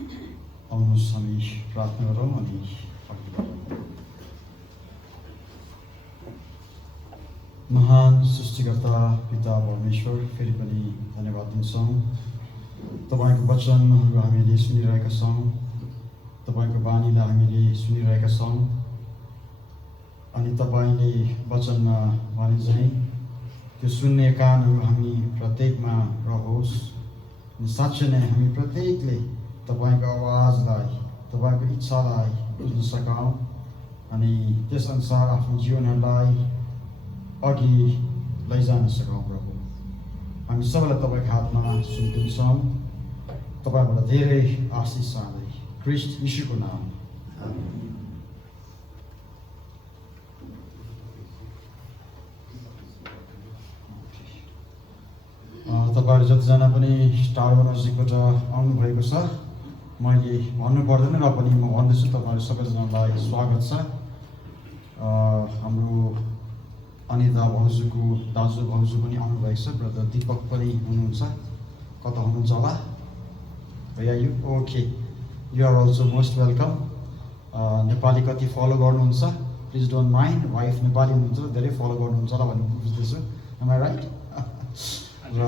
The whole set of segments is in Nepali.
आउनुहोस् हामी प्रार्थना गरौँ अनि अघि बढौँ। महान सृष्टिकर्ता पिता परमेश्वर, फेरि पनि धन्यवाद दिन्छौँ। तपाईँको वचनहरू हामीले सुनिरहेका छौँ, तपाईँको बानीलाई हामीले सुनिरहेका छौँ अनि तपाईँले वचनमा भने चाहिँ त्यो सुन्ने कानहरू हामी प्रत्येकमा रहोस्। साँच्चै नै हामी प्रत्येकले तपाईँको आवाजलाई, तपाईँको इच्छालाई बुझ्न सकौँ अनि त्यसअनुसार आफ्नो जीवनहरूलाई अघि लैजान सकौँ। प्रभु, हामी सबैलाई तपाईँको हातमा सुम्पिन्छौँ, तपाईँबाट धेरै आशिष चाहँदै ख्रीष्ट यीशुको नाम। तपाईँहरू जतिजना पनि टाढो नजिकबाट आउनुभएको छ, मैले भन्नु पर्दैन र पनि म भन्दैछु, तपाईँहरू सबैजनालाई स्वागत छ। हाम्रो अनिता भाउजूको दाजु भाउजू पनि आउनुभएको छ, ब्रदर दीपक पनि हुनुहुन्छ। कता हुनुहुन्छ होला? You okay, you are also most welcome. Nepali कति फलो गर्नुहुन्छ? Please don't mind, wife Nepali हुनुहुन्छ, धेरै फलो गर्नुहुन्छ होला भन्ने बुझ्दैछु। Am I right? र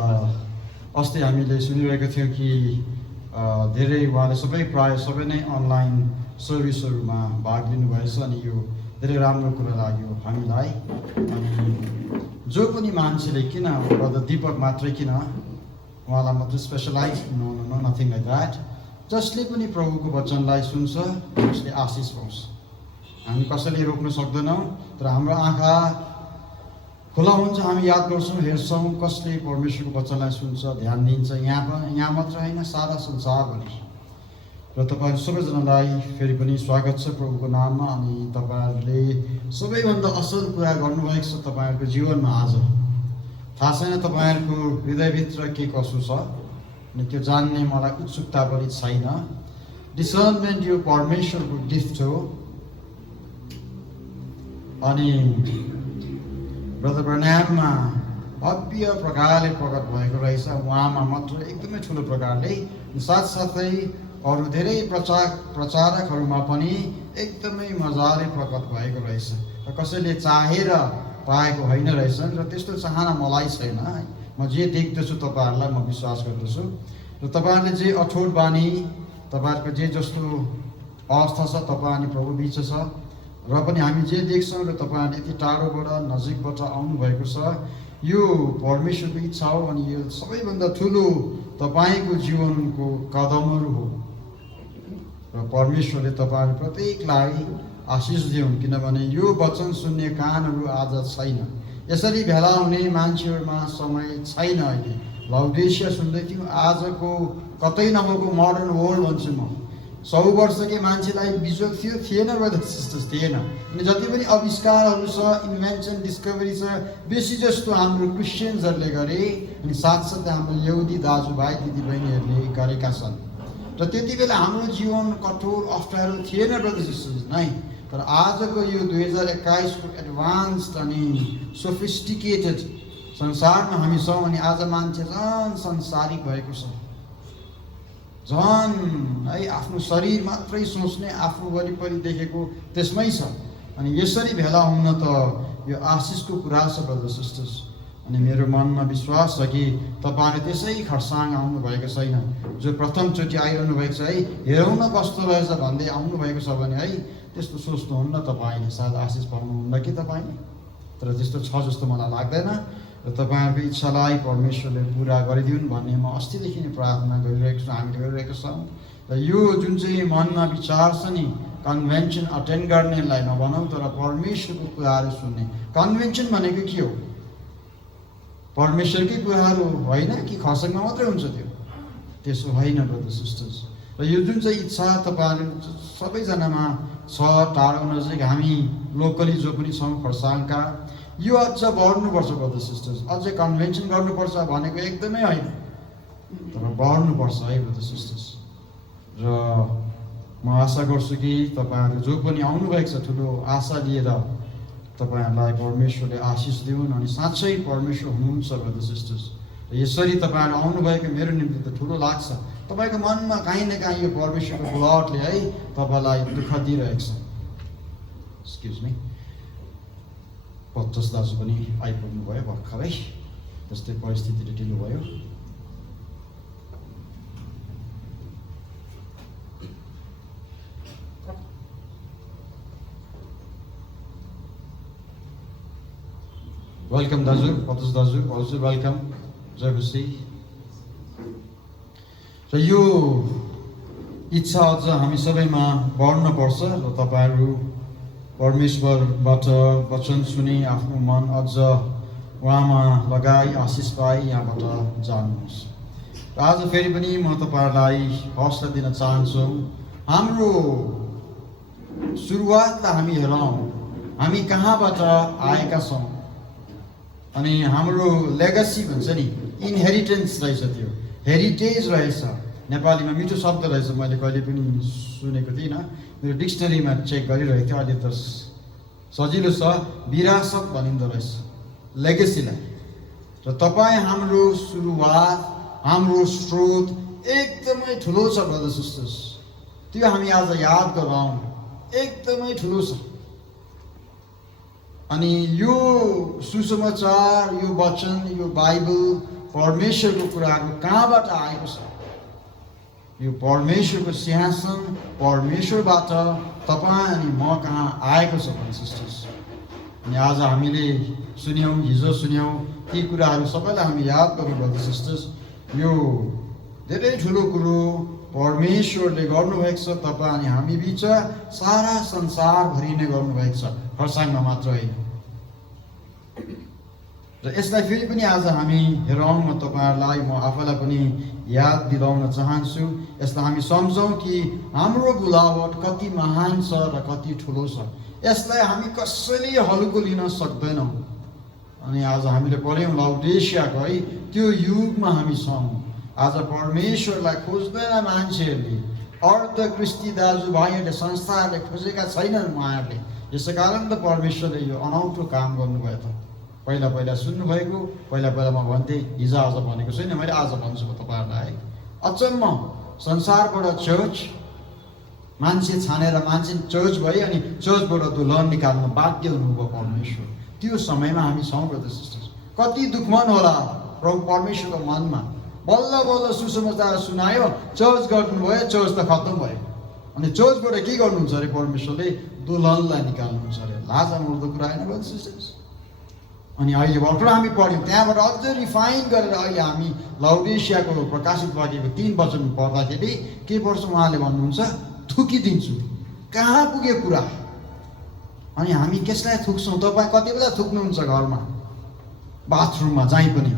अस्ति हामीले सुनिरहेको थियौँ कि धेरै उहाँले प्रायः सबै नै अनलाइन सर्भिसहरूमा भाग लिनुभएछ अनि यो धेरै राम्रो कुरा लाग्यो हामीलाई। अनि जो पनि मान्छेले, किन ब्रदर दीपक मात्रै, किन उहाँलाई मात्रै specialize, no nothing like that, जसले पनि प्रभुको वचनलाई सुन्छ उसले आशिष पाउँछ। हामी कसैले रोक्न सक्दैनौँ, तर हाम्रो आँखा खुला हुन्छ, हामी याद गर्छौँ, हेर्छौँ कसले परमेश्वरको वचनलाई सुन्छ, ध्यान दिन्छ। यहाँ मात्र होइन, सारा संसारभरि। र तपाईँहरू सबैजनालाई फेरि पनि स्वागत छ प्रभुको नाममा। अनि तपाईँहरूले सबैभन्दा असल कुरा गर्नुभएको छ तपाईँहरूको जीवनमा आज। थाहा छैन तपाईँहरूको हृदयभित्र के कसो छ अनि त्यो जान्ने मलाई उत्सुकता पनि छैन। डिसर्नमेन्ट यो परमेश्वरको गिफ्ट हो। अनि ब्रदर ब्रह्याममा भव्य प्रकारले प्रकट भएको रहेछ, उहाँमा मात्र एकदमै ठुलो प्रकारले, साथसाथै अरू धेरै प्रचारकहरूमा पनि एकदमै मजाले प्रकट भएको रहेछ। र कसैले चाहेर पाएको होइन रहेछन्, र त्यस्तो चाहना मलाई छैन। म जे देख्दछु तपाईँहरूलाई म विश्वास गर्दछु, र तपाईँहरूले जे अठोट बानी, तपाईँहरूको जे जस्तो अवस्था छ, तपाईँ अनि प्रभु बिच छ, र पनि हामी जे देख्छौँ, र तपाईँहरूले यति टाढोबाट नजिकबाट आउनुभएको छ, यो परमेश्वरको इच्छा हो। अनि यो सबैभन्दा ठुलो तपाईँको जीवनको कदमहरू हो, र परमेश्वरले तपाईँहरू प्रत्येकलाई आशिष दिउन्। किनभने यो वचन सुन्ने कानहरू आज छैन, यसरी भेला हुने मान्छेहरूमा समय छैन। अहिले लाउडेसिया सुन्दै थियौँ, आजको कतै नभएको मोडर्न वर्ल्ड भन्छु म, 100 वर्षकै मान्छेलाई बिजोग थिएन ब्रदर सिस्टर्स, थिएन। अनि जति पनि आविष्कारहरू छ, इन्भेन्सन, डिस्कभरी छ, बेसी जस्तो हाम्रो क्रिस्चियन्सहरूले गरे, अनि साथसाथै हाम्रो यहुदी दाजुभाइ दिदीबहिनीहरूले गरेका छन्। र त्यति बेला हाम्रो जीवन कठोर अप्ठ्यारो थिएन ब्रदर सिस्टर्स नै। तर आजको यो 2021 को एडभान्स्ड अनि सोफिस्टिकेटेड संसारमा हामी छौँ। अनि आज मान्छे झन् संसारिक भएको छ, झन् है आफ्नो शरीर मात्रै सोच्ने, आफ्नो वरिपरि देखेको त्यसमै छ। अनि यसरी भेला हुन त यो आशिषको कुरा छ ब्रदर सिस्टर्स। अनि मेरो मनमा विश्वास छ कि तपाईँहरूले त्यसै खरसाङ आउनुभएको छैन, जो प्रथमचोटि आइरहनु भएको छ, है हेरौँ न कस्तो रहेछ भन्दै आउनुभएको छ भने, है त्यस्तो सोच्नुहुन्न तपाईँले, सायद आशिष पाउनुहुन्न कि तपाईँले, तर त्यस्तो छ जस्तो मलाई लाग्दैन। र तपाईँहरूको इच्छालाई परमेश्वरले पुरा गरिदिउन् भन्ने म अस्तिदेखि नै प्रार्थना गरिरहेको छु, हामीले गरिरहेको छौँ। र यो जुन चाहिँ मनमा विचार छ नि, कन्भेन्सन अटेन्ड गर्नेलाई नभनौँ, तर परमेश्वरको कुराहरू सुन्ने। कन्भेन्सन भनेको के हो? परमेश्वरकै कुराहरू होइन कि खरसाङमा मात्रै हुन्छ त्यो? त्यसो होइन ब्रदर सिस्टर्स। र यो जुन चाहिँ इच्छा तपाईँहरू सबैजनामा छ, टाढो नजिक, हामी लोकली जो पनि छौँ खरसाङका, यो अझ बढ्नुपर्छ ब्रदर सिस्टर्स। अझै कन्भेन्सन गर्नुपर्छ भनेको एकदमै होइन, तर बढ्नुपर्छ है ब्रदर सिस्टर्स। र म आशा गर्छु कि तपाईँहरू जो पनि आउनुभएको छ, ठुलो आशा लिएर तपाईँहरूलाई परमेश्वरले आशिष दिउन्। अनि साँच्चै परमेश्वर हुनुहुन्छ ब्रदर सिस्टर्स। र यसरी तपाईँहरू आउनुभएको मेरो निम्ति त ठुलो लाग्छ। तपाईँको मनमा काहीँ न काहीँ यो परमेश्वरको ब्लडले है तपाईँलाई दुःख दिइरहेको छ। एक्सक्युज मी, पत्तस दाजु पनि आइपुग्नु भयो भर्खरै, त्यस्तै परिस्थितिले ढिलो भयो। वेलकम दाजु, पत्तस दाजु, हजुर वेलकम, जय खुसी। र यो इच्छा अझ हामी सबैमा बढ्नुपर्छ र तपाईँहरू परमेश्वरबाट वचन सुनि आफ्नो मन अझ उहाँमा लगाई आशिष पाई यहाँबाट जानुहोस्। र आज फेरि पनि म तपाईँहरूलाई हौसला दिन चाहन्छु। हाम्रो सुरुवातलाई हामी हेरौँ, हामी कहाँबाट आएका छौँ अनि हाम्रो लेगसी भन्छ नि, इनहेरिटेन्स रहेछ, त्यो हेरिटेज रहेछ। नेपालीमा मिठो शब्द रहेछ, मैले कहिले पनि सुनेको थिइनँ, मेरो डिक्सनरीमा चेक गरिरहेको थिएँ, अहिले त सजिलो छ, विरासत भनिँदो रहेछ लेगेसीलाई। र तपाईँ हाम्रो सुरुवात, हाम्रो स्रोत एकदमै ठुलो छ ब्रदर्स सिस्टर्स, त्यो हामी आज याद गरौँ, एकदमै ठुलो छ। अनि यो सुसमाचार, यो वचन, यो बाइबल परमेश्वरको कुराहरू कहाँबाट आएको छ? यो परमेश्वरको सिंहासन, परमेश्वरबाट तपाईँ अनि म कहाँ आएको छ भने सिस्टर्स। अनि आज हामीले सुन्यौँ, हिजो सुन्यौँ, ती कुराहरू सबैलाई हामी याद गर्नु ब्रदर्स सिस्टर्स। यो धेरै ठुलो कुरो परमेश्वरले गर्नुभएको छ, तपाईँ अनि हामी बिच सारा संसारभरि नै गर्नुभएको छ, खरसाङमा मात्र होइन। र यसलाई फेरि पनि आज हामी हेरौँ, म तपाईँहरूलाई, म आफैलाई पनि याद दिलाउन चाहन्छु। यसलाई हामी सम्झौँ कि हाम्रो बोलावट कति महान छ र कति ठुलो छ, यसलाई हामी कसैले हल्को लिन सक्दैनौँ। अनि आज हामीले पढ्यौँ लाउडेसियाको है त्यो युगमा हामी छौँ। आज परमेश्वरलाई खोज्दैन मान्छेहरूले, अर्ध क्रिस्ती दाजुभाइहरूले, संस्थाहरूले खोजेका छैनन् उहाँहरूले। यसै कारण त परमेश्वरले यो अनौठो काम गर्नुभयो। त पहिला पहिला सुन्नुभएको, पहिला पहिला म भन्थेँ, हिजो आज भनेको छैन, मैले आज भन्छु तपाईँहरूलाई। अचम्म, संसारबाट चर्च मान्छे छानेर मान्छे चर्च भयो, अनि चर्चबाट दुल्हन निकाल्नु बाध्य हुनुभयो परमेश्वर। त्यो समयमा हामी छौँ ब्रदर्स सिस्टर्स। कति दुःखमन होला प्रभु परमेश्वरको मनमा। बल्ल बल्ल सुसमाचार सुनायो, चर्च गर्नुभयो, चर्च त खत्तम भयो। अनि चर्चबाट के गर्नुहुन्छ अरे परमेश्वरले? दुल्हनलाई निकाल्नुहुन्छ अरे। लाजा मर्दो कुरा होइन ब्रदर्स सिस्टर्स। अनि अहिले भर्खर हामी पढ्यौँ, त्यहाँबाट अझ रिफाइन गरेर अहिले हामी लाउडेसियाको प्रकाशित वाक्यको 3 वचन पढ्दाखेरि के पर्छ? उहाँले भन्नुहुन्छ, थुकिदिन्छु। कहाँ पुग्यो कुरा? अनि हामी कसलाई थुक्छौँ? तपाईँ कति बेला थुक्नुहुन्छ घरमा, बाथरुममा, जहीँ पनि?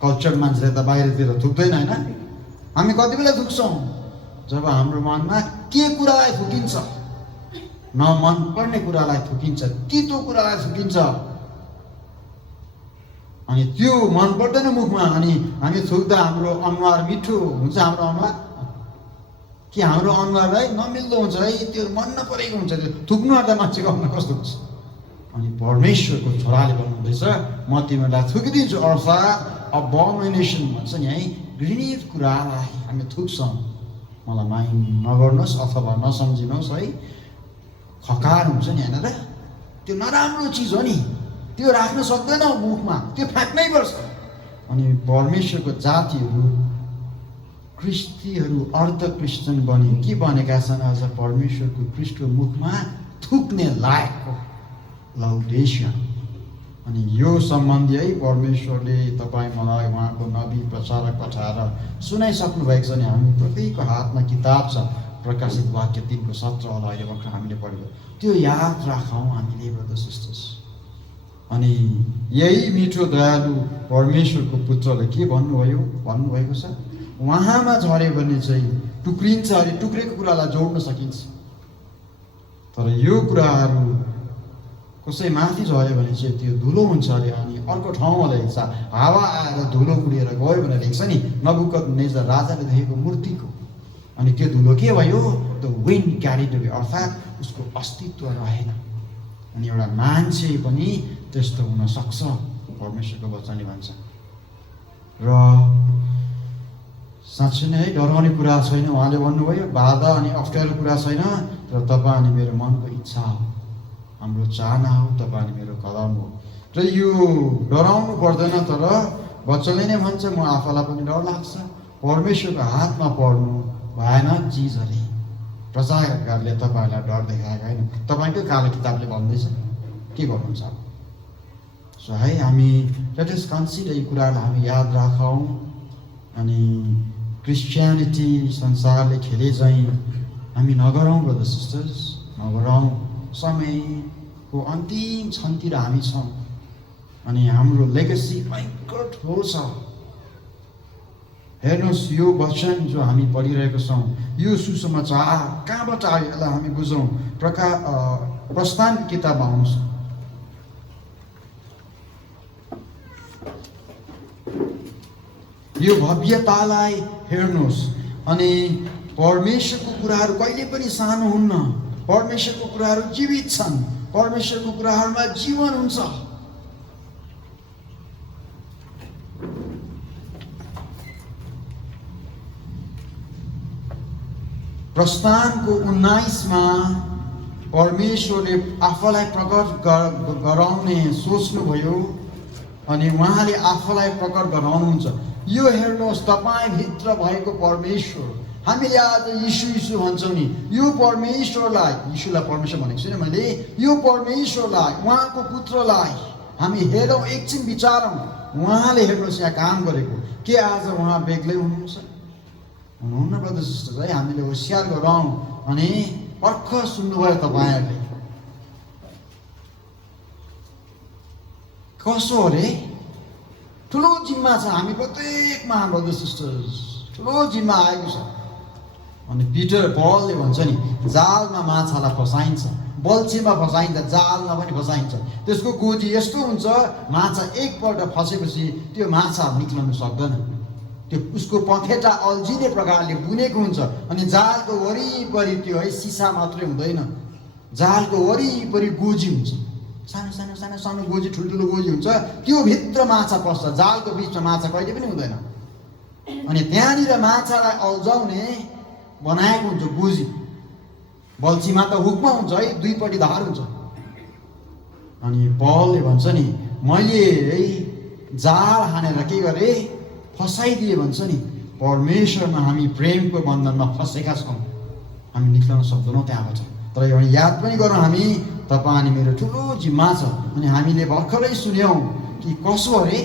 कल्चर मान्छेले त बाहिरतिर थुक्दैन होइन? हामी कति बेला थुक्छौँ? जब हाम्रो मनमा के कुरालाई थुकिन्छ? न मन पर्ने कुरालाई थुकिन्छ, तितो कुरालाई थुकिन्छ। अनि त्यो मन पर्दैन मुखमा, अनि हामी थुक्दा हाम्रो अनुहार मिठो हुन्छ। हाम्रो अनुहार कि हाम्रो अनुहारलाई नमिल्दो हुन्छ है, त्यो मन नपरेको हुन्छ। त्यो थुक्नु आँट्दा मान्छेको अनुहार कस्तो हुन्छ? अनि परमेश्वरको छोराले भन्नुहुँदैछ, म तिमीलाई थुकिदिन्छु। अर्थात् अबोमिनेसन भन्छ नि है, घृणित कुरालाई हामी थुक्छौँ। मलाई माइन्ड नगर्नुहोस् अथवा नसम्झिनुहोस् है, खकार हुन्छ नि होइन र, त्यो नराम्रो चिज हो नि, त्यो राख्न सक्दैन मुखमा, त्यो फ्याँक्नै पर्छ। अनि परमेश्वरको जातिहरू, क्रिस्तीहरू, अर्ध क्रिस्चियन बने के बनेका छन्? आज परमेश्वरको क्रिस्टको मुखमा थुक्ने लायकको लाउडेसिया। अनि यो सम्बन्धी है परमेश्वरले तपाईँ मलाई उहाँको नबी प्रचारक पठाएर सुनाइसक्नु भएको छ नि। हामी प्रत्येकको हातमा किताब छ, प्रकाशित वाक्य 3:17 होला, अहिले भर्खर हामीले पढ्यो। त्यो याद राखौँ हामीले ब्रदर्स सिस्टर्स। अनि यही मिठो दयालु परमेश्वरको पुत्रले के भन्नुभएको छ? उहाँमा झऱ्यो भने चाहिँ टुक्रिन्छ अरे, टुक्रेको कुरालाई जोड्न सकिन्छ। तर यो कुराहरू कसै माथि झऱ्यो भने चाहिँ त्यो धुलो हुन्छ अरे, अनि अर्को ठाउँमा लेख्छ हावा आएर धुलो उडेर गयो भनेर लेख्छ नि नबुकदनेस्जर राजाले देखेको मूर्तिको। अनि त्यो धुलो के भयो? द विन्ड क्यारिड अवे, अर्थात् उसको अस्तित्व रहेन। अनि एउटा मान्छे पनि त्यस्तो हुन सक्छ, परमेश्वरको वचनले भन्छ। र साँच्चै नै डराउने कुरा छैन। उहाँले भन्नुभयो बाधा अनि अप्ठ्यारो कुरा छैन, तर तपाईँ अनि मेरो मनको इच्छा हो, हाम्रो चाहना हो, तपाईँ अनि मेरो कदम हो। र यो डराउनु पर्दैन, तर वचनले नै भन्छ म आफूलाई पनि डर लाग्छ। परमेश्वरको हातमा पर्नु भयानक चिज अरे। प्रचारकहरूले तपाईँहरूलाई डर देखाएको होइन, तपाईँकै कालो किताबले भन्दैछ। के गर्नुहुन्छ अब? सो है, हामी लेट अस कन्सिडर यी कुराहरूलाई हामी याद राखौँ। अनि क्रिस्चियनिटी संसारले खेले चाहिँ हामी नगरौँ ब्रदर सिस्टर्स, नगरौँ। समयको अन्तिम क्षणतिर हामी छौँ अनि हाम्रो लेगेसी भयङ्कर ठुलो छ। हेर्नुहोस्, यो वचन जो हामी पढिरहेको छौँ, यो सुसमाचार कहाँबाट आयो यसलाई हामी बुझौँ। प्रस्थानको किताबमा आउनुहोस्। यो भव्यतालाई हेर्नुहोस्। अनि परमेश्वरको कुराहरू कहिले पनि सानो हुन्न। परमेश्वरको कुराहरू जीवित छन्। परमेश्वरको कुराहरूमा जीवन हुन्छ। प्रस्थानको 19मा परमेश्वरले आफूलाई प्रकट गराउने सोच्नुभयो अनि उहाँले आफूलाई प्रकट गराउनुहुन्छ। यो हेर्नुहोस्, तपाईभित्र भएको परमेश्वर, हामीले आज यीशु भन्छौँ नि, यो परमेश्वरलाई, यीशुलाई परमेश्वर भनेको छैन मैले, यो परमेश्वरलाई, उहाँको पुत्रलाई हामी हेरौँ, एकछिन विचारौँ। उहाँले हेर्नुहोस् यहाँ काम गरेको। के आज उहाँ बेग्लै हुनुहुन्छ? हुनुहुन्न ब्रदर सिस्टर है। हामीले होसियार गरौँ। अनि भर्खर सुन्नुभयो तपाईँहरूले, कसो अरे ठुलो जिम्मा छ हामी प्रत्येकमा ब्रदर सिस्टर्स, ठुलो जिम्मा आएको छ। अनि पलले भन्छ नि, जालमा माछालाई फसाइन्छ, बल्छीमा फसाइन्छ, जालमा पनि फसाइन्छ। त्यसको गोजी यस्तो हुन्छ, माछा एकपल्ट फसेपछि त्यो माछा निक्लन सक्दैन। त्यो उसको पखेटा अल्झिने प्रकारले बुनेको हुन्छ। अनि जालको वरिपरि त्यो है सिसा मात्रै हुँदैन, जालको वरिपरि गोजी हुन्छ, सानो सानो सानो सानो गोजी, ठुल्ठुलो गोजी हुन्छ। त्यो भित्र माछा पस्छ, जालको बिचमा माछा कहिले पनि हुँदैन। अनि त्यहाँनिर माछालाई अल्झाउने बनाएको हुन्छ गोजी। बल्छीमा त हुकमा हुन्छ है, दुईपट्टि धार हुन्छ। अनि पलले भन्छ नि, मैले है जाल हानेर के गरेँ, फसाइदिए भन्छ नि। परमेश्वरमा हामी प्रेमको बन्धनमा फसेका छौँ, हामी निक्लन सक्दैनौँ त्यहाँबाट। तर एउटा याद पनि गरौँ, हामी तपाईँ अनि मेरो ठुलो जिम्मा छ। अनि हामीले भर्खरै सुन्यौँ कि कसो अरे,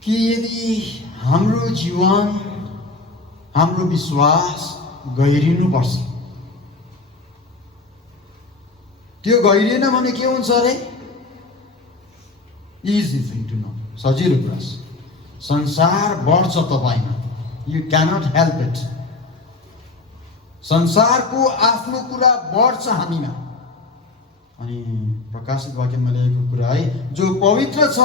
कि यदि हाम्रो जीवन, हाम्रो विश्वास गहिरिनुपर्छ, त्यो गहिरिएन भने के हुन्छ अरे? इजी थिङ टु नो, सजिलो कुरा छ। संसार बढ्छ तपाईँमा, यु क्यानट हेल्प इट। संसारको आफ्नो कुरा बढ्छ हामीमा। अनि प्रकाशित वाक्यमा लेखेको कुरा है, जो पवित्र छ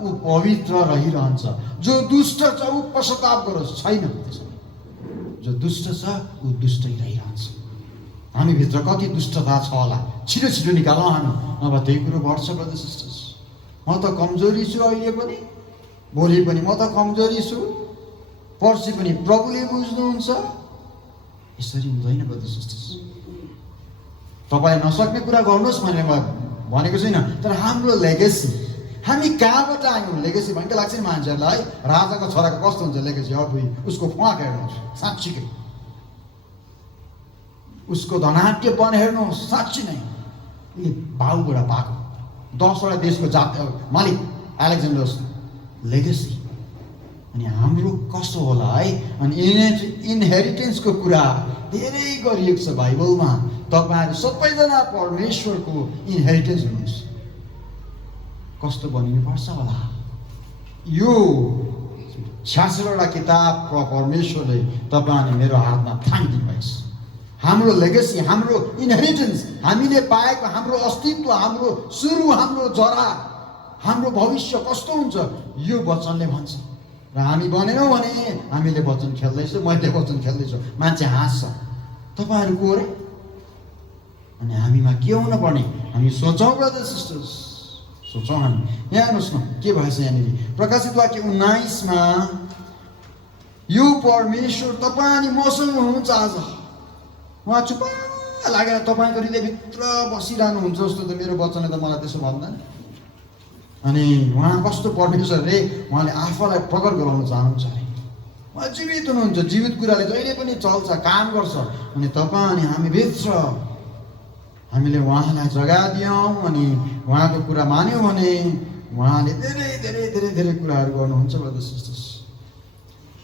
ऊ पवित्र रहिरहन्छ, जो दुष्ट छ ऊ पश्चाताप गरोस्। छैन, जो दुष्ट छ ऊ दुष्टै रहिरहन्छ। हामीभित्र कति दुष्टता छ होला, छिटो छिटो निकालौँ हामी, नभए त्यही कुरो बढ्छ ब्रदर सिस्टर्स। म त कमजोरी छु, अहिले पनि भोलि पनि म त कमजोरी छु, पर्सि पनि प्रभुले बुझ्नुहुन्छ। यसरी हुँदैन ब्रदर सिस्टर्स। तपाईँ नसक्ने कुरा गर्नुहोस् भनेर म भनेको छैन, तर हाम्रो लेगेसी, हामी कहाँबाट आयौँ? लेगेसी भनेको लाग्छ नि मान्छेहरूलाई, राजाको छोराको कस्तो हुन्छ लेगेसी? अबुई उसको खुवाक हेर्नुहोस्, साँच्चीकै उसको धनाढ्यपन हेर्नुहोस्, साँच्ची नै बाउबाट पाएको 10वटा देशको मालिक एलेक्जेन्डर्स लेगेसी। अनि हाम्रो कस्तो होला है? अनि इनहेरिटेन्सको कुरा धेरै गरिएको छ बाइबलमा। तपाईँहरू सबैजना परमेश्वरको इनहेरिटेन्स हुनुहुन्छ। कस्तो बनिनुपर्छ होला? यो 66वटा किताब परमेश्वरले तपाईँ अनि मेरो हातमा थामिदिनु भएको छ। हाम्रो लेगेसी, हाम्रो इनहेरिटेन्स, हामीले पाएको हाम्रो अस्तित्व, हाम्रो सुरु, हाम्रो जरा, हाम्रो भविष्य कस्तो हुन्छ यो वचनले भन्छ। र हामी बनेनौँ भने हामीले वचन खेल्दैछौँ, मैले वचन खेल्दैछु, मान्छे हाँस्छ। तपाईँहरू को रे? अनि हामीमा के हुन पर्ने हामी सोचौँ ब्रदर सिस्टर्स, सोचौँ हामी। यहाँ हेर्नुहोस् न के भएछ यहाँनिर प्रकाशित वाक्य 19मा, यो परमेश्वर तपाईँ अनि मसँग हुनुहुन्छ। आज उहाँ चुप्प लागेर तपाईँको हृदयभित्र बसिरहनुहुन्छ जस्तो त मेरो वचनले त मलाई त्यसो भन्दैन। अनि उहाँ कस्तो परमेश्वर रे, उहाँले आफूलाई प्रकट गराउन चाहनुहुन्छ अरे। उहाँ जीवित हुनुहुन्छ, जीवित कुराले जहिले पनि चल्छ, काम गर्छ। अनि तपाईँ अनि हामी भित्र हामीले उहाँलाई जग्गा दियौँ अनि उहाँको कुरा मान्यौँ भने उहाँले धेरै धेरै धेरै धेरै कुराहरू गर्नुहुन्छ ब्रदर सिस्टर्स।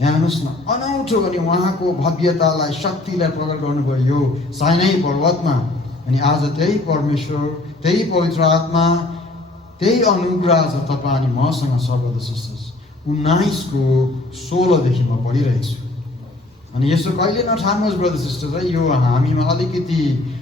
यहाँ हेर्नुहोस् न, अनौठो अनि उहाँको भव्यतालाई, शक्तिलाई प्रकट गर्नुभयो यो साइनाई पर्वतमा। अनि आज त्यही परमेश्वर, त्यही पवित्र आत्मा, त्यही अनुग्रह छ तपाईँ अनि मसँग छ ब्रदर सिस्टर्स। 19:16 म पढिरहेको छु। अनि यसो कहिले नठान्नुहोस् ब्रदर सिस्टर्स है, यो हामीमा अलिकति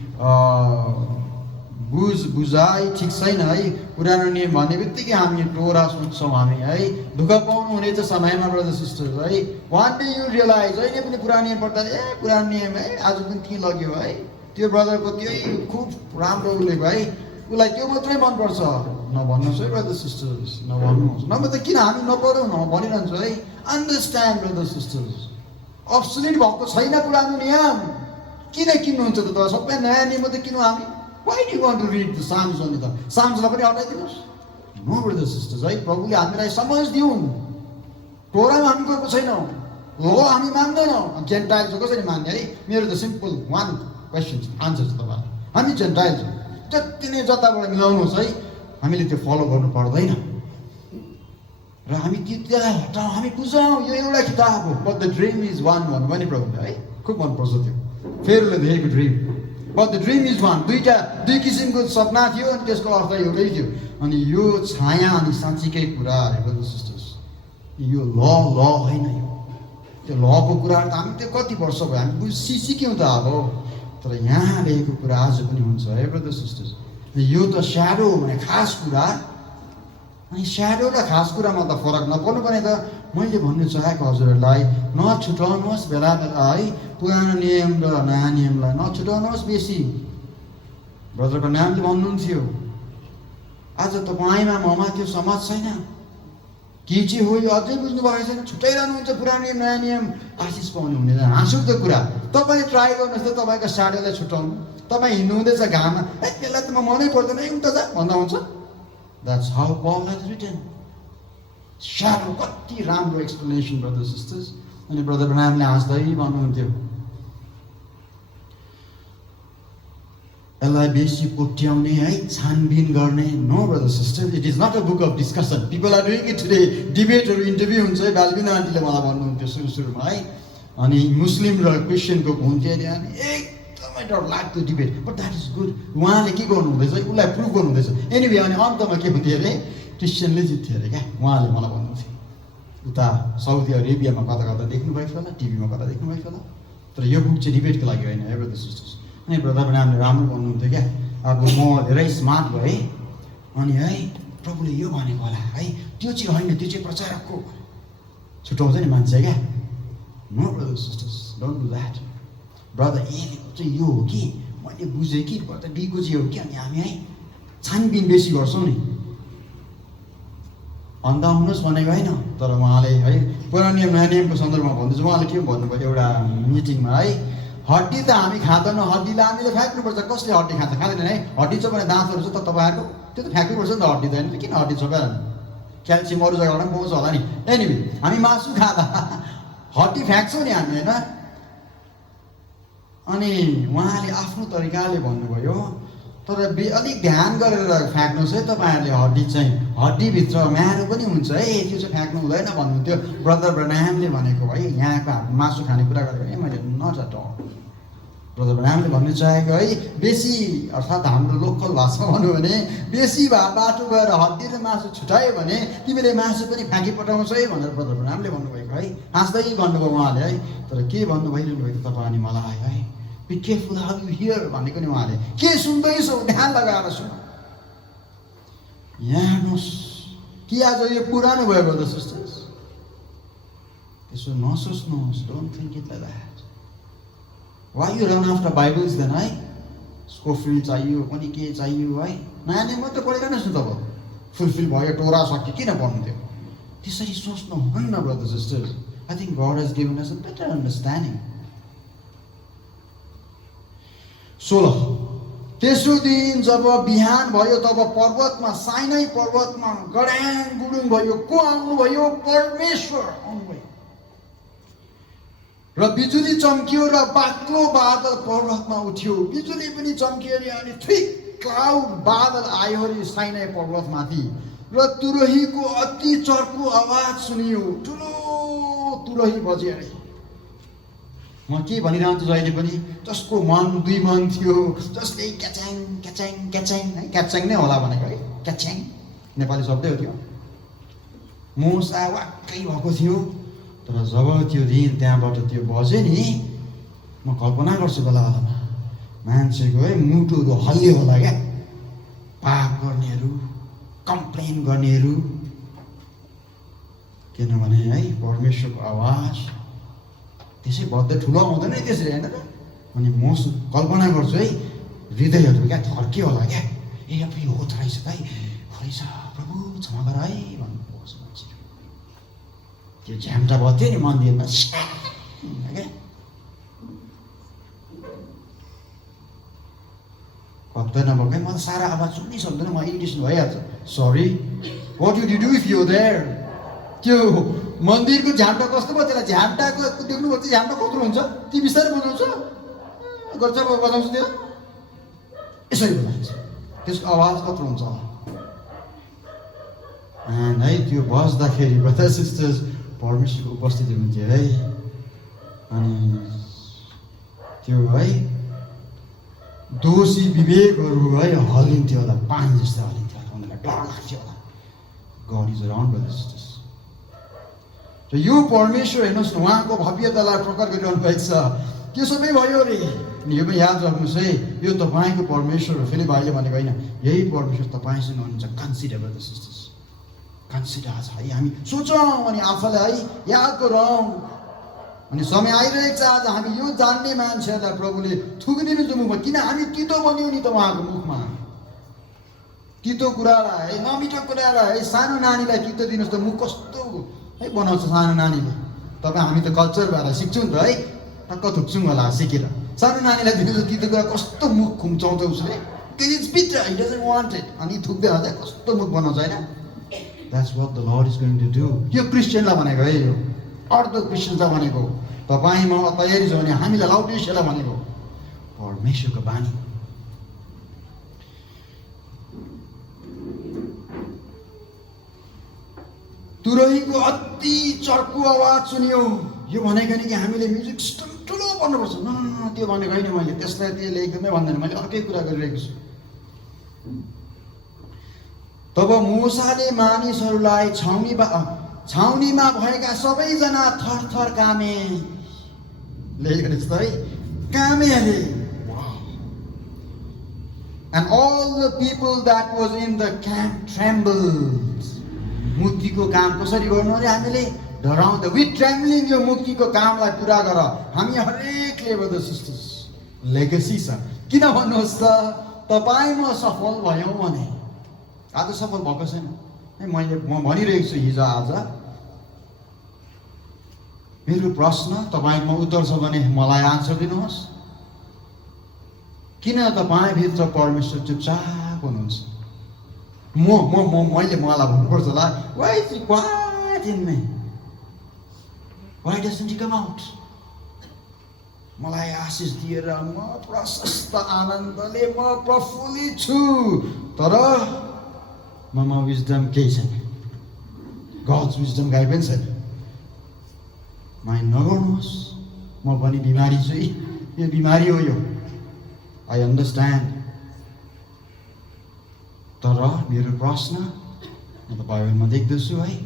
बुझाइ ठिक छैन है। पुरानो नियम भन्ने बित्तिकै हामी टोरा सोच्छौँ हामी है। दुःख पाउनु हुने चाहिँ समयमा ब्रदर सिस्टर्स है, वान डे यु रियलाइज जहिले पनि पुरानो नियम पढ्दा पुरानो नियम है आज पनि के लग्यो है, त्यो ब्रदरको त्यही खुब राम्रो उसले है, उसलाई त्यो मात्रै मनपर्छ नभन्नुहोस् है ब्रदर सिस्टर्स, नभन्नुहोस्। नभए त किन हामी नपढौँ न भनिरहन्छु है। अन्डरस्ट्यान्ड ब्रदर सिस्टर्स, अब्सोल्युट भएको छैन पुरानो नियम। किन किन्नुहुन्छ त तपाईँ? सबै नयाँ नियम त किन्नु हामी। Why do you want to read the Psalms only त? Psalmsलाई पनि हटाइदिनुहोस्। नो ब्रदर सिस्टर्स है, प्रभुले हामीलाई समझ दिउन्। टोरामा हामी गएको छैनौँ, हो हामी मान्दैनौँ। जेन्टाइल्स कसरी मान्ने है? मेरो त सिम्पल वान क्वेसन आन्सर छ तपाईँ, हामी जेन्टाइल्स हो। जति नै जताबाट मिलाउनुहोस् है, हामीले त्यो फलो गर्नु पर्दैन। र हामी त्यसलाई हटाउँ, हामी बुझौँ यो एउटा किताब हो। But the dream is one भन्नुभयो नि प्रभुले है, खुब मनपर्छ त्यो फेरोले देखेको dream. But the dream is one, दुई किसिमको सपना थियो अनि त्यसको अर्थ एउटै थियो। अनि यो छाया अनि साँच्चीकै कुरा अरे ब्रदर सिस्टर्स, यो ल होइन, यो त्यो लको कुराहरू त हामी त्यो कति वर्ष भयो हामी सिक्यौँ त अब। तर यहाँ ल्याएको कुरा आज पनि हुन्छ है ब्रदर सिस्टर्स। यो त स्याडो हो भने खास कुरा, अनि स्याडो र खास कुरामा त फरक नपर्नु पर्ने त मैले भन्नु चाहेको हजुरहरूलाई, नछुटाउनुहोस् बेला बेला है पुरानो नियम र नयाँ नियमलाई नछुटाउनुहोस् बेसी। ब्रदरको नामले भन्नुहुन्थ्यो, आज तपाईँमा ममा त्यो समाज छैन, के चाहिँ हो यो अझै बुझ्नु भएको छैन, छुट्याइरहनुहुन्छ पुरानो नियम नयाँ नियम, आशिष पाउनु हुने हाँसुको कुरा। तपाईँ ट्राई गर्नुहोस् त तपाईँको स्याडोलाई छुटाउनु। तपाईँ हिँड्नु हुँदैछ घाममा, त्यसलाई त म मनै पर्दैन है उता जा भन्दा हुन्छ? That's how Paul has written. स्याडो कति राम्रो एक्सप्लेनेसन ब्रदर सिस्टर्स। अनि ब्रदर ब्रायनले हाँस्दै भन्नुहुन्थ्यो, यसलाई बेसी कोट्याउने है, छानबिन गर्ने। No brother sister, it is not a book of discussion. People are doing it today, डिबेटहरू इन्टरभ्यू हुन्छ है। बालबिना आन्टीले मलाई भन्नुहुन्थ्यो सुरुमा है, अनि मुस्लिम र क्रिस्चियनको हुन्थ्यो अरे, अनि एकदमै डर लाग्थ्यो debate. But that is good. उहाँले के गर्नुहुँदैछ, उसलाई प्रुभ गर्नुहुँदैछ। एनिवे अनि अन्तमा के हुन्थ्यो अरे, क्रिस्चियनले जित्थ्यो अरे क्या। उहाँले मलाई भन्नुहुन्थ्यो, उता साउदी अरेबियामा कता कता देख्नुभएको होला, टिभीमा कता देख्नुभएको होला, तर यो बुक चाहिँ डिबेटको लागि होइन है ब्रदर सिस्टर्स। अनि ब्रदर ब्रायनले राम्रो भन्नुहुन्थ्यो क्या, अब म धेरै स्मार्ट भएँ अनि है प्रभुले यो भनेको होला है, त्यो चाहिँ होइन, त्यो चाहिँ प्रचारकको छुट्याउँछ नि मान्छे क्या। No brother sisters, don't do that. Brother एको चाहिँ यो हो कि मैले बुझेँ कि ब्रदर बीको चाहिँ हो कि, अनि हामी है छानबिन बेसी गर्छौँ नि। अन्त आउनुहोस् भनेको होइन, तर उहाँले है पुरानो नियम नयाँ नियमको सन्दर्भमा भन्दैछ। उहाँले के भन्नुभयो एउटा मिटिङमा है, हड्डी त हामी खाँदैनौँ, हड्डीलाई हामीले फ्याँक्नुपर्छ। कसले हड्डी खान्छ? खाँदैन है। हड्डी छ भने दाँतहरू छ त तपाईँहरूको, त्यो त फ्याँक्नुपर्छ नि त हड्डी त, होइन किन हड्डी छ क्या? क्याल्सियम अरू जग्गाबाट पनि पाउँछ होला नि। एनिवे हामी मासु खाँदा हड्डी फ्याँक्छौँ नि हामी होइन। अनि उहाँले आफ्नो तरिकाले भन्नुभयो, तर अलिक ध्यान गरेर फ्याँक्नुहोस् है तपाईँहरूले। हड्डी चाहिँ हड्डीभित्र म्यारो पनि हुन्छ है, त्यो चाहिँ फ्याँक्नु हुँदैन भन्नुहुन्थ्यो ब्रदर ब्रायनले भनेको है। यहाँको मासु खाने कुरा गरेको है मैले, नट एट अल। ब्रदर ब्रायनले भन्नु चाहेको है, बेसी अर्थात् हाम्रो लोकल भाषामा भन्यो भने बेसी बाटो गएर हड्डी र मासु छुट्यायो भने तिमीले मासु पनि फ्याँकी पठाउँछ है भनेर ब्रदर ब्रायनले भन्नुभएको है। हाँस्दै भन्नुभयो उहाँले है। तर के भन्नु भइरहनु भएको तपाईँ अनि मलाई है, be careful how you hear भनेको नि उहाँले। के सुन्दैछौ ध्यान लगाएर सुन। यहाँ हेर्नुहोस् कि आज यो पुरानो भयो ब्रदर सिस्टर्स, त्यसो नसोच्नुहोस्। Don't think it like that. Why you run after Bibles then है? स्कोफिल चाहियो पनि के चाहियो है, नयाँ नियम मात्रै पढेर नै तब फुलफिल भयो, टोरा सक्यो, किन पढ्नु थियो? त्यसरी सोच्नुहुन्न brothers sisters. I think God has given us a better understanding. 16 तेस्रो दिन जब बिहान भयो तब पर्वतमा, साइनाई पर्वतमा गड्याङ गुडुङ भयो। को आउनुभयो? परमेश्वर आउनुभयो। र बिजुली चम्कियो र बाक्लो बादल पर्वतमा उठ्यो। बिजुली पनि चम्कियो अनि थिक क्लाउड बादल आयो अरे साइनाई पर्वतमाथि, र तुरहीको अति चर्को आवाज सुनियो। ठुलो तुरही बज्यो अरे। म के भनिरहन्छु जहिले पनि, जसको मन दुई मन थियो, जसले क्याच्याङ क्याच्याङ क्याच्याङ है, क्याच्याङ नै होला भनेको है, क्याच्याङ नेपाली शब्दै हो त्यो। मुसा वाक्कै भएको थियो। तर जब त्यो दिन त्यहाँबाट त्यो बज्यो नि, म कल्पना गर्छु बेला बेलामा मान्छेको है मुटुहरू हल्लियो होला क्या। पाप गर्नेहरू, कम्प्लेन गर्नेहरू, किनभने है परमेश्वरको आवाज त्यसै बद्दै ठुलो आउँदैन त्यसरी, होइन त? अनि म कल्पना गर्छु है हृदयहरू क्या थर्कियो होला क्या। ए अब यो हो त रहेछ त है, रहेछ प्रभु क्षमा गर है भन्नुपर्छ मान्छे। त्यो झ्याम्टा बत्थ्यो नि मन्दिरमा क्या। कतै नभएकै म त सारा आवाज सुन्नै सक्दैन, म इरिटेसन भइहाल्छ। Sorry, what you do if you there? त्यो मन्दिरको झ्याम्टा कस्तो भयो? त्यसलाई झ्याम्टाको देख्नुभयो? त्यो झ्याम्टा कत्रो हुन्छ? ती बिस्तारै बजाउँछ गर्छ, बजाउँछ त्यो यसरी बजाउँछ। त्यसको आवाज कत्रो हुन्छ है? त्यो बज्दाखेरि ब्रदर्स सिस्टर्स परमेश्वरको उपस्थिति हुन्थ्यो है। अनि त्यो है दोषी विवेकहरू है हल्लिन्थ्यो होला, पानी जस्तो हल्लिन्थ्यो होला, उनीहरूलाई डर लाग्थ्यो होला। God is around brothers sisters. र यो परमेश्वर हेर्नुहोस् न, उहाँको भव्यतालाई प्रकट गरिरहनु भएको छ। त्यो सबै भयो अरे। अनि यो पनि याद राख्नुहोस् है, यो तपाईँको परमेश्वर हो। फेरि भाइले भनेको होइन, यही परमेश्वर तपाईँसँग हुनुहुन्छ। कन्सिडर ब्रदर्स सिस्टर्स, कन्सिडर आज है हामी सोचौँ अनि आफूलाई है याद गरौँ। अनि समय आइरहेको छ आज हामी यो जान्ने मान्छेहरूलाई प्रभुले थुकिदिनुहुन्छ मुखमा। किन हामी तितो बन्यौँ नि त उहाँको मुखमा। तितो कुरालाई है, नमिठो कुरालाई है, सानो नानीलाई तितो दिनुहोस् त मुख कस्तो है बनाउँछ सानो नानीले। तपाईँ हामी त कल्चर भएर सिक्छौँ नि त है, टक्क थुक्छौँ होला सिकेर। सानो नानीलाई दिनुहोस् तितो कुरा कस्तो मुख खुम्चाउँछ उसले, it's bitter, he doesn't want it. अनि थुक्दै हाल्छ कस्तो मुख बनाउँछ होइन। That's what the Lord is going to do. यो क्रिस्चियनलाई भनेको है, यो अर्ध क्रिस्चियनलाई भनेको। तपाईँमा तयारी छ भने हामीलाई लाउडेसियालाई भनेको परमेश्वरको बानी। तुरहीको अति चर्को आवाज सुनियो। यो भनेको नि कि हामीले म्युजिक सिस्टम ठुलो गर्नुपर्छ। न त्यो भनेको होइन, मैले त्यसलाई त्यसले एकदमै भन्दैन, मैले अर्कै कुरा गरिरहेको छु। तब मूसाले मानिसहरूलाई छाउनीमा भएका सबैजना थरथर कामे। लेखेको छ है, कामे अरे। And all the people that was in the camp trembled. मुक्तिको काम कसरी गर्नु अरे हामीले? डराउँदा विथ ट्रेम्बलिङ यो मुक्तिको कामलाई पुरा गर। हामी हरेकले ब्रदर्स सिस्टर्स लेगेसी छ। किन भन्नुहोस् त, तपाईँ म सफल भयौँ भने। आज सफल भएको छैन है, म भनिरहेको छु हिजो आज। मेरो प्रश्न तपाईँमा उत्तर छ भने मलाई आन्सर दिनुहोस्। किन तपाईँभित्र परमेश्वर चुपचाप हुनुहुन्छ? मैले मलाई भन्नुपर्छ होला, why is he quiet in me? Why doesn't he come out? मलाई आशिष दिएर म प्रशस्त आनन्दले म प्रफुल्लित छु, तर ममा विजडम केही छैन। गड्स विजडम गाई पनि छैन। माइन्ड नगर्नुहोस्, म पनि बिमारी छु। यो बिमारी हो यो, आई अन्डरस्ट्यान्ड। तर मेरो प्रश्न म त बाइबलमा देख्दछु है,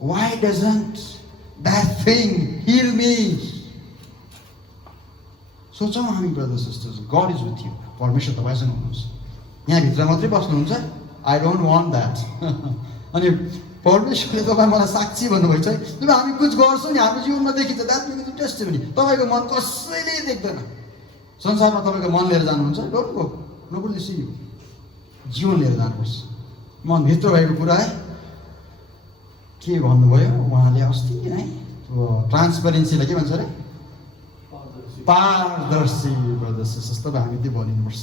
why doesn't that thing heal me? सोचौँ हामी brothers sisters, God is with you. परमेश्वर तपाईँसँग हुनुहुन्छ, यहाँभित्र मात्रै बस्नुहुन्छ। I don't want that. अनि परमेश्वरले तपाईँ मलाई साक्षी भन्नुभएको छ है। जब हामी कुछ गर्छौँ नि हाम्रो जीवनमा देखिन्छ, द्याट मिन्स टेस्टिमनी। तपाईँको मन कसैले देख्दैन, संसारमा तपाईँको मन लिएर जानुहुन्छ, don't go, nobody see you. जीवन लिएर जानुपर्छ, मनभित्र भएको कुरा है। के भन्नुभयो उहाँले अस्ति है, ट्रान्सपेरेन्सीलाई के भन्छ अरे, पारदर्शी ब्रदर्स सिस्टर्स। तपाईँ हामी त्यो बनिनुपर्छ।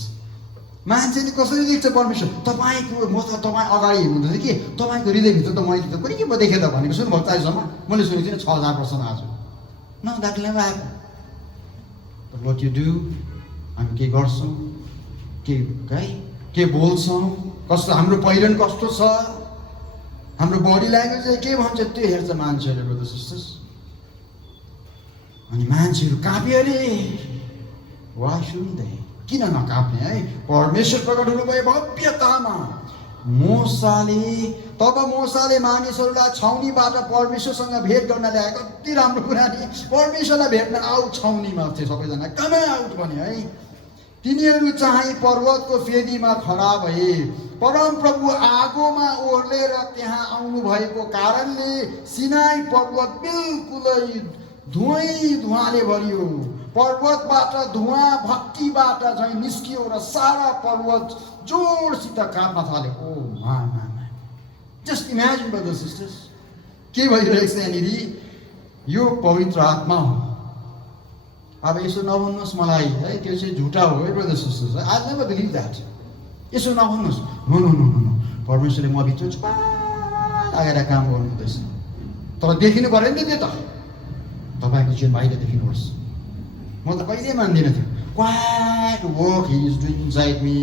मान्छेले कसरी देख्छ परमेश्वर? तपाईँको, म त तपाईँ अगाडि हिँड्नुहुँदैछ कि तपाईँको हृदयभित्र त मैले त कुनै के पो देखेँ त भनेको सुन्नुभएको आजसम्म? मैले सुनेको थिइनँ 6000 वर्षमा आज। न that never happen. What you do, हामी के गर्छौँ, के बोल्छौँ, कस्तो हाम्रो पहिरन कस्तो छ, हाम्रो बडी ल्याङ्ग्वेज के भन्छ, त्यो हेर्छ मान्छेहरूले ब्रदर्स सिस्टर्स। अनि मान्छेहरू काप्यो अरे, वाइ सुन्ट दे? किन नकाप्ने है? परमेश्वर प्रकट हुनुभयो भव्यतामा। तब मोसाले मानिसहरूलाई छाउनीबाट परमेश्वरसँग भेट गर्न ल्याए। कति राम्रो कुरा नि, परमेश्वरलाई भेट्न आउट छाउनीमा थिए सबैजना, कमै आउट भने है। तिनीहरू चाहिँ पर्वतको फेदीमा खडा भए। परम प्रभु आगोमा ओर्लेर त्यहाँ आउनु भएको कारणले सिनाई पर्वत बिल्कुलै धुवाले भरियो। पर्वतबाट धुवा भट्टीबाट झैँ निस्कियो र सारा पर्वत जोडसित काट्न थाल्यो। ओ मा, जस्ट इमेजिन ब्रदर्स सिस्टर्स, के भइरहेको छ यहाँनिर? यो पवित्र आत्मा हो। अब यसो नभन्नुहोस् मलाई है, त्यो चाहिँ झुटा हो है brothers sisters. I never believe that. यसो नभन्नुहोस्, नो नो नो नो, परमेश्वरले म भित्र चुपा लागेर काम गर्नु हुँदैछ। तर देखिनु पऱ्यो नि त, त्यो त तपाईँको जीवन बाहिर देखिनुपर्छ। म त कहिल्यै मान्दिनँ थियो। Quite work he is doing inside me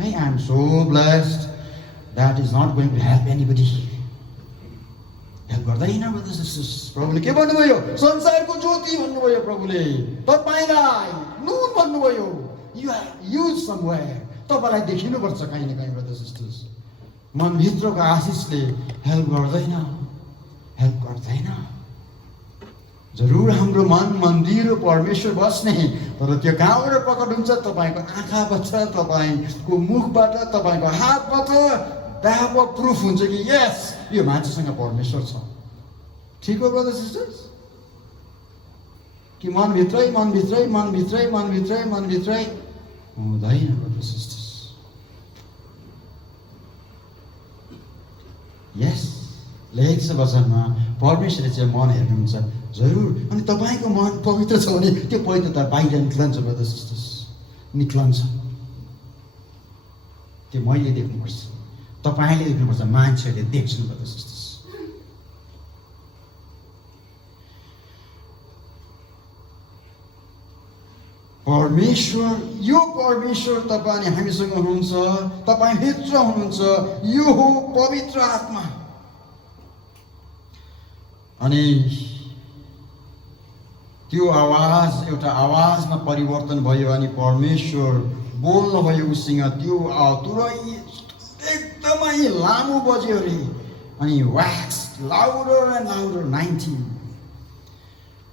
है, I am so blessed, that is not going to help anybody. Help गर्दैन ब्रदर्स सिस्टर्स। प्रभुले के भन्नुभयो? संसारको ज्योति भन्नुभयो प्रभुले। तपाईँलाई नुन भन्नुभयो। You are use somewhere. तपाईँलाई देखिनुपर्छ कहीँ न कहीँ ब्रदर्स सिस्टर्स। मनभित्रको आशिषले हेल्प गर्दैन। जरुर हाम्रो मन मन्दिर परमेश्वर बस्ने, तर त्यो कहाँबाट प्रकट हुन्छ? तपाईँको आँखाबाट, तपाईँको मुखबाट, तपाईँको हातबाट द्याट प्रुफ हुन्छ कि यस, यो मान्छेसँग परमेश्वर छ। ठिक हो ब्रदर्स सिस्टर्स? कि मनभित्रै हुँदैन ब्रदर्स सिस्टर्स। यस, लेखेको छ वचनमा, परमेश्वरले चाहिँ मन हेर्नुहुन्छ जरुर। अनि तपाईँको मन पवित्र छ भने त्यो पवित्रता बाहिर निक्लन्छ ब्रदर्स सिस्टर्स, निक्लन्छ। त्यो मैले देख्नुपर्छ, तपाईँले देख्नुपर्छ, मान्छेहरूले देख्छन् ब्रदर्स सिस्टर्स। यो परमेश्वर तपाईँ अनि हामीसँग हुनुहुन्छ, तपाईँ भित्र हुनुहुन्छ। यो हो पवित्र आत्मा। अनि त्यो आवाज एउटा आवाजमा परिवर्तन भयो अनि परमेश्वर बोल्नुभयो उसँग। त्यो तुरै एकदमै लामो बज्यो अरे, अनि व्याक्स लाउडर एन्ड लाउडर 90।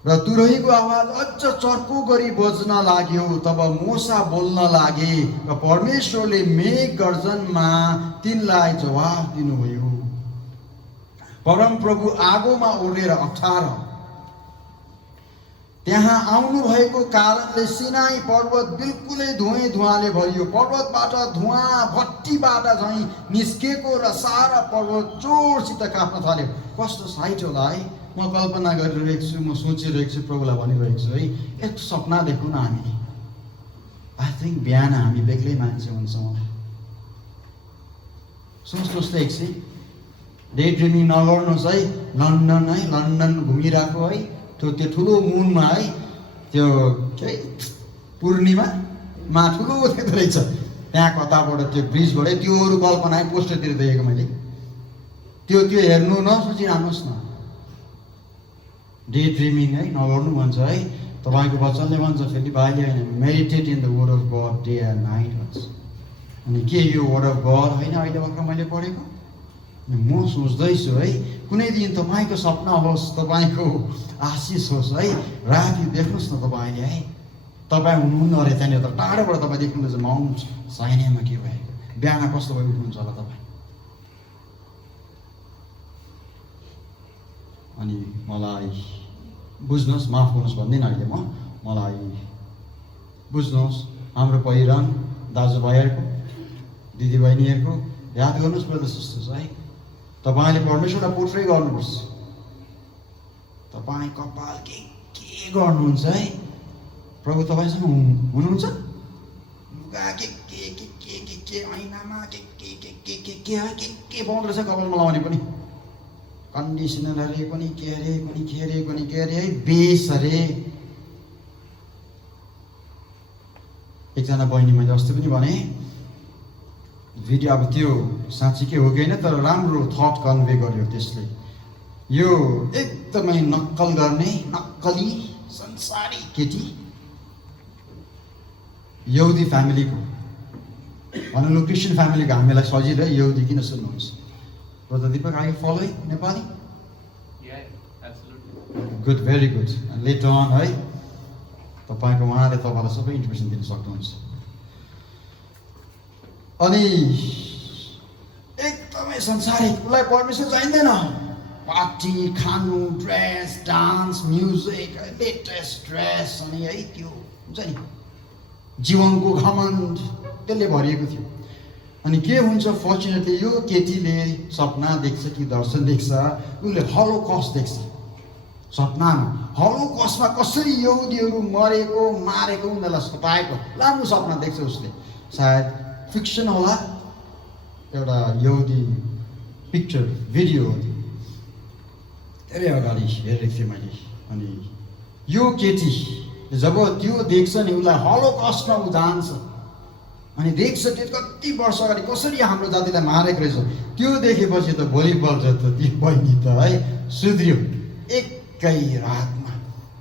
र तुरहीको आवाज अझ चर्को गरी बज्न लाग्यो। तब मोसा बोल्न लागे र परमेश्वरले मेघ गर्जनमा तिनलाई जवाफ दिनुभयो। परम प्रभु आगोमा ओर्लेर 18 त्यहाँ आउनु भएको कारणले सिनाई पर्वत बिल्कुलै धुवाले भरियो। पर्वतबाट धुवा भट्टीबाट झैँ निस्केको र सारा पर्वत जोडसित काट्न थाल्यो। कस्तो साइट होला है? म कल्पना गरिरहेको छु, म सोचिरहेको छु, प्रभुलाई भनिरहेको छु है, एक सपना देखौँ न हामी। आई थिङ्क बिहान हामी बेग्लै मान्छे हुन्छौँ। सोच्नुहोस् त एकछिन, डे ड्रिमिङ नगर्नुहोस् है। लन्डन घुमिरहेको है, त्यो ठुलो मुनमा है, त्यो के पूर्णिमामा ठुलो देख्दो रहेछ त्यहाँ कताबाट, त्यो ब्रिजबाट। त्योहरू कल्पना है, पोस्टरतिर देखेको मैले। त्यो हेर्नु नसोचिरहनुहोस् न। डे ड्रिमिङ है नगर्नु भन्छ है, तपाईँको वचनले भन्छ फेरि बाहिर होइन, meditate in the word of God day and night भन्छ। अनि के यो वर्ड अफ गड होइन अहिले भर्खर मैले पढेको? म सोच्दैछु है, कुनै दिन तपाईँको सपना होस्, तपाईँको आशिष होस् है। राति देख्नुहोस् न तपाईँले है, तपाईँ हुनुहुन्न अरे त्यहाँनिर, त टाढोबाट तपाईँ देख्नुहुन्छ माउन्ट साइनाईमा के भएको। बिहान कस्तो भइ उठ्नुहुन्छ होला तपाईँ? अनि मलाई बुझ्नुहोस्, माफ गर्नुहोस् भन्दिनँ अहिले, मलाई बुझ्नुहोस्, हाम्रो पहिरन दाजुभाइहरूको दिदीबहिनीहरूको याद गर्नुहोस् ब्रदर सिस्टर्स है, तपाईँले परमेश्वरलाई पोर्ट्रे गर्नुपर्छ। तपाईँ कपाल के गर्नुहुन्छ है, प्रभु तपाईँसँग हुनुहुन्छ। लुगा के ऐनामा के पाउँदो रहेछ कपालमा लगाउने पनि, कन्डिसनर अरे पनि के अरे है, बेस अरे। एकजना बहिनी मैले अस्ति पनि भने भिडियो, अब त्यो साँच्चीकै हो कि होइन, तर राम्रो थट कन्भे गर्यो त्यसले। यो एकदमै नक्कल गर्ने, नक्कली संसारी केटी, यहुदी फ्यामिलीको, भन्नु क्रिस्चियन फ्यामिलीको, हामीलाई सजिलो है, यहुदी किन सुन्नुहुन्छ। Brother Deepak, are you following Nepali? Good, very good. Later on है, तपाईँको उहाँले तपाईँलाई सबै इन्फर्मेसन दिन सक्नुहुन्छ। अनि एकदमै संसारिक, उसलाई परमेश्वर चाहिँदैन। पार्टी, खानु, dress, dance, music, latest dress, अनि है त्यो हुन्छ नि जीवनको घमण्ड, त्यसले भरिएको थियो। अनि के हुन्छ, फर्चुनेटली यो केटीले सपना देख्छ कि दर्शन देख्छ, उसले हलोकस्ट देख्छ सपनामा। हलोकस्टमा कसरी यहुदीहरू मरेको, मारेको, उनीहरूलाई सताएको राम्रो सपना देख्छ उसले। सायद फिक्सन होला, एउटा यहुदी पिक्चर भिडियो हो, धेरै अगाडि हेरेको थिएँ मैले। अनि यो केटी जब त्यो देख्छ नि, उसलाई हलोकस्टमा ऊ जान्छ अनि देख्छ त्यो कति वर्ष अगाडि कसरी हाम्रो जातिलाई मारेको रहेछ। त्यो देखेपछि त भोलिपल्ट त त्यो बहिनी त है सुध्रियो, एकै रातमा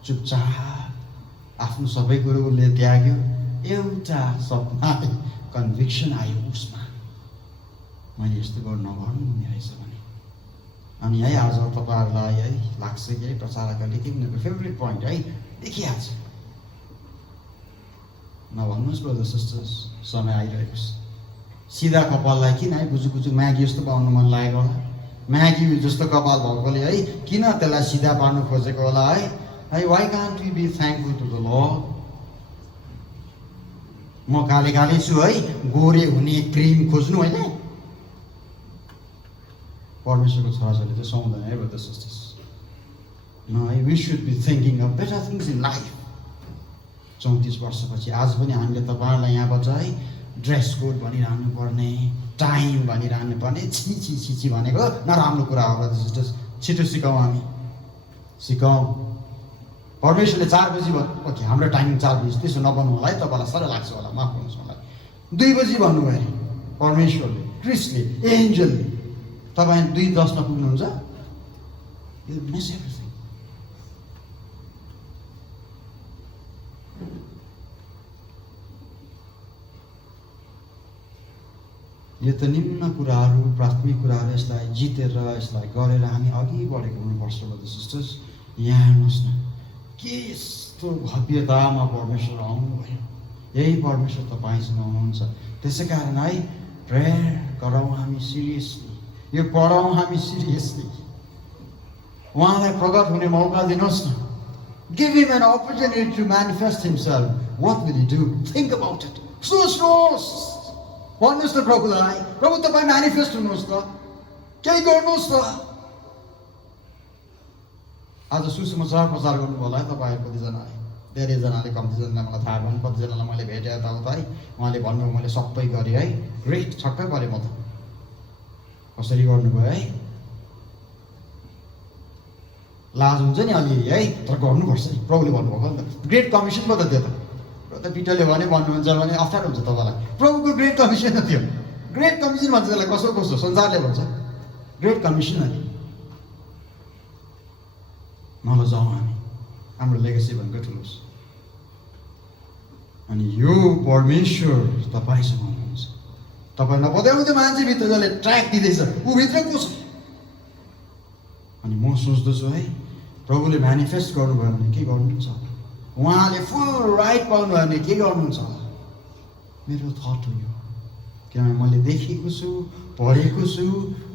चुपचाप आफ्नो सबै कुरो उसले त्याग्यो। एउटा सपना कन्भिक्सन आयो उसमा, मैले यस्तो गर्नु नगर्नु हुने रहेछ भने। अनि है आज तपाईँहरूलाई है लाग्छ कि है प्रचारकहरूले के उनीहरूको फेभरेट पोइन्ट है देखिहाल्छ। नभन्नुहोस् ब्रदर सिस्टर्स, समय आइरहेको छ। सिधा कपाललाई किन है गुजुक म्यागी जस्तो पाउनु मन लागेको होला, म्यागी जस्तो कपाल भएकोले है किन त्यसलाई सिधा पार्नु खोजेको होला है। Why can't we be thankful to the Lord. म काले छु है, गोरे हुने क्रिम खोज्नु होइन। परमेश्वरको छोराछोरीले चाहिँ सुहाउँदैन है brother sisters. We should be thinking of better things in life. 34 वर्षपछि आज पनि हामीले तपाईँहरूलाई यहाँबाट है ड्रेस कोड भनिरहनु पर्ने, टाइम भनिरहनु पर्ने, छि भनेको नराम्रो कुरा हो ब्रदर सिस्टर्स। छिटो सिकाउँ, हामी सिकाउँ। परमेश्वरले 4 बजी ओके, हाम्रो टाइमिङ 4 बजी, त्यसो नबन्नु होला है, तपाईँलाई साह्रो लाग्छ होला, माफ गर्नुहोस् मलाई। 2 बजी भन्नुभयो अरे परमेश्वरले, क्रिस्टले, एन्जलले। तपाईँ 2:10 पुग्नुहुन्छ, यु मिस एभ्रिथिङ। यो त निम्न कुराहरू, प्राथमिक कुराहरू, यसलाई जितेर यसलाई गरेर हामी अघि बढेको हुनुपर्छ ब्रदर सिस्टर्स। यहाँ हेर्नुहोस् न, के यस्तो भव्यतामा परमेश्वर आउनुभयो। यही परमेश्वर तपाईँसँग हुनुहुन्छ। त्यसै कारण है प्रेयर गरौँ हामी सिरियसली, यो पढौँ हामी सिरियसली। उहाँलाई प्रकट हुने मौका दिनुहोस् न। Give him an opportunity to manifest himself. What will he do? Think about it. सोच्नुहोस्, भन्नुहोस् त प्रभुलाई, प्रभु तपाईँ म्यानिफेस्ट हुनुहोस् त, केही गर्नुहोस् त। आज सुसमाचार प्रचार गर्नुभयो होला है तपाईँहरू कतिजनाले, धेरैजनाले, कम्तीजनालाई मलाई थाहा भएन, कतिजनालाई मैले भेटेँ यताउता है। उहाँले भन्नुभयो मैले सबै गरेँ है, ग्रेट, छक्कै परेँ म त। कसरी गर्नुभयो है, लाज हुन्छ नि अलिअलि है, तर गर्नुपर्छ नि, प्रभुले भन्नुभएको नि त। ग्रेट कमिसन पो त त्यो त। त पिटरले भन्नुहुन्छ भने अप्ठ्यारो हुन्छ तपाईँलाई। प्रभुको ग्रेट कमिसन थियो। ग्रेट कमिसन भन्छ त्यसलाई, कसो संसारले भन्छ ग्रेट कमिसन हो नि। नलजाउँ हामी, हाम्रो लेगेसी भनेको ठुलो छ। अनि यो परमेश्वर तपाईँसँग हुनुहुन्छ। तपाईँ नपत्याउने त्यो मान्छेभित्र जसले ट्र्याक दिँदैछ, ऊ भित्र को छ? अनि म सोच्दछु है, प्रभुले म्यानिफेस्ट गर्नुभयो भने के गर्नुहुन्छ, उहाँले फुल राइट पाउनुभयो भने के गर्नुहुन्छ होला। मेरो थट हो यो, किनभने मैले देखेको छु, पढेको छु,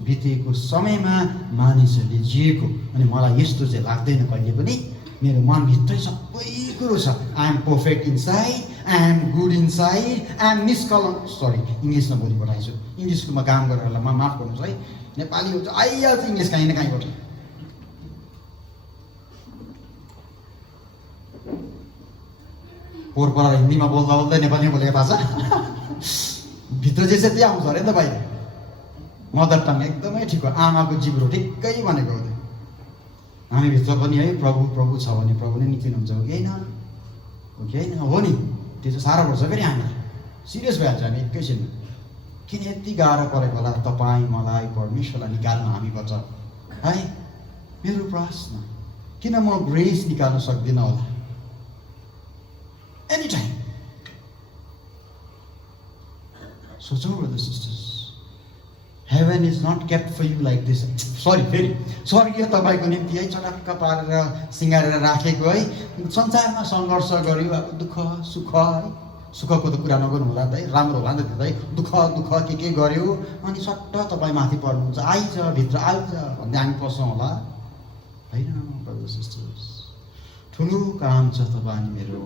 बितेको समयमा मानिसहरूले जिएको। अनि मलाई यस्तो चाहिँ लाग्दैन कहिले पनि, मेरो मनभित्रै सबै कुरो छ। I am perfect inside I am good inside, I am निष्कलङ्क, सरी इङ्ग्लिसमा बोली पठाएको छु, इङ्ग्लिसमा काम गरेरलाई माफ गर्नुहोस् है, नेपाली हुन्छ आइहाल्छ इङ्ग्लिस काहीँ न काहीँबाट। पोहोर पर हिन्दीमा बोल्दा बोल्दै नेपालीमा बोलेको थाहा छ भित्र जे छ त्यही आउँछ अरे नि त बाहिर। मदर टङ एकदमै ठिक हो, आमाको जिब्रो ठिक्कै भनेको हो। हामीभित्र पनि है प्रभु प्रभु छ भने प्रभु नै निक्लिनुहुन्छ, हो कि होइन? हो कि होइन? हो नि, त्यो चाहिँ साह्रो पर्छ फेरि हामीलाई, सिरियस भइहाल्छ हामी एकैछिनमा। किन यति गाह्रो परेको होला तपाईँ मलाई परमेश्वरलाई निकाल्नु हामीबाट है? मेरो प्रश्न, किन म ग्रेस निकाल्न सक्दिनँ होला? एनी टाइम सोचौँ brothers sisters, heaven is not kept for you like this. Sorry, फेरि स्वर्गीय तपाईँको निम्ति है चटक्क पारेर सिँगारेर राखेको है, संसारमा सङ्घर्ष गर्यो, अब दुःख सुख है, सुखको त कुरा नगर्नु होला त है, राम्रो होला नि त त्यो है, दुःख दुःख के गर्यो, अनि सट्ट तपाईँ माथि पर्नुहुन्छ, आइज भित्र आइज भन्दै हामी पस्छौँ होला होइन? ब्रदर्स सिस्टर्स, ठुलो काम छ तपाईँ अनि मेरो,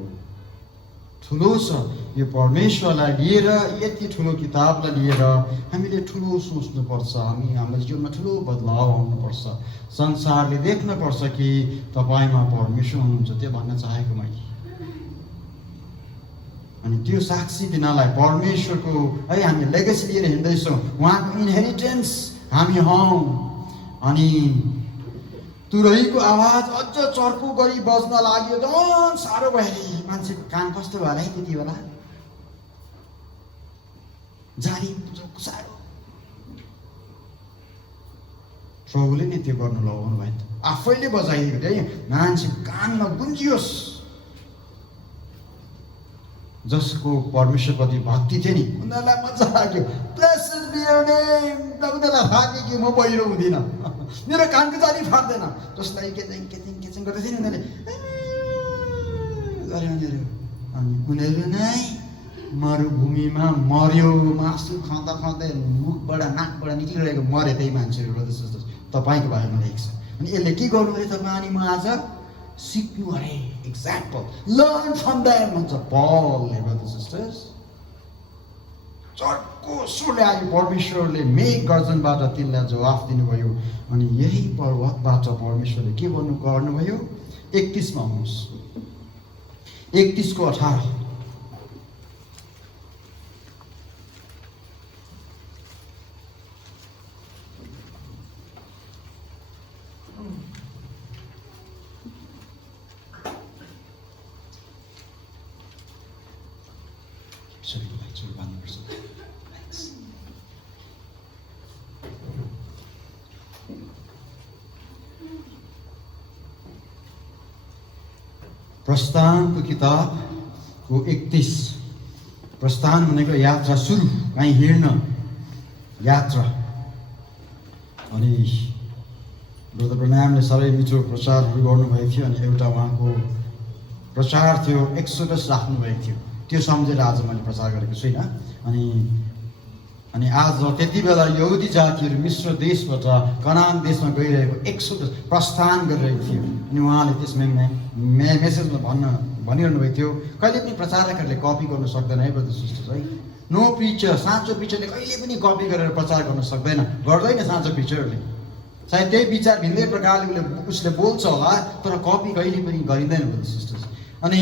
ठुलो छ यो परमेश्वरलाई लिएर, यति ठुलो किताबलाई लिएर हामीले ठुलो सोच्नुपर्छ। हाम्रो जीवनमा ठुलो बदलाव आउनुपर्छ, संसारले देख्नुपर्छ कि तपाईँमा परमेश्वर हुनुहुन्छ, त्यो भन्न चाहेको मैले। अनि त्यो साक्षी दिनलाई परमेश्वरको है हामी लेगेसी लिएर हिँड्दैछौँ, उहाँको इन्हेरिटेन्स हामी हौँ। अनि तुरहीको आवाज अझ चर्को गरी बज्न लाग्यो, झन् साह्रो भयो, मान्छेको कान कस्तो भयो है त्यति बेला, जानी साह्रो। प्रभुले नै त्यो गर्नु लगाउनु भयो, आफैले बजाइदिएको थियो है, मान्छेको कानमा गुन्जियोस्। जसको परमेश्वरप्रति भक्ति थियो नि उनीहरूलाई मजा लाग्यो, ब्लेस्ड बी योर नेम, उनीहरूलाई थाहा कि म पहिरो हुँदिनँ, मेरो कानको जाली फाट्दैन, जसलाई केचेङ गर्दै थियो नि उनीहरूले गरे उनीहरू। अनि उनीहरू नै मरुभूमिमा मर्यो, मासु खाँदा खाँदै मुखबाट नाकबाट निक्लिरहेको मरे त्यही मान्छेहरू। जस्तो तपाईँको बारेमा लेखेको छ। अनि यसले के गर्नु अरे तपाईँ अनि म आज सिक्नु अरे, एक्जाम्पल लर्न फ्रम देम भन्छ पलले। ब्रदर्स सिस्टर्स, चर्को सुरले आयो, परमेश्वरले मेघ गर्जनबाट तिनलाई जवाफ दिनुभयो। अनि यही पर्वतबाट परमेश्वरले के गर्नुभयो? 31मा आउनुहोस्, 31को 18। प्रस्थानको किताबको 31। प्रस्थान भनेको यात्रा सुरु, कहीँ हिँड्न यात्रा। अनि ब्रदर ब्रनामले साह्रै मिठो प्रचारहरू गर्नुभएको थियो। अनि एउटा उहाँको प्रचार थियो, एक्सोडस राख्नुभएको थियो, त्यो सम्झेर आज मैले प्रचार गरेको छुइनँ। अनि आज त्यति बेला यहुदी जातिहरू मिश्र देशबाट कनान देशमा गइरहेको एक्सोडस प्रस्थान गरिरहेको थियो। अनि उहाँले त्यसमा मेसेजमा भनिरहनु भएको थियो, कहिले पनि प्रचारकहरूले कपी गर्न सक्दैन है ब्रदर सिस्टर्स है। नो प्रिचर, साँचो प्रिचरले कहिले पनि कपी गरेर प्रचार गर्न सक्दैन, गर्दैन साँचो प्रिचरले। सायद त्यही विचार भिन्दै प्रकारले उसले बोल्छ होला, तर कपी कहिले पनि गरिँदैन ब्रदर सिस्टर्स। अनि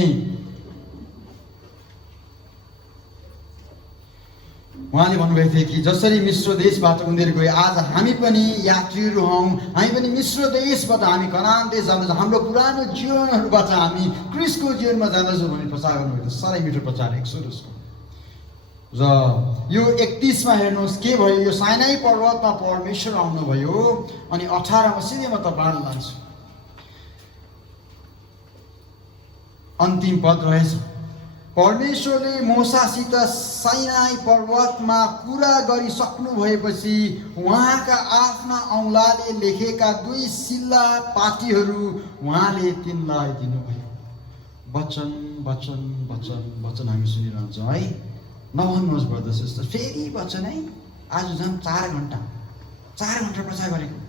उहाँले भन्नुभएको थियो कि जसरी मिश्र देशबाट उनीहरू गए, आज हामी पनि यात्रीहरू हौँ, हामी पनि मिश्र देशबाट हामी कनान देश जाँदैछौँ, हाम्रो पुरानो जीवनहरूबाट हामी क्रिस्टको जीवनमा जाँदैछौँ भने प्रचार गर्नुभएको थियो। साह्रै मिठो प्रचार एक्सोडसको। र यो 31मा हेर्नुहोस् के भयो, यो साइनाई पर्वतमा परमेश्वर आउनुभयो। अनि 18मा सिधै म तपाईँलाई लान्छु, अन्तिम पद रहेछ। परमेश्वरले मोसासित साइनाई पर्वतमा कुरा गरिसक्नु भएपछि उहाँका आफ्ना औँलाले लेखेका 2 सिल्ला पाटीहरू उहाँले तिनलाई दिनुभयो। वचन वचन वचन वचन हामी सुनिरहन्छौँ है, नभन्नुहोस् ब्रदर सिस्टर, फेरि वचन है। आज झन् 4 घन्टा प्रचार गरेको।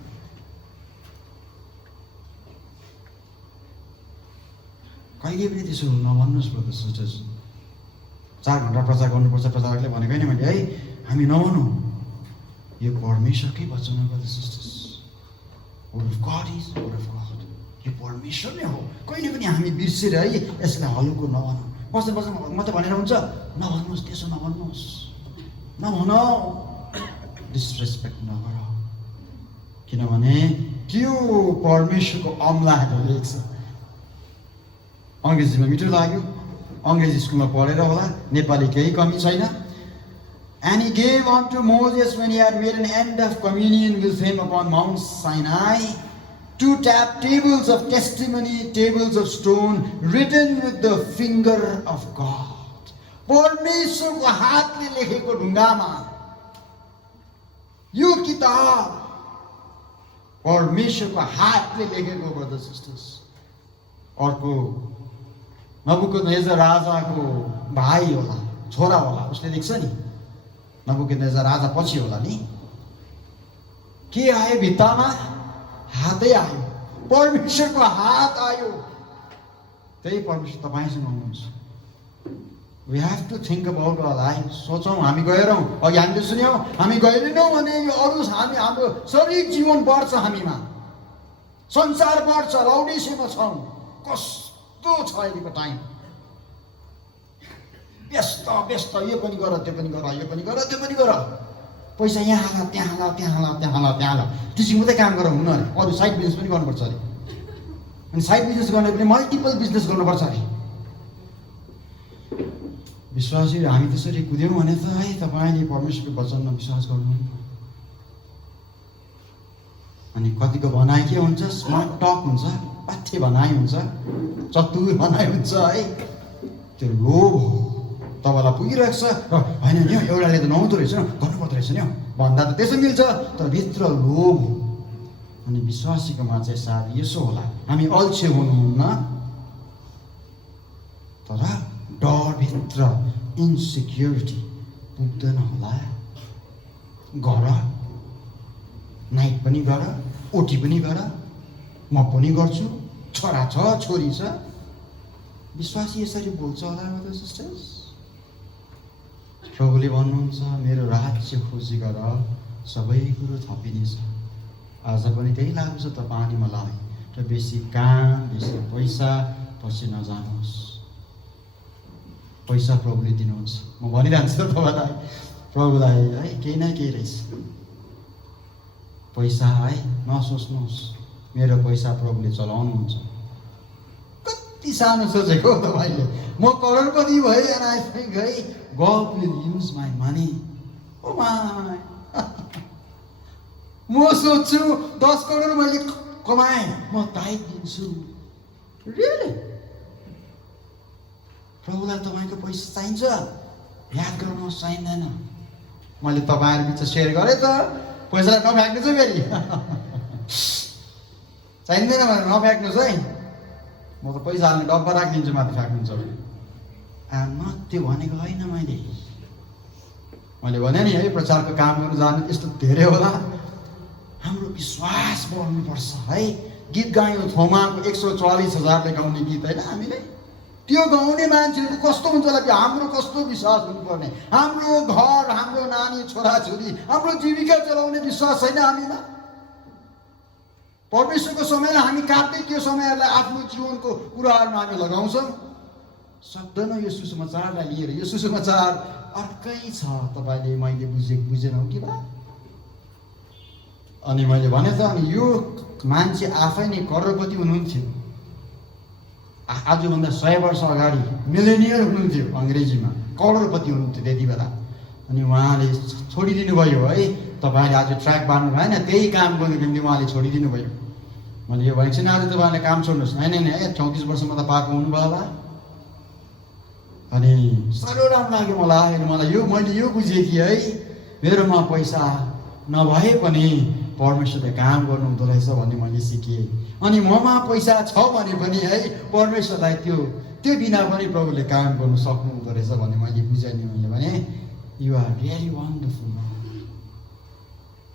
कहिले पनि त्यसो नभन्नुहोस् ब्रदर सिस्टर्स। 4 घन्टा प्रचार गर्नुपर्छ प्रचारकले भनेको नि मैले है, हामी नभनौँ यो परमेश्वरकै वचन हो brothers sisters. Word of God is word of God. यो परमेश्वर नै हो। कहिले पनि हामी बिर्सेर है यसलाई हल्को नभनौँ। बस्दै मात्रै भनेर हुन्छ, नभन्नुहोस्, त्यसो नभन्नुहोस्, नभनौ, डिसरेस्पेक्ट नगर, किनभने त्यो परमेश्वरको अमलाहरू लेख्छ। अङ्ग्रेजीमा मिठो लाग्यो, अङ्ग्रेजी स्कुलमा पढेर होला, नेपाली केही कमी छैन। And he gave unto Moses when he had made an end of communion with him upon Mount Sinai 2 tables of testimony, tables of stone, written with the finger of God. परमेश्वरको हातले लेखेको ढुङ्गामा यो किताब परमेश्वरको हातले लेखेको ब्रदर्स सिस्टर्स। अर्को नबुकदनेजर राजाको भाइ होला, छोरा होला, उसले लेख्छ नि, नबुकदनेजर राजा पछि होला नि, के आयो भित्तामा? हातै आयो, परमेश्वरको हात आयो। त्यही परमेश्वर तपाईसँग हुनुहुन्छ। We have to think about our lives. सोचौँ, हामी गएरौँ, अघि हामीले सुन्यौँ, हामी गएनौँ भने यो अरू हाम्रो शरीर जीवन बढ्छ, हामीमा संसार बढ्छ, लौडेसीमा छौँ। कस्तो छ अहिलेको टाइम, व्यस्त व्यस्त, यो पनि गर, त्यो पनि गर, यो पनि गर, त्यो पनि गर, पैसा यहाँ हाल, त्यहाँ हाल, त्यहाँ हाल, त्यहाँ हाल, त्यहाँ हाल, टिचिङ मात्रै काम गरेर हुन्न अरे, अरू साइड बिजनेस पनि गर्नुपर्छ अरे। अनि साइड बिजनेस गर्ने पनि मल्टिपल बिजनेस गर्नुपर्छ अरे। विश्वासी हामी त्यसरी कुद्यौँ भने त है तपाईँले परमेश्वरको वचनमा विश्वास गर्नु। अनि कतिको भनाइ के हुन्छ, स्मार्ट टक हुन्छ, पाठ्य भनाइ हुन्छ, चतुर भनाइ हुन्छ है। त्यो लोभ हो, तपाईँलाई पुगिरहेको छ र होइन नि एउटाले त नहुँदो रहेछ, गर्नुपर्दो रहेछ नि भन्दा त त्यसो मिल्छ, तर भित्र लोभ हो। अनि विश्वासीकोमा चाहिँ सायद यसो होला, हामी अल्छे हुनुहुन्न, तर डरभित्र इन्सिक्योरिटी पुग्दैन होला। गर, नाइट पनि गर, ओटी पनि गर, म पनि गर्छु, छोरा छ, छोरी छ। विश्वासी यसरी बोल्छ होला ब्रदर्स सिस्टर्स। प्रभुले भन्नुहुन्छ मेरो राज्य खोजी गर, सबै कुरो थपिनेछ। आज पनि त्यही लागु छ तपाईँ अनि मलाई, र बेसी काम, बेसी पैसा पछि नजानुहोस्। पैसा प्रभुले दिनुहुन्छ, म भनिरहन्छु तपाईँलाई, प्रभुलाई है केही न केही रहेछ। पैसा है नसोच्नुहोस्, मेरो पैसा प्रभुले चलाउनुहुन्छ। कति सानो सोचेको तपाईँले, म करोडपति भएँ and I think है God will use my money. Oh my, म सोच्छु 10 करोड मैले कमाएँ, म टाइप दिन्छु। रियली प्रभुलाई तपाईँको पैसा चाहिन्छ? याद गर्नुहोस्, चाहिँदैन। मैले तपाईँहरू बिच सेयर गरेँ त, पैसालाई नफ्याँक्नुहोस् है फेरि। चाहिँदैन भनेर नफ्याँक्नुहोस् है, म त पैसा हाल्ने डब्बा राखिदिन्छु, माथि फ्याँक्नुहुन्छ भने। त्यो भनेको होइन। मैले भने नि है, प्रचारको काम गर्नु जानु यस्तो धेरै होला। हाम्रो विश्वास बढ्नुपर्छ है। गीत गायौँ थोमाको 144,000ले गाउने गीत होइन हामीले, त्यो गाउने मान्छेहरू कस्तो हुन्छ होला, हाम्रो कस्तो विश्वास हुनुपर्ने। हाम्रो घर, हाम्रो नानी छोराछोरी, हाम्रो जीविका चलाउने विश्वास छैन हामीमा। परमेश्वरको समयलाई हामी काट्दै त्यो समयहरूलाई आफ्नो जीवनको कुराहरूमा हामी लगाउँछौँ। सक्दैनौँ यो सुसमाचारलाई लिएर। यो सुसमाचार अर्कै छ, तपाईँले मैले बुझेनौँ कि बा। अनि मैले भने त, अनि यो मान्छे आफै नै करोडपति हुनुहुन्थ्यो, आजभन्दा 100 वर्ष अगाडि मिलेनियर हुनुहुन्थ्यो, अङ्ग्रेजीमा करोडपति हुनुहुन्थ्यो त्यति बेला। अनि उहाँले छोडिदिनु भयो है, तपाईँले आज ट्र्याक बाँड्नु भएन, त्यही काम गर्नुको निम्ति उहाँले छोडिदिनु भयो। मैले यो भनेको छैन आज तपाईँले काम छोड्नुहोस्, होइन 34 वर्षमा त पाएको हुनुभयो होला। अनि साह्रो राम्रो लाग्यो मलाई मैले यो बुझेँ कि है मेरोमा पैसा नभए पनि परमेश्वरले काम गर्नुहुँदो रहेछ भन्ने मैले सिकेँ। अनि ममा पैसा छ भने पनि है परमेश्वरलाई त्यो बिना पनि प्रभुले काम गर्नु सक्नुहुँदो रहेछ भन्ने मैले बुझेँ नि। मैले भने यु आर रियली वन्डरफुल।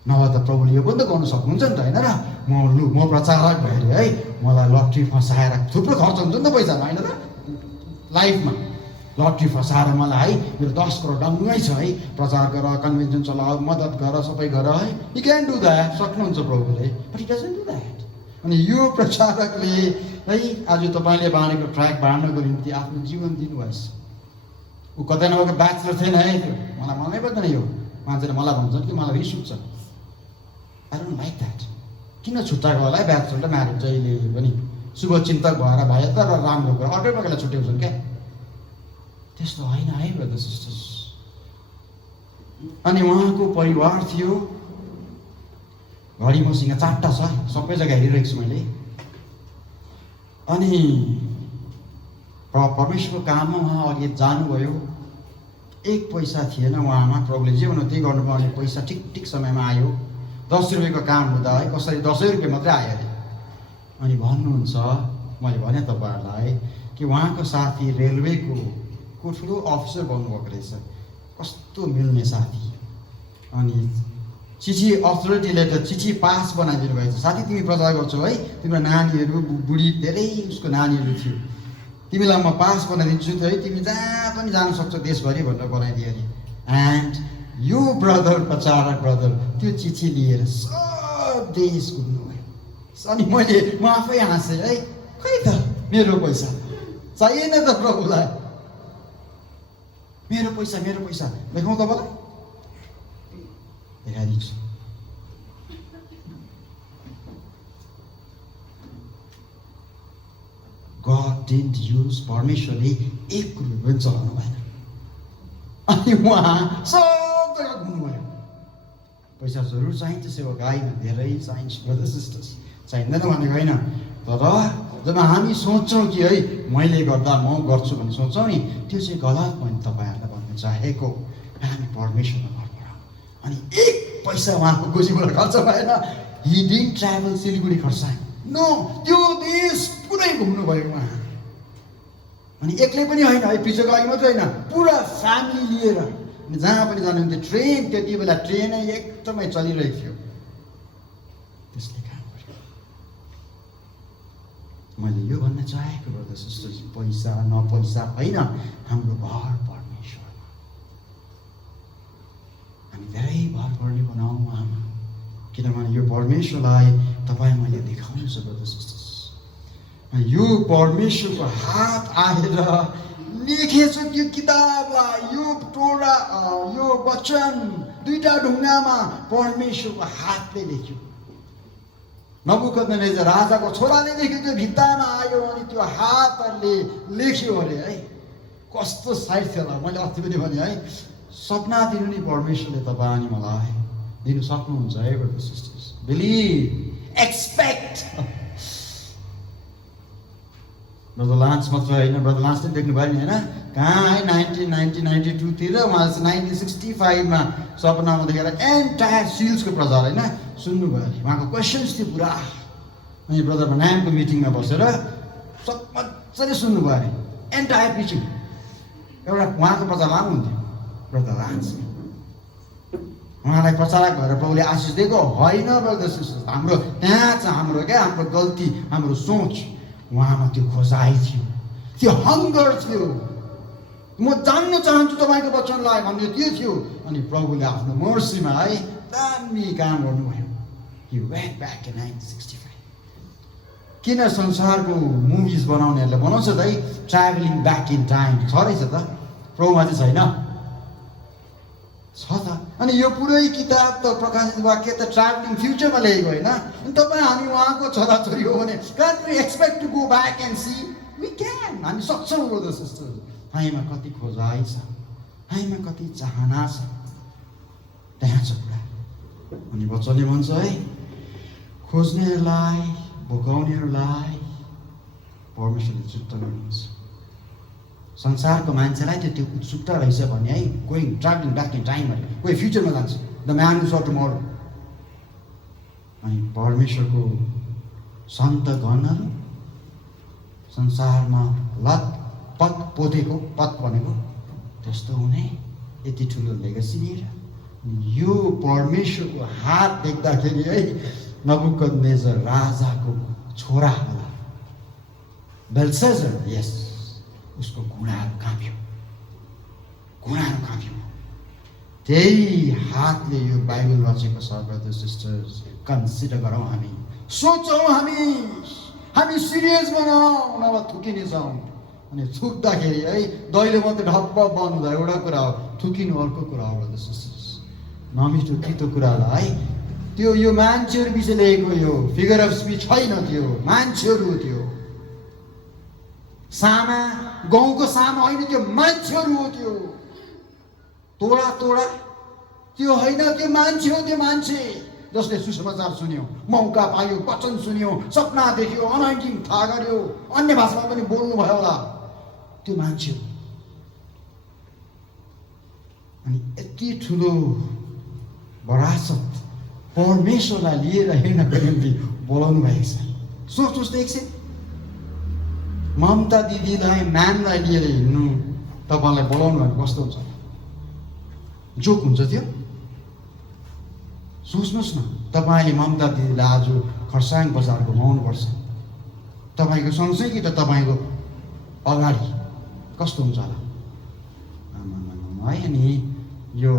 नभए त प्रभुले यो पनि त गर्नु सक्नुहुन्छ नि त, होइन र? म प्रचारक भएर है मलाई लट्री फसाएर थुप्रो खर्च हुन्छ नि त पैसा, होइन र? लाइफमा लट्ठी फसाएर मलाई मेरो 10 करोड डङ्गै छ है, प्रचार गर, कन्भेन्सन चलाऊ, मद्दत गर, सबै गर है। यु क्यान डु द्याट, सक्नुहुन्छ प्रभुले, but he doesn't do that. अनि यो प्रचारकले है आज तपाईँले बाँडेको ट्र्याक बाँड्नको निम्ति आफ्नो जीवन दिनुभएछ। ऊ कतै नभएको ब्याचलर थिएन है, त्यो मलाई मनै पर्दैन। यो मान्छेले मलाई भन्छन् कि मलाई रिस उठ्छ। I don't like that. किन छुट्टाएको होला है ब्याचलर र म्यारिज जहिले पनि शुभचिन्तक भएर भए त राम्रो कुरा, अर्कै प्रकारले छुट्याउँछन् क्या। त्यस्तो होइन है ब्रदर सिस्टर्स। अनि उहाँको परिवार थियो, घडी मसँग 4टा छ, सबै जग्गा हेरिरहेको छु मैले। अनि परमेश्वरको काममा उहाँ अघि जानुभयो। 1 पैसा थिएन उहाँमा, प्रभुले जे भन्नु त्यही गर्नुपर्ने, पैसा ठिक समयमा आयो। 10 रुपियाँको काम हुँदा है कसरी 10 रुपियाँ मात्रै आयो अरे। अनि भन्नुहुन्छ, मैले भने तपाईँहरूलाई कि उहाँको साथी रेलवेको ठुलो अफिसर बन्नुभएको रहेछ। कस्तो मिल्ने साथी। अनि चिठी अथोरिटी लेटर, चिठी पास बनाइदिनु भएछ। साथी तिमी प्रचार गर्छौ है, तिम्रो नानीहरू बुढी धेरै उसको नानीहरू थियो, तिमीलाई म पास बनाइदिन्छु है, तिमी जहाँ पनि जान सक्छौ देशभरि भनेर बनाइदियो अरे। एन्ड यो ब्रदर, प्रचारक ब्रदर, त्यो चिठी लिएर सब देश घुम्नुभयो। अनि म आफै हाँसेँ है, खै त मेरो पैसा चाहिएन त प्रभुलाई, मेरो पैसा देखाउँ तपाईँलाई, देखाइदिन्छु। God didn't use, परमेश्वरले 1 रुपियाँ पनि चलाउनु भएन। अनि उहाँ सब जग्गा घुम्नुभयो। पैसा जरुर चाहिन्छ सेवाकाईमा, धेरै चाहिन्छ ब्रदर सिस्टर्स, चाहिँदैन भनेको होइन। तर जब हामी सोच्छौँ कि है मैले गर्दा म गर्छु भन्ने सोच्छौँ नि, त्यो चाहिँ गलत पनि तपाईँहरूलाई भन्न चाहेको। हामी परमेश्वरमा घर पराउँ। अनि 1 पैसा उहाँको गोजीबाट खर्च भएन। He didn't travel Siliguri Kurseong, no, त्यो देश पुरै घुम्नुभयो उहाँ। अनि एक्लै पनि होइन है, पिछेको लागि मात्रै होइन, पुरा फ्यामिली लिएर। अनि जहाँ पनि जानुहुन्थ्यो, ट्रेन त्यति बेला ट्रेनै एकदमै चलिरहेको थियो। त्यसले काम गर्यो। मैले यो भन्न चाहेको ब्रदर सिस्टर्स, पैसा नपैसा होइन, हाम्रो भर परमेश्वरमा। हामी धेरै भर पर्ने बनाउँ उहाँमा, किनभने यो परमेश्वरलाई तपाईँ मैले देखाउनु छ ब्रदर सिस्टर्स। यो परमेश्वरको हात आएर लेखेछ त्यो किताबलाई, यो टोरा, यो वचन 2टा ढुङ्गामा परमेश्वरको हातले लेख्यो। नबुकदनेस्जर राजाको छोराले लेख्यो, त्यो भित्तामा आयो अनि त्यो हातले लेख्यो अरे है। कस्तो साइड थियो होला। मैले अस्ति पनि भने है, सपना दिनु नि परमेश्वरले तपाईँ अनि मलाई दिनु सक्नुहुन्छ है brother sisters. Believe, expect. Brother लान्स मात्र होइन, ब्रदर लान्स पनि देख्नु भयो नि होइन, कहाँ है 1992 तिर उहाँ 1965 सपनामा देखेर एन्टायर सिल्सको प्रचार होइन सुन्नुभयो अरे। उहाँको क्वेसन्स थियो पुरा। अनि ब्रदर ब्रनामको मिटिङमा बसेर सब मजाले सुन्नुभयो अरे, एन्टायर पिचिङ। एउटा उहाँको प्रचार लामो हुन्थ्यो ब्रदर लान्स। उहाँलाई प्रचारक भएर प्रभुले आशिष दिएको होइन ब्रदर सिस्टर्स। हाम्रो त्यहाँ छ हाम्रो हाम्रो गल्ती, हाम्रो सोच। उहाँमा त्यो खोजाइ थियो, त्यो हङ्गर थियो, म जान्न चाहन्छु तपाईँको वचनलाई भन्ने त्यो थियो। अनि प्रभुले आफ्नो मर्सीमा है दामी काम गर्नुभयो। He went back in 1965. किन संसारको मुभिज बनाउनेहरूले बनाउँछ त है ट्राभलिङ ब्याक इन टाइम, छ रहेछ त, प्रभुमा चाहिँ छैन, छ त। अनि यो पुरै किताब त प्रकाशित वाक्य त ट्राभलिङ फ्युचरमा ल्याएको होइन। अनि तपाईँ हामी उहाँको छोराछोरी हो भने can we expect to go back and see? We can, हामी सक्छौँ ब्रदर सिस्टर। हामीमा कति खोजाइ छ, हामीमा कति चाहना छ, त्यहाँ छ कुरा। अनि वचनले भन्छ है, खोज्नेहरूलाई, भोकाउनेहरूलाई परमेश्वरले उत्सुकता गर्नुहुन्छ। संसारको मान्छेलाई त्यो उत्सुकता रहेछ भने है, कोही ट्राभलिङ ब्याक इन टाइम अरे, कोही फ्युचरमा जान्छ, the man who saw tomorrow. अनि परमेश्वरको सन्त गणहरू संसारमा पत पोतेको, पत भनेको त्यस्तो हुने, यति ठुलो लेगेसी लिएर। यो परमेश्वरको हात देख्दाखेरि है नबुकदनेस्जर राजाको छोरा होला बेल्सेजर, यस, उसको घुँडाहरू काँप्यो। घुँडाहरू काँप्यो। त्यही हातले यो बाइबल रचेको छ ब्रदर सिस्टर्स। कन्सिडर गरौँ, हामी सोचौँ, हामी सिरियस बनाऊ, नभए थुकिने छौँ। अनि थुक्दाखेरि है दैलो मात्रै ढप्प बन्द हुँदा एउटा कुरा हो, थुकिनु अर्को कुरा हो ब्रदर सिस्टर्स। नमिठो तितो कुरालाई है, त्यो यो मान्छेहरू विषय लेखेको यो फिगर अफ स्पिच छैन, त्यो मान्छेहरू थियो। सामा गाउँको सामा होइन, त्यो मान्छेहरू हो। त्यो तोडा त्यो होइन, त्यो मान्छे हो। त्यो मान्छे जसले सुसमाचार सुन्यो, मौका पायो, वचन सुन्यो, सपना देख्यो, अनाइन्टिङ थाहा गर्यो, अन्य भाषामा पनि बोल्नु भयो होला, त्यो मान्छे हो। अनि यति ठुलो वरासत परमेश्वरलाई लिएर हिँड्नको निम्ति बोलाउनु भएको छ। सोच्नुहोस् त एकछिन, ममता दिदीलाई, म्यामलाई लिएर हिँड्नु तपाईँलाई बोलाउनु भने कस्तो हुन्छ? जोक हुन्छ त्यो? सोच्नुहोस् न, तपाईँले ममता दिदीलाई आज खरसाङ बजार घुमाउनुपर्छ, तपाईँको सँगसँगै कि त तपाईँको अगाडि, कस्तो हुन्छ होला है? अनि यो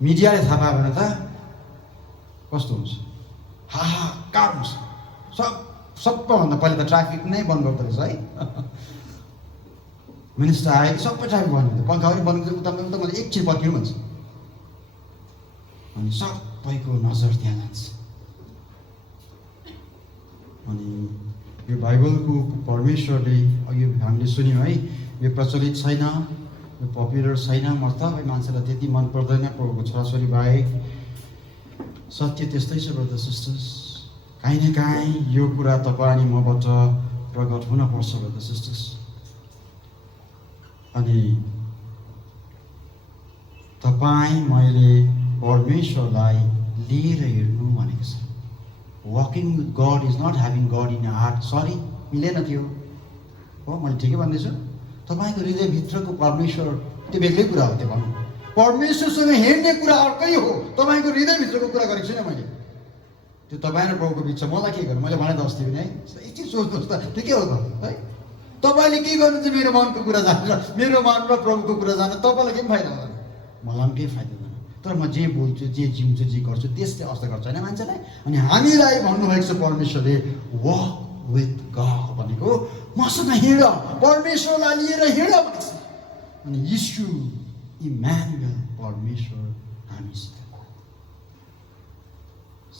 मिडियाले थाहा पायो भने त कस्तो हुन्छ? हाहाकार हुन्छ। सबभन्दा पहिला त ट्राफिक नै बन्द गर्दो रहेछ है। मिनिस्टर आयो, सबै ट्राफिक बन्द हुन्छ, पङ्खाहरू बन्द गर्छ, उता मैले एकछिन पर्खिनु भन्छ। अनि सबैको नजर त्यहाँ जान्छ। अनि यो बाइबलको परमेश्वरले अघि हामीले सुन्यौँ है, यो प्रचलित छैन, यो पपुलर छैन, मतलब मान्छेलाई त्यति मन पर्दैन प्रभुको छोराछोरी बाहेक। सत्य त्यस्तै छ ब्रदर सिस्टर्स। काहीँ न काहीँ यो कुरा तपाईँ अनि मबाट प्रकट हुनपर्छ ब्रदर सिस्टर्स। अनि तपाईँ मैले परमेश्वरलाई लिएर हिँड्नु भनेको छ। Walking with God is not having God in heart. Sorry, मिलेन त्यो हो, मैले ठिकै भन्दैछु। तपाईँको हृदयभित्रको परमेश्वर त्यो बेग्लै कुरा हो। त्यो भन्नु परमेश्वरसँग हिँड्ने कुरा अर्कै हो, तपाईँको हृदयभित्रको कुरा गरेको छुइनँ मैले। त्यो तपाईँ र प्रभुको बिच मलाई के गर्नु? मैले भने त अस्ति पनि है, एकछिन सोच्नुहोस् त, ठिकै हो त है। तपाईँले के गर्नुहुन्छ? मेरो मनको कुरा जानेर, मेरो मन र प्रभुको कुरा जानेर तपाईँलाई केही फाइदा हुँदैन, मलाई पनि केही फाइदा हुँदैन। तर म जे बोल्छु, जे जिउँछु, जे गर्छु त्यसले असर गर्छ होइन मान्छेलाई। अनि हामीलाई भन्नुभएको छ परमेश्वरले वक विथ गड भनेको मसँग हिँड, परमेश्वरलाई लिएर हिँड भन्छ। अनि यीशु इम्मानुएल परमेश्वर हामीसित।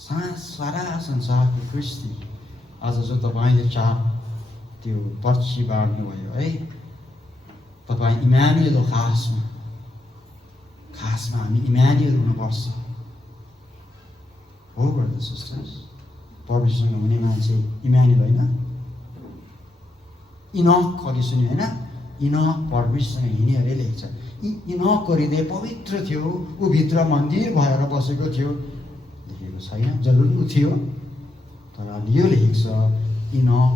सारा संसारको कृष्टि आज जो तपाईँले चाप त्यो पर्ची बाँड्नुभयो है, तपाईँ इम्मानुएल हो। खासमा हामी इम्मानुएल हुनुपर्छ हो ब्रदर सिस्टर्स। परमेश्वरसँग हुने मान्छे इम्मानुएल होइन। इनोक अघि सुन्यो होइन, इनोक परमेश्वरसँग हिँड्ने अरे लेख्छ। इनोकको हृदय पवित्र थियो, ऊ भित्र मन्दिर भएर बसेको थियो, लेखेको छैन। जरुर ऊ थियो, तर यो लेखेको छ इनोक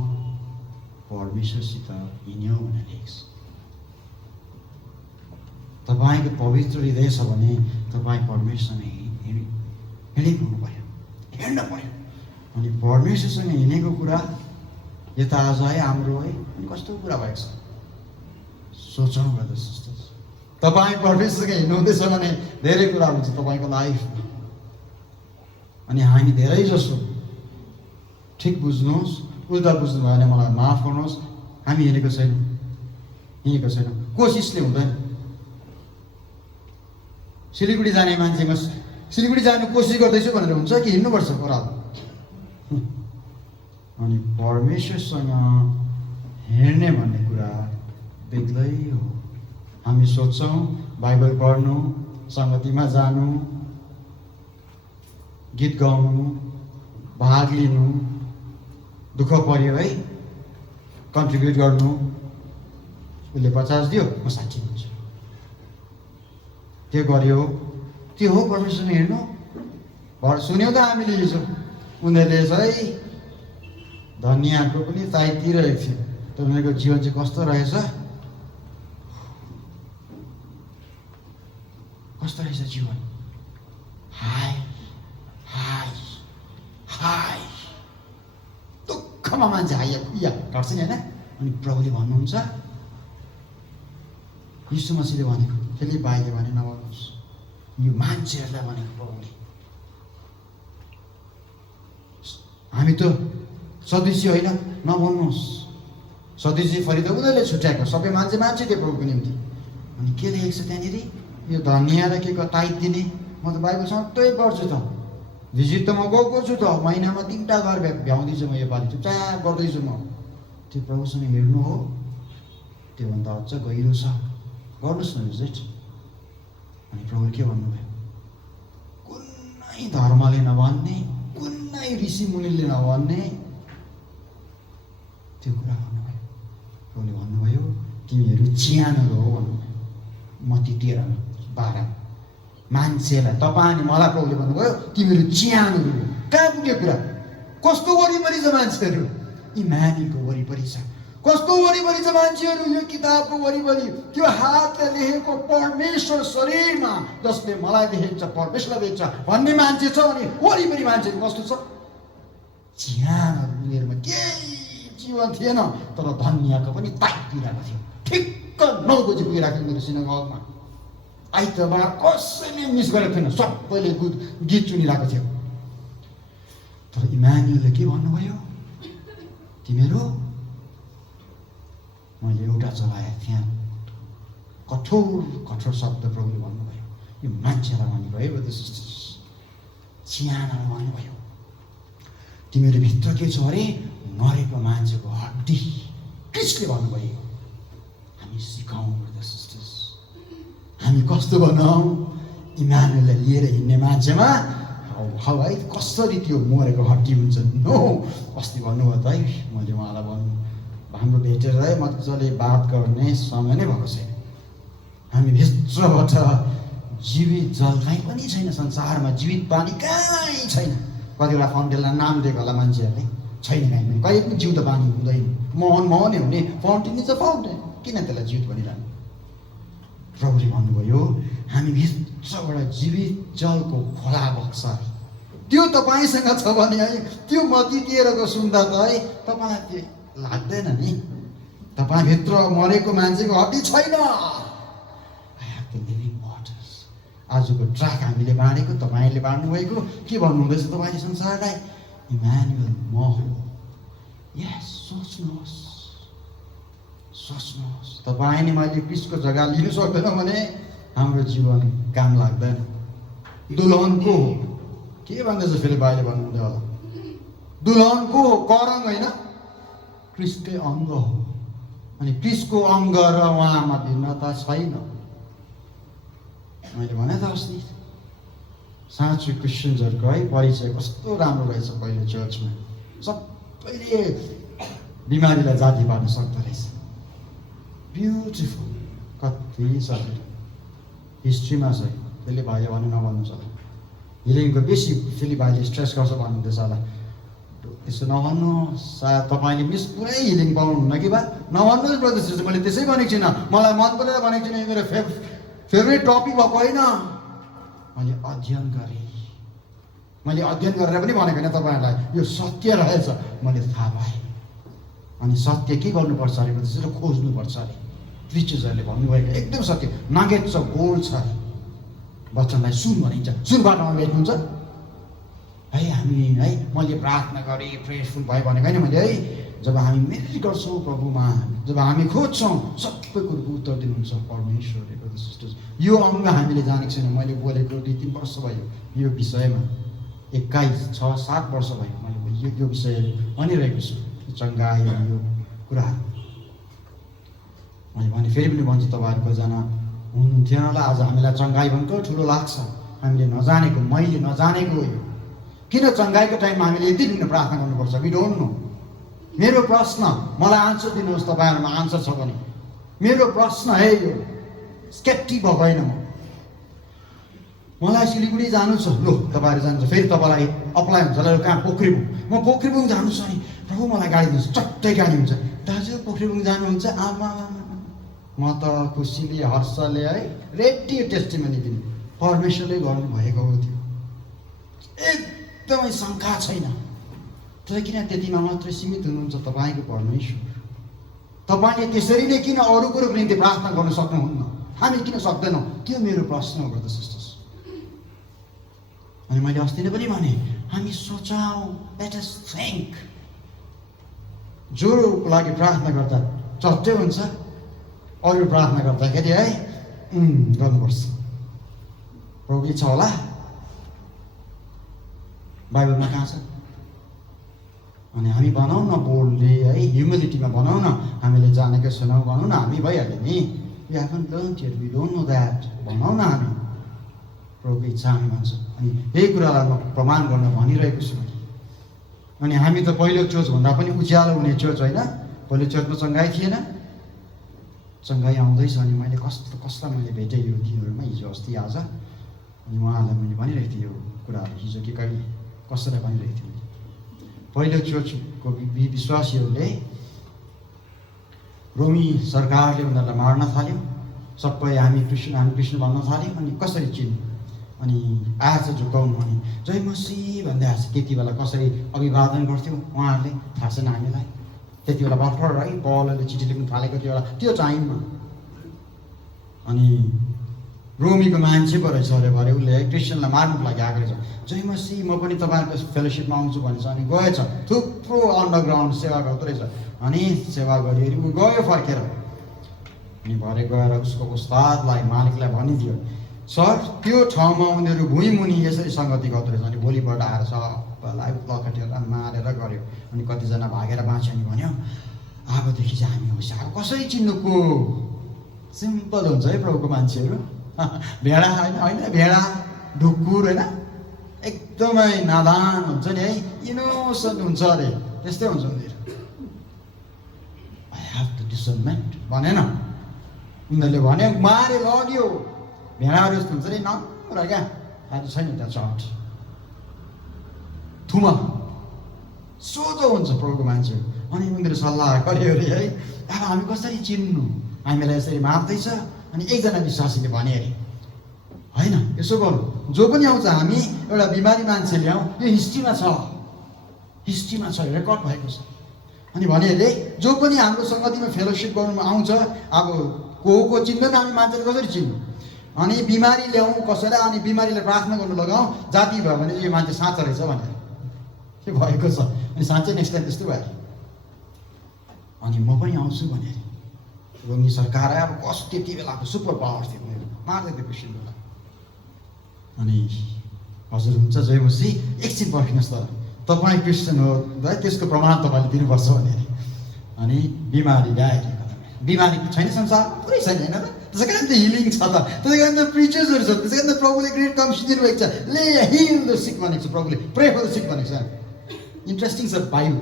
परमेश्वरसित हिँड्यो भनेर लेख्छ। तपाईँको पवित्र हृदय छ भने तपाईँ परमेश्वरसँग हिँडेको हुनु पर्यो, हिँड्नु पर्यो। अनि परमेश्वरसँग हिँडेको कुरा यता आज है हाम्रो है, अनि कस्तो कुरा भएको छ सोचौँ ब्रदर सिस्टर्स। तपाईँ परमेश्वरसँग हिँड्नुहुँदैछ भने धेरै कुरा हुन्छ तपाईँको लाइफमा। अनि हामी धेरै जसो ठिक बुझ्नुहोस्, उल्टा बुझ्नु भयो भने मलाई माफ गर्नुहोस्, हामी हिँडेको छैनौँ, कोसिसले हुँदैन। सिलगढी जाने मान्छेमा सिलगढी जानु कोसिस गर्दैछु भनेर हुन्छ कि हिँड्नुपर्छ ओह्रालो? अनि परमेश्वरसँग हिँड्ने भन्ने कुरा बेग्लै हो। हामी सोच्छौँ बाइबल पढ्नु, सङ्गतिमा जानु, गीत गाउनु, भाग लिनु, दुःख पर्यो है कन्ट्रिब्युट गर्नु, उसले 50 दियो म 60 दिन्छु, त्यो गर्यो, त्यो हो परमेश्वरसँग हिँड्नु। भर सुन्यौ त हामीले हिजो उनीहरूले है धनियाँको पनि ताइतिरहेको थियो, तर उनीहरूको जीवन चाहिँ कस्तो रहेछ, कस्तो रहेछ जीवन? हाय हाय हाय, दुःखमा मान्छे हाय खुइया गर्छ नि होइन। अनि प्रभुले भन्नुहुन्छ यीशु मसीहले भनेको, फिलिप्पीले भने नभन्नुहोस्, यो मान्छेहरूलाई भनेको प्रभुले। हामी त सदृश्य होइन, नभन्नुहोस्। सदृश्य फरि त उनीहरूले छुट्याएको, सबै मान्छे थियो प्रभुको निम्ति। अनि के लेखेको छ त्यहाँनिर, यो धनियाँ र के टाइप दिने, म त बाइबल सधैँ पढ्छु त, भिजिट त म गएको छु त, महिनामा 3टा घर भ्याउँदैछु म, योपालि चुपचाप गर्दैछु म। त्यो प्रभुसँग हेर्नु हो, त्योभन्दा अझ गहिरो छ, गर्नुहोस् न भिजिट। अनि प्रभुले के भन्नुभयो, कुनै धर्मले नभन्ने, कुनै ऋषि मुनिले नभन्ने त्यो कुरा भन्नुभयो। प्रभुले भन्नुभयो, तिमीहरू चिहानहरू हो भन्नुभयो। मत्ती 13:12 मान्छेलाई, तपाईँ अनि मलाई प्रभुले भन्नुभयो तिमीहरू चिहानहरू हो। कहाँ पुग्यो कुरा, कसको वरिपरि छ मान्छेहरू, इमानुएलको वरिपरि छ। कसको वरिपरि छ मान्छेहरू, यो किताबको वरिपरि, त्यो हातले लेखेको परमेश्वर शरीरमा, जसले मलाई देखेको छ परमेश्वरलाई देख्छ भन्ने मान्छे छ। अनि वरिपरि मान्छेहरू कस्तो छ, चिहानहरू। उनीहरूमा केही जीवन थिएन, तर धनियाँको पनि ताकिरहेको थियो। ठिक्क 9 बजी पुगिरहेको थियो मेरो सिनागोगमा। आइतबार कसैले मिस गरेको थिएन, सबैले गीत चुनिरहेको थियो। तर इमानुएलले के भन्नुभयो, तिमीहरू, मैले एउटा चलाएको थिएँ, कठोर शब्द प्रभुले भन्नुभयो, यो मान्छेलाई भन्नुभयो, चिहानलाई भन्नुभयो, तिमीहरू भित्र के छ अरे, मरेको मान्छेको हड्डी। क्रिस्टले भन्नुभयो, हामी सिकाउँ ब्रदर्स सिस्टर्स, हामी कस्तो बनाऊ, इमानुएललाई लिएर हिँड्ने मान्छेमा है कसरी त्यो मरेको हड्डी हुन्छ। नो, अस्ति भन्नुभयो त है, मैले उहाँलाई भन्नु, हाम्रो भेटेर है मजाले बात गर्ने समय नै भएको छैन। हामी भित्रबाट जीवित जल कहीँ पनि छैन संसारमा, जीवित पानी कहीँ छैन। कतिवटा फाउन्टेनलाई नाम दिएको होला मान्छेहरूले, छैन कहीँ पनि, कहिले पनि जिउँदो पानी हुँदैन। मोहनै हुने फाउन्टेन इज अ फाउन्टेन, किन त्यसलाई जीवित भनिरहनु। प्रभुले भन्नुभयो, हामी भित्रबाट जीवित जलको खोला बग्छ। त्यो तपाईँसँग छ भने है, त्यो मत्ती 13को सुन्दा त है तपाईँलाई त्यो लाग्दैन नि, तपाईँभित्र मरेको मान्छेको हड्डी छैन। I have the living waters. आजको ट्र्याक हामीले बाँडेको, तपाईँले बाँड्नु भएको, के भन्नुहुँदैछ तपाईँले संसारलाई, इमानुएल म हो। यस, सोच्नुहोस्, तपाईँले मैले क्रिस्टको जग्गा लिनु सक्दैन भने हाम्रो जीवन काम लाग्दैन। दुल्हनको हो, के भन्दैछ फिलिप्पीले भन्नुहुँदै होला, दुल्हनको हो, करङ होइन, क्रिस्टकै अङ्ग हो। अनि क्रिस्टको अङ्ग र उहाँमा भिन्नता छैन। मैले भने त अस्ति, साँच्चै क्रिस्चियन्सहरूको है परिचय कस्तो राम्रो रहेछ। पहिले चर्चमा सबैले बिमारीलाई जाति पार्न सक्दो रहेछ। ब्युटिफुल, कति सजिलो हिस्ट्रीमा छ। फिलिप्पीले भने नभन्नुहोस् होला, हिलिङको बेसी फिलिप्पीले स्ट्रेस गर्छ भन्नुहुँदैछ होला, त्यसो नभन्नुहोस्। सायद तपाईँले मिस पुरै हिलिङ पाउनुहुन्न कि बा, नभन्नुहोस् ब्रदर्स सिस्टर्स। मैले त्यसै भनेको छैन, मलाई मन परेर भनेको छैन, मेरो फेभरेट टपिक भएको होइन। मैले अध्ययन गरेर पनि भनेको होइन तपाईँहरूलाई, यो सत्य रहेछ मैले थाहा पाएँ। अनि सत्य के गर्नुपर्छ अरे ब्रदर्स, खोज्नुपर्छ अरे। प्रिचर्सहरूले भन्नुभएको एकदम सत्य, नगेट छ, गोल्ड छ अरे। वचनलाई सुन भनिन्छ, सुनबाटमा भेट्नुहुन्छ है। हामी है, मैले प्रार्थना गरेँ, प्रेयरफुल भयो भनेको होइन मैले है। जब हामी मेहनत गर्छौँ प्रभुमा, जब हामी खोज्छौँ, सबै कुरोको उत्तर दिनुहुन्छ परमेश्वरले। ब्रदर्स सिस्टर्स, यो अङ्ग हामीले जानेको छैन। मैले बोलेको 2-3 वर्ष भयो यो विषयमा, 21-6-7 वर्ष भयो मैले यो विषय भनिरहेको छु, चङ्गाई यो कुराहरू। मैले भने फेरि पनि भन्छु, तपाईँहरू कतिजना हुनुहुन्थेन होला, आज हामीलाई चङ्गाई भनेको ठुलो लाग्छ। हामीले नजानेको, मैले नजानेको हो यो। किन चङ्गाईको टाइममा हामीले यति दिन प्रार्थना गर्नुपर्छ, वी डोन्ट नो। मेरो प्रश्न, मलाई आन्सर दिनुहोस् तपाईँहरूमा आन्सर छ भने। मेरो प्रश्न है यो, स्केप्टिक भएको होइन म। मलाई सिलगढी जानु छ, लो तपाईँहरू जानुहुन्छ, फेरि तपाईँलाई अप्लाई हुन्छ होला, कहाँ पोखरीबुङ, म पोखरीबुङ जानु छ नि, प्रभु मलाई गाडी दिनुहोस्, चट्टै गाडी हुन्छ। दाजु पोखरीबुङ जानुहुन्छ, आमा म त खुसीले हर्षले है रेडी टेस्टिमनी दिने, परमेश्वरले गर्नुभएको हो त्यो, एकदमै शङ्का छैन। तर किन त्यतिमा मात्रै सीमित हुनुहुन्छ तपाईँको परमेश्वर? तपाईँले त्यसरी नै किन अरू कुरोको निम्ति प्रार्थना गर्न सक्नुहुन्न? हामी किन सक्दैनौँ? त्यो मेरो प्रश्न हो ब्रदर्स सिस्टर्स। अनि मैले अस्ति नै पनि भने, हामी सोचौँ, लेट अस थिङ्क। जोको लागि प्रार्थना गर्दा चट्टै हुन्छ, अरू प्रार्थना गर्दाखेरि है गर्नुपर्छ। प्रभुको इच्छा होला, बाइबलमा कहाँ छ? अनि हामी बनाउँ न बोल्डली है, ह्युमिलिटीमा बनाउँ न, हामीले जानेकै सुनाउँ भनौँ न, हामी भइहाल्यो नि। We haven't learned yet, we don't know that भनौँ न हामी। प्रभुको इच्छा हामी भन्छौँ। अनि यही कुरालाई म प्रमाण गर्न भनिरहेको छु। अनि हामी त पहिलो चर्चभन्दा पनि उज्यालो हुने चर्च होइन? पहिलो चर्चमा चङ्गाइ थिएन, चङ्गाइ आउँदैछ। अनि मैले कसलाई मैले भेटेँ यो दिनहरूमा, हिजो अस्ति आज, अनि उहाँहरूलाई मैले भनिरहेको थिएँ यो कुराहरू हिजो कि कहिले कसैलाई भनिरहेको थिएँ। पहिलो चर्चको विश्वासीहरूले रोमी सरकारले उनीहरूलाई मार्न थाल्यो, सबै हामी कृष्ण भन्न थाल्यौँ। अनि कसरी चिन्नु? अनि आज झुकाउनु भने जय मसीह भन्दै आएको छ। त्यति बेला कसरी अभिवादन गर्थ्यौँ उहाँहरूले थाहा छैन हामीलाई। त्यति बेला भर्खर है पौलले चिठी लेख्नु थालेको थियो एउटा त्यो टाइममा। अनि रोमीको मान्छे पो रहेछ अरे भरे, उसले क्रिस्चियनलाई मार्नुको लागि आएको रहेछ। जय मसीह, म पनि तपाईँको फेलोसिपमा आउँछु भनेछ। अनि गएछ, थुप्रो अन्डरग्राउन्ड सेवा गर्दो रहेछ। अनि सेवा गरी ऊ गयो फर्केर। अनि भरे गएर उसको उस्तादलाई, मालिकलाई भनिदियो, सर त्यो ठाउँमा उनीहरू भुइँमुनि यसरी सङ्गति गर्दो रहेछ। अनि भोलिपल्ट आएर सबलाई लखेटेर मारेर गऱ्यो। अनि कतिजना भागेर बाँच्यो। अनि भन्यो, अबदेखि चाहिँ हामी होसियार। कसरी चिन्नु को? सिम्पल हुन्छ है प्रभुको मान्छेहरू। भेडा होइन, भेडा ढुकुर होइन, एकदमै नादान हुन्छ नि है, इनोसेन्ट हुन्छ अरे, त्यस्तै हुन्छ उनीहरू। आई हेभ द डिसर्नमेन्ट भनेन उनीहरूले, भने मारे लग्यो। भेडाहरू जस्तो हुन्छ नि, नम्र क्या, आज छैन त्यहाँ चट थुमा सोझो हुन्छ प्रभुको मान्छेहरू। अनि उनीहरू सल्लाह गर्यो अरे है, अब हामी कसरी चिन्नु? हामीलाई यसरी मार्दैछ। अनि एकजना विश्वासीले भने अरे, होइन यसो गरौँ, जो पनि आउँछ हामी एउटा बिमारी मान्छे ल्याउँ, यो हिस्ट्रीमा छ, रेकर्ड भएको छ। अनि भने अरे, जो पनि हाम्रो सङ्गतिमा फेलोसिप गर्नुमा आउँछ, अब को चिन्दैन, हामी मान्छेले कसरी चिन्नु? अनि बिमारी ल्याउँ कसैलाई, अनि बिमारीलाई प्रार्थना गर्नु लगाउँ, जाति भयो भने यो मान्छे साँचो रहेछ भनेर के भएको छ। अनि साँच्चै नेक्स्ट टाइम त्यस्तो भयो। अनि म पनि आउँछु भने रोमी सरकार अब कस्तो त्यति बेलाको सुपर पावर थियो, मार्दै थियो क्रिस्चियनलाई। अनि हजुर हुन्छ जय मसीह, एकछिन पर्खिनुहोस् त, तपाईँ क्रिस्चियन हो है, त्यसको प्रमाण तपाईँले दिनुपर्छ भनेर। अनि बिमारी ल्याएर, बिमारी छैन संसार पुरै छैन होइन त, त्यसै कारण त हिलिङ छ त, त्यसै कारण त प्रिचर्सहरू छ, त्यसै कारण त प्रभुले ग्रेट कमिसन दिनुभएको छ, ले हिल द सिक भनेको छ प्रभुले, प्रे फर द सिक भनेको छ। इन्ट्रेस्टिङ छ बाइबल।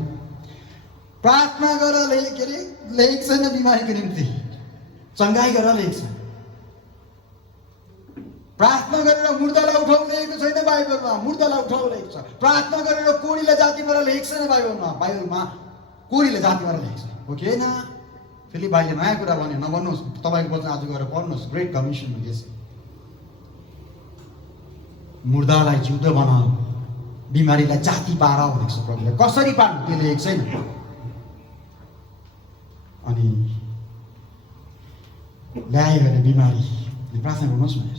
प्रार्थना गरेर के अरे लेखेको छैन बिमारीको निम्ति, चङ्गाइ गरेर लेखेको छ। प्रार्थना गरेर मुर्दालाई उठाउ लेखेको छैन बाइबलमा, मुर्दालाई उठाउ लेखेको छ। प्रार्थना गरेर कोडीलाई जातिबाट लेखेको छैन बाइबलमा कोडीलाई जातिबाट लेखेको छ। हो कि होइन? फेरि भाइले नयाँ कुरा भन्यो, नभन्नुहोस्, तपाईँको वचन आज गएर पढ्नुहोस्, ग्रेट कमिसन लेखेछ। मुर्दालाई जिउँदो बनाऊ, बिमारीलाई जाति पाराऊ भनेको छ प्रभुले। कसरी पार्नु त्यो लेखेको छैन। अनि ल्यायो अरे बिमारी, प्रार्थना गर्नुहोस् भनेर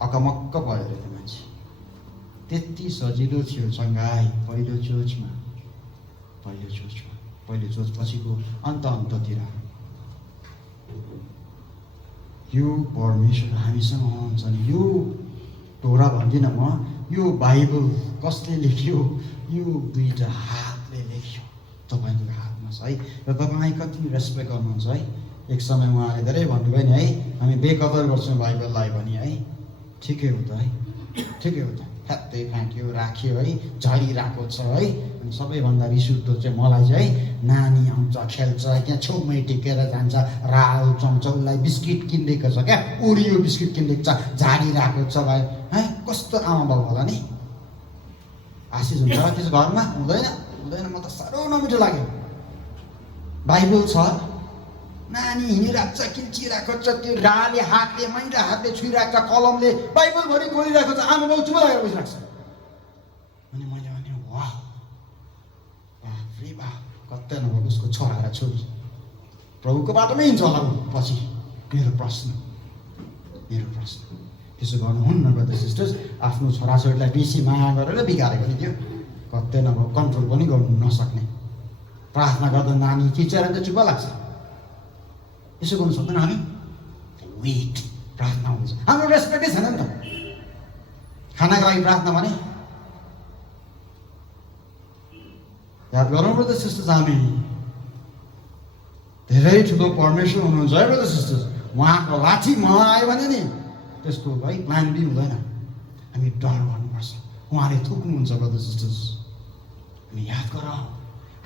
अकमक्क भयो अरे त्यो मान्छे। त्यति सजिलो थियो चङ्गाइ पहिलो चर्चमा, पहिलो चर्च पछिको अन्ततिर। यो परमेश्वर हामीसँग हुनुहुन्छ नि। यो टोरा भन्दिनँ म, यो बाइबल कसले लेख्यो? यो दुईटा हातले लेख्यो, तपाईँको हातमा छ है। र तपाईँ कति रेस्पेक्ट गर्नुहुन्छ है। एक समय उहाँले धेरै भन्नुभयो नि है, हामी बेकदर गर्छौँ बाइबललाई भने है। ठिकै हो त है, ठिकै हो त, फ्यात्तै फ्याँक्यो राख्यो है, झरिरहेको छ है। अनि सबैभन्दा रिस उठ्दो चाहिँ मलाई चाहिँ है, नानी आउँछ खेल्छ त्यहाँ छेउमै टिकेर जान्छ, राल चम्छ, उसलाई बिस्किट किनिदिएको छ क्या, ओरियो बिस्किट किनिदिएको छ, झाडिरहेको छ भाइ है। कस्तो आमा बाउ होला नि, आशिष हुन्छ त्यस घरमा? हुँदैन। म त साह्रो नमिठो लाग्यो। बाइबल छ, नानी हिँडिरहेको छ, किल्चिरहेको छ, त्यो राले हातले मैला हातले छुइरहेको छ, कलमले बाइबलभरि खोलिरहेको छ, आमा बाउ चुप लागेर बसिरहेको छ। अनि मैले भने वाह कतै नभएको उसको छोरा र छोरी प्रभुको बाटोमै हिँड्छ होला पछि। मेरो प्रश्न त्यसो गर्नुहुन्न ब्रदर सिस्टर्स। आफ्नो छोराछोरीलाई बेसी माया गरेर बिगारेको नि त्यो कतै नभए कन्ट्रोल पनि गर्नु नसक्ने, प्रार्थना गर्दा नानी चिच्याएर त चुप्प लाग्छ। यसो गर्नु सक्दैन हामी? वेट, प्रार्थना हुन्छ। हाम्रो रेस्पेक्टै छैन नि त। खानाको लागि प्रार्थना भने याद गरौँ ब्रदर सिस्टर्स, हामी धेरै ठुलो परमेश्वर हुनुहुन्छ है ब्रदर सिस्टर्स। उहाँको लाठी म आयो भने नि त्यस्तो है प्लान बी हुँदैन। हामी डर गर्नुपर्छ, उहाँले थुक्नुहुन्छ ब्रदर सिस्टर्स। हामी याद गरौँ,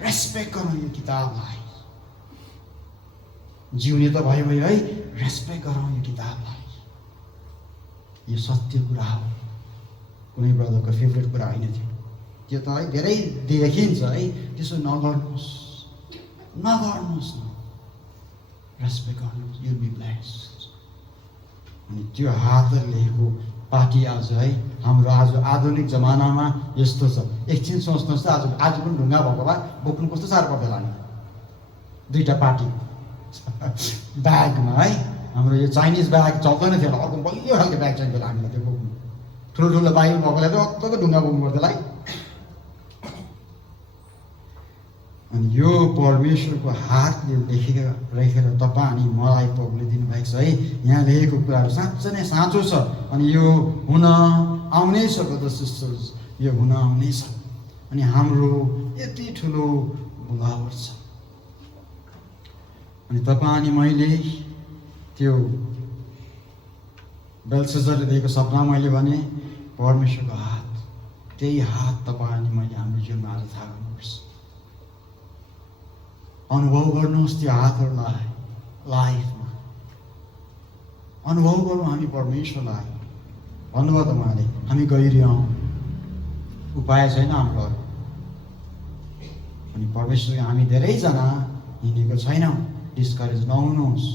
रेस्पेक्ट गरौँ यो किताबलाई। जिउने त भयो है, रेस्पेक्ट गरौँ यो किताबलाई। यो सत्य कुरा हो, कुनै ब्रदरको फेभरेट कुरा होइन थियो त्यो त है। धेरै देखिन्छ है, त्यसो नगर्नुहोस् न, रेस्पेक्ट गर्नुहोस्, यु बी ब्लेस्ड। अनि त्यो हातले लेखेको पार्टी आज है, हाम्रो आज आधुनिक जमानामा यस्तो छ। एकछिन सोच्नुहोस् त, आज पनि ढुङ्गा भएको भए बोक्नु कस्तो साह्रो पर्थ्यो होला नि, दुईवटा पार्टी ब्यागमा है। हाम्रो यो चाइनिज ब्याग चल्दैन थियो होला, अर्को बलियो खालको ब्याग चाहिन्छ होला हामीलाई त्यो बोक्नु। ठुलो बाइबल भएकोलाई त अत्तको ढुङ्गा बोक्नु पर्थ्यो होला है। अनि यो परमेश्वरको हातले लेखेर तपाईँ अनि मलाई प्रभुले दिनुभएको छ है। यहाँ लेखेको कुराहरू साँच्चै नै साँचो छ। अनि यो हुन आउनेछ ब्रदर सिस्टर्स, यो हुन आउनेछ। अनि हाम्रो यति ठुलो बुलावट छ। अनि तपाईँ अनि मैले त्यो बेलशस्सरले दिएको सपना मैले भने परमेश्वरको हात, त्यही हात तपाईँ अनि मैले हाम्रो जीवनमा आज थाहा गर्नुपर्छ। अनुभव गर्नुहोस् त्यो हातहरूलाई लाइफमा, अनुभव गरौँ हामी परमेश्वरलाई। भन्नुभयो त उहाँले, हामी गइरहौँ, उपाय छैन हाम्रो। अनि परमेश्वर हामी धेरैजना हिँडेको छैनौँ। डिस्करेज नहुनुहोस्,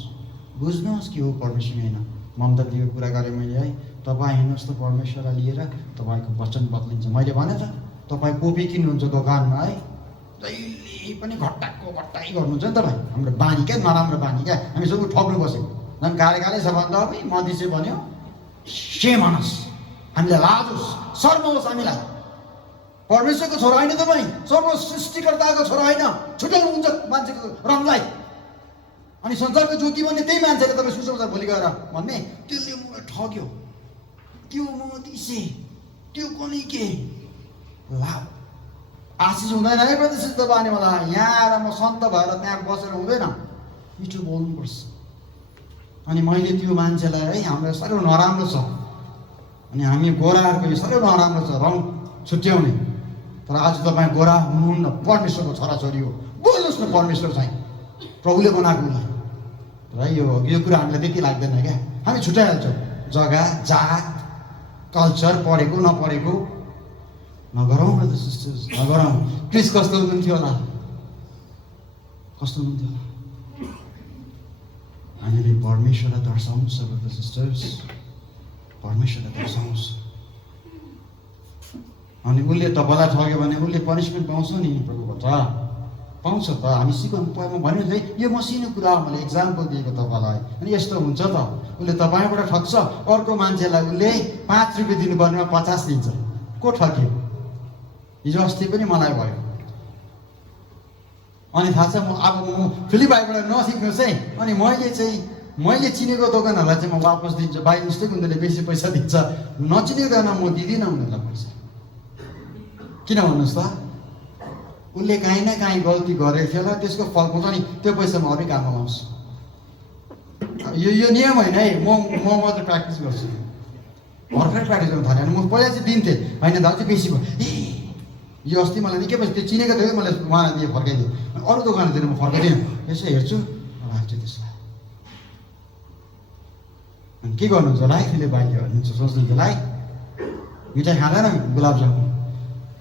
बुझ्नुहोस् कि हो परमेश्वर होइन। मन्तव्यको कुरा गरेँ मैले है, तपाईँ हिँड्नुहोस् त परमेश्वरलाई लिएर, तपाईँको वचन बदलिन्छ। मैले भने त तपाईँ कोपी किन्नुहुन्छ दोकानमा है, जहिले पनि घट्टाइ गर्नुहुन्छ नि तपाईँ। हाम्रो बानी क्या, नराम्रो बानी क्या। हामी सबै ठग्नु बसेको, झन् काले छ भन्दा अब मधिसे भन्यो सेम होस्, हामीलाई लाज होस्, शर्म होस् हामीलाई। परमेश्वरको छोरा होइन तपाईँ, सर्व सृष्टिकर्ताको छोरा होइन। छुट्याउनुहुन्छ मान्छेको रङलाई। अनि संसारको ज्योति भन्ने त्यही मान्छेले तपाईँ सुसमाचार भोलि गएर भन्ने, त्यसले मलाई ठग्यो, त्यो मधिसे, त्यो कुनै के लाभ आशिष हुँदैन है ब्रदर सिस्टर। बानी मलाई यहाँ आएर म सन्त भएर त्यहाँ बसेर हुँदैन, मिठो बोल्नुपर्छ। अनि मैले त्यो मान्छेलाई है, हाम्रो साह्रो नराम्रो छ। अनि हामी गोराहरूको यो साह्रो नराम्रो छ, रङ छुट्याउने। तर आज तपाईँ गोरा हुनुहुन्न, परमेश्वरको छोराछोरी हो। बोल्नुहोस् न परमेश्वर चाहिँ, प्रभुले बनाएको उसलाई। र यो कुरा हामीलाई त्यति लाग्दैन क्या। हामी छुट्याइहाल्छौँ, जग्गा, जात, कल्चर, पढेको नपढेको नगरौँ ब्रदर सिस्टर्स, नगरौँ। क्रिस कस्तो हुनुहुन्थ्यो होला, कस्तो हुनुहुन्थ्यो होला। हामीले परमेश्वरलाई दर्शाउँछ ब्रदर सिस्टर्स, परमेश्वरलाई दर्शाउँछ। अनि उसले तपाईँलाई ठग्यो भने उसले पनिसमेन्ट पाउँछ नि प्रभुबाट, पाउँछ त। हामी सिकाउनु म भन्यो नि, यो मसिनो कुरा मैले इक्जाम्पल दिएको तपाईँलाई। अनि यस्तो हुन्छ त, उसले तपाईँबाट ठग्छ, अर्को मान्छेलाई उसले 5 रुपियाँ दिनुपर्नेमा 50 दिन्छ। को ठग्यो? हिजो अस्ति पनि मलाई भयो। अनि थाहा छ, म फिलिपाईबाट नसिक्नुहोस् है। अनि मैले चिनेको दोकानहरूलाई चाहिँ म वापस दिन्छु, बाई मिस्टेक उनीहरूले बेसी पैसा दिन्छ, नचिनेको म दिँदिनँ उनीहरूलाई पैसा। किन भन्नुहोस् त, उसले काहीँ न काहीँ गल्ती गरेको थियो होला, त्यसको फल पाउँछ नि, त्यो पैसा म अरू काममा लाउँछु। यो नियम होइन है, म मात्र प्र्याक्टिस गर्छु, भर्खरै प्र्याक्टिस गर्नु थालेँ। अनि म पहिला चाहिँ दिन्थेँ, होइन दाजु चाहिँ बेसी भयो। यो अस्ति मलाई निकै पैसा, त्यो चिनेको थियो, मलाई उहाँलाई दिएँ, फर्काइदिएँ। अरू दोकानतिर म फर्काइदिनँ, यसो हेर्छु, राख्छु त्यसलाई। अनि के गर्नुहुन्छ होला है, फेरि बाहिर भन्नुहुन्छ, सोच्नुहुन्छ होला है, मिठाई खाँदैन गुलाब जामुन,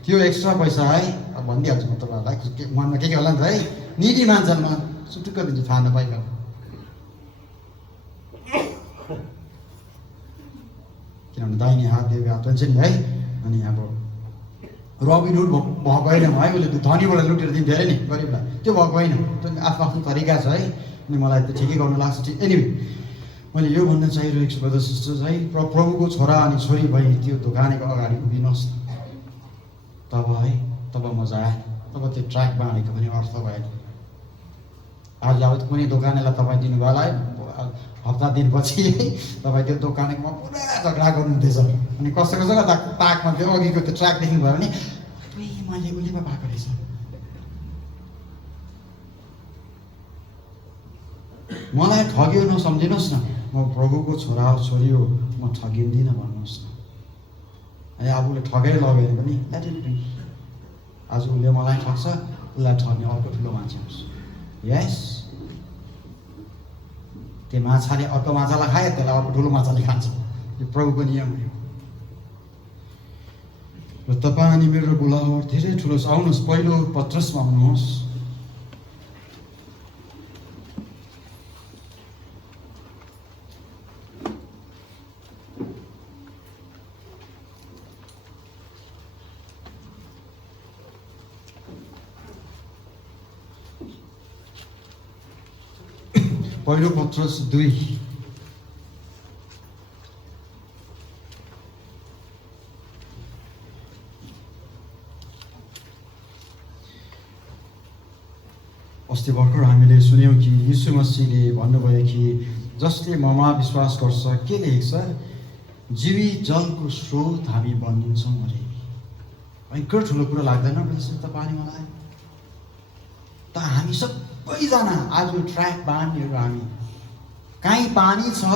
त्यो एक्स्ट्रा पैसा है। अब भनिदिइहाल्छु म तपाईँहरूलाई, मनमा के होला नि त है। निडी मान्छेमा सुटुक्क दिन्छु, थाहा नपाइकन। किनभने दाहिने हात दिएको हात हुन्छ नि है। अनि अब रबी लुट भएको होइन है, उसले धनीबाट लुटेर दिन्थ्यो अरे नि गरिबलाई, त्यो भएको होइन। त्यो आफ्नो आफ्नो तरिका छ है। अनि मलाई त ठिकै गर्नु लाग्छ। एनिवे मैले यो भन्न चाहिरहेको छु ब्रदर सिस्टर्स है, प्रभुको छोरा अनि छोरी भई त्यो दोकानेको अगाडि उभिनुहोस् न। तब मजा आएन, तब त्यो ट्र्याक बाँडेको पनि अर्थ भएन। आज अब कुनै दोकानेलाई तपाईँ दिनुभयो होला है, हप्ता दिनपछि तपाईँ त्यो दोकानेकोमा पुरा झगडा गर्नुहुँदैछ, अनि कसैको ताकमा त्यो अघिको त्यो ट्र्याक देख्नुभयो भने मैले उसले पो पाएको रहेछ। मलाई ठग्यो नसम्झिनुहोस् न, म प्रभुको छोरा हो छोरी हो, म ठगिँदिनँ भन्नुहोस् न। अनि अब उसले ठगेर लग्यो भने पनि लेट इट बी। आज उसले मलाई ठग्छ, उसलाई ठग्ने अर्को ठुलो मान्छे होस्। यस, त्यो माछाले अर्को माछालाई खायो, त्यसलाई अर्को ठुलो माछाले खान्छ। यो प्रभुको नियम हो। र तपाईँ अनि मेरो बोलावट धेरै ठुलो छ। आउनुहोस् पहिलो पत्रसमा आउनुहोस्। पहिलो पत्रस 2 अस्ति भर्खर हामीले सुन्यौँ कि यीशु मसीहले भन्नुभयो कि जसले ममा विश्वास गर्छ, के लेख्छ, जीवित जलको स्रोत हामी बनिन्छौँ अरे। भयङ्कर ठुलो कुरो लाग्दैन तपाईँ मलाई? त हामी सबैजना आज ट्र्याक बाँड्नेहरू हामी, कहीँ पानी छ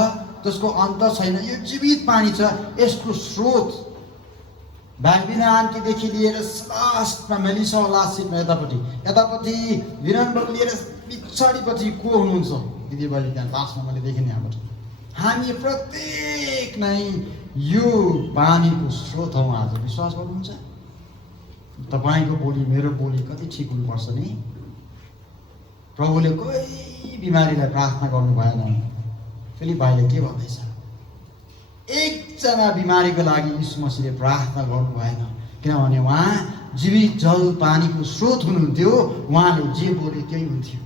जसको अन्त छैन, यो जीवित पानी छ, यसको स्रोत बालबिना आन्टीदेखि लिएर लास्टमा मेलिसा लास्टमा यतापट्टि वीरेन्द्र लिएर पछाडिपछि को हुनुहुन्छ दिदीबहिनी त्यहाँ लास्टमा मैले देखेँ यहाँबाट। हामी प्रत्येक नै यो पानीको स्रोत हौँ। आज विश्वास गर्नुहुन्छ? तपाईँको बोली मेरो बोली कति ठिक हुनुपर्छ नि। प्रभुले कोही बिमारीलाई प्रार्थना गर्नु भएन। फिलिप्पीले के भन्दैछ, एकजना बिमारीको लागि यीशु मसीहले प्रार्थना गर्नु भएन, किनभने उहाँ जीवित जल पानीको स्रोत हुनुहुन्थ्यो। उहाँले जे बोले त्यही हुन्थ्यो।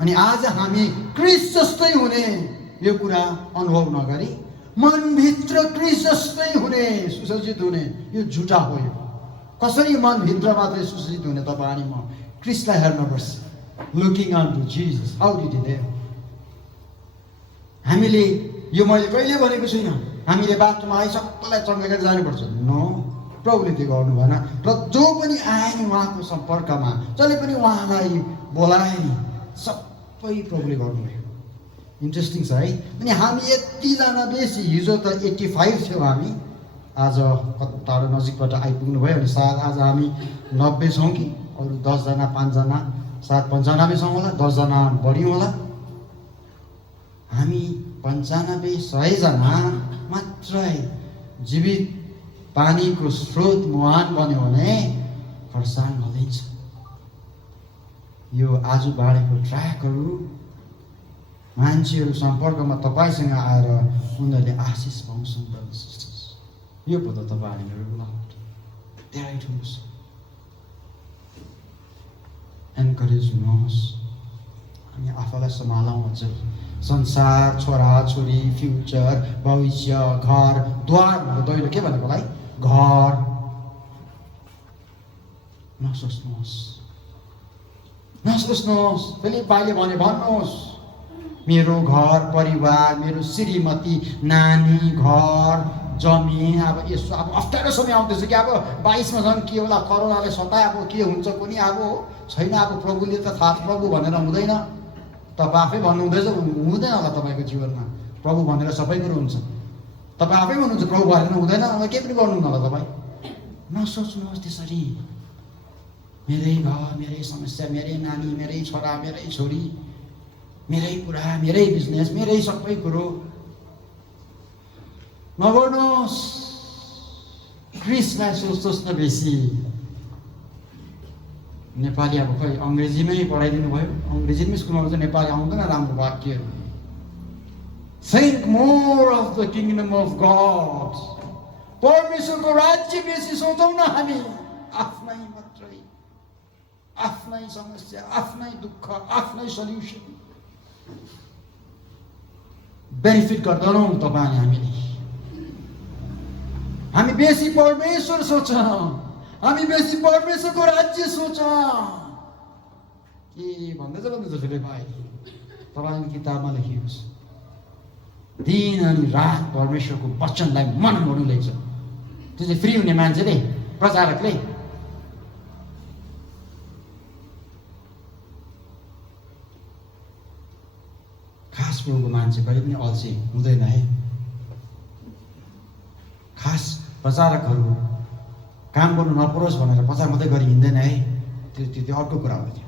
अनि आज हामी क्रिस जस्तै हुने यो कुरा अनुभव नगरी मनभित्र क्रिस जस्तै हुने, सुसज्जित हुने, यो झुटा हो। यो कसरी मनभित्र मात्रै सुसज्जित हुने? तपाईँ अनि म क्रिसलाई हेर्नुपर्छ। Looking on to Jesus, how did he live. हामीले यो मैले कहिले भनेको छुइनँ हामीले बाटोमा आइ सबैलाई चङ्गाएर जानुपर्छ। नो, प्रभुले त्यो गर्नु भएन। र जो पनि आए नि उहाँको सम्पर्कमा, जसले पनि उहाँलाई बोलाए नि, सबै प्रभुले गर्नुभयो। इन्ट्रेस्टिङ छ है। अनि हामी यतिजना बेसी, हिजो त 85 थियौँ हामी, आज टाढो नजिकबाट आइपुग्नु भयो। अनि सायद आज हामी 90 छौँ कि अरू 10 जना 5 जना सायद 95 छौँ होला, 10 जना बढ्यौँ होला। हामी 95 100 जना मात्रै जीवित पानीको स्रोत मुहान बन्यो भने खरसाङ हलिन्छ। यो आज बाँडेको ट्र्याकहरू मान्छेहरू सम्पर्कमा तपाईँसँग आएर उनीहरूले आशिष पाउँछन्। यो पो त तपाईँहरू बोलावट धेरै ठुलो छ। एन्करेज हुनुहोस्। हामी आफूलाई सम्हालौँ। अझ संसार, छोरा छोरी, फ्युचर, भविष्य, घर द्वार दैलो के भनेको भाइ? घर। नसोच्नुहोस्। फिलिप्पीले भन्नुहोस्, मेरो घर परिवार, मेरो श्रीमती, नानी, घर, जमिन। अब यसो अब अप्ठ्यारो समय आउँदैछ कि अब 22मा झन् के होला, कोरोनाले सताए, अब के हुन्छ कुनै अब छैन। अब प्रभुले त थाहा, प्रभु भनेर हुँदैन। तपाईँ आफै भन्नुहुँदैछ, हुँदैन होला तपाईँको जीवनमा। प्रभु भनेर सबै कुरो हुन्छ। तपाईँ आफै भन्नुहुन्छ प्रभु भनेर हुँदैन, अब के पनि गर्नुहुन्न होला तपाईँ। नसोच्नुहोस् त्यसरी। मेरै घर, मेरै समस्या, मेरै नानी, मेरै छोरा, मेरै छोरी, मेरै कुरा, मेरै बिजनेस, मेरै सबै कुरो नगर्नुहोस्। क्रिसलाई सोच्नुहोस् न बेसी। नेपाली अब खै अङ्ग्रेजीमै पढाइदिनु भयो, अङ्ग्रेजीमै स्कुलमा चाहिँ नेपाली आउँदैन राम्रो वाक्यहरू। Think more of the kingdom of God. परमेश्वरको राज्य बेसी सोचौँ न हामी। आफ्नै मात्रै, आफ्नै समस्या, आफ्नै दुःख, आफ्नै सल्युसन। बेनिफिट गर्दैनौँ तपाईँ हामीले। हामी बेसी परमेश्वर सोच्छौँ, हामी बेसी परमेश्वरको राज्य सोच्छौँ। के भन्दैछ फिलिपमा तपाईँको किताबमा लेखिएको छ, दिन अनि रात परमेश्वरको वचनलाई मनमोड्नु लेख्छ। त्यो चाहिँ फ्री हुने मान्छेले, प्रचारकले। खास प्रभुको मान्छे कहिले पनि अल्छी हुँदैन है। खास प्रचारकहरू काम गर्नु नपरोस् भनेर प्रचार मात्रै गरी हिँड्दैन है। त्यो अर्को कुरा हो। त्यो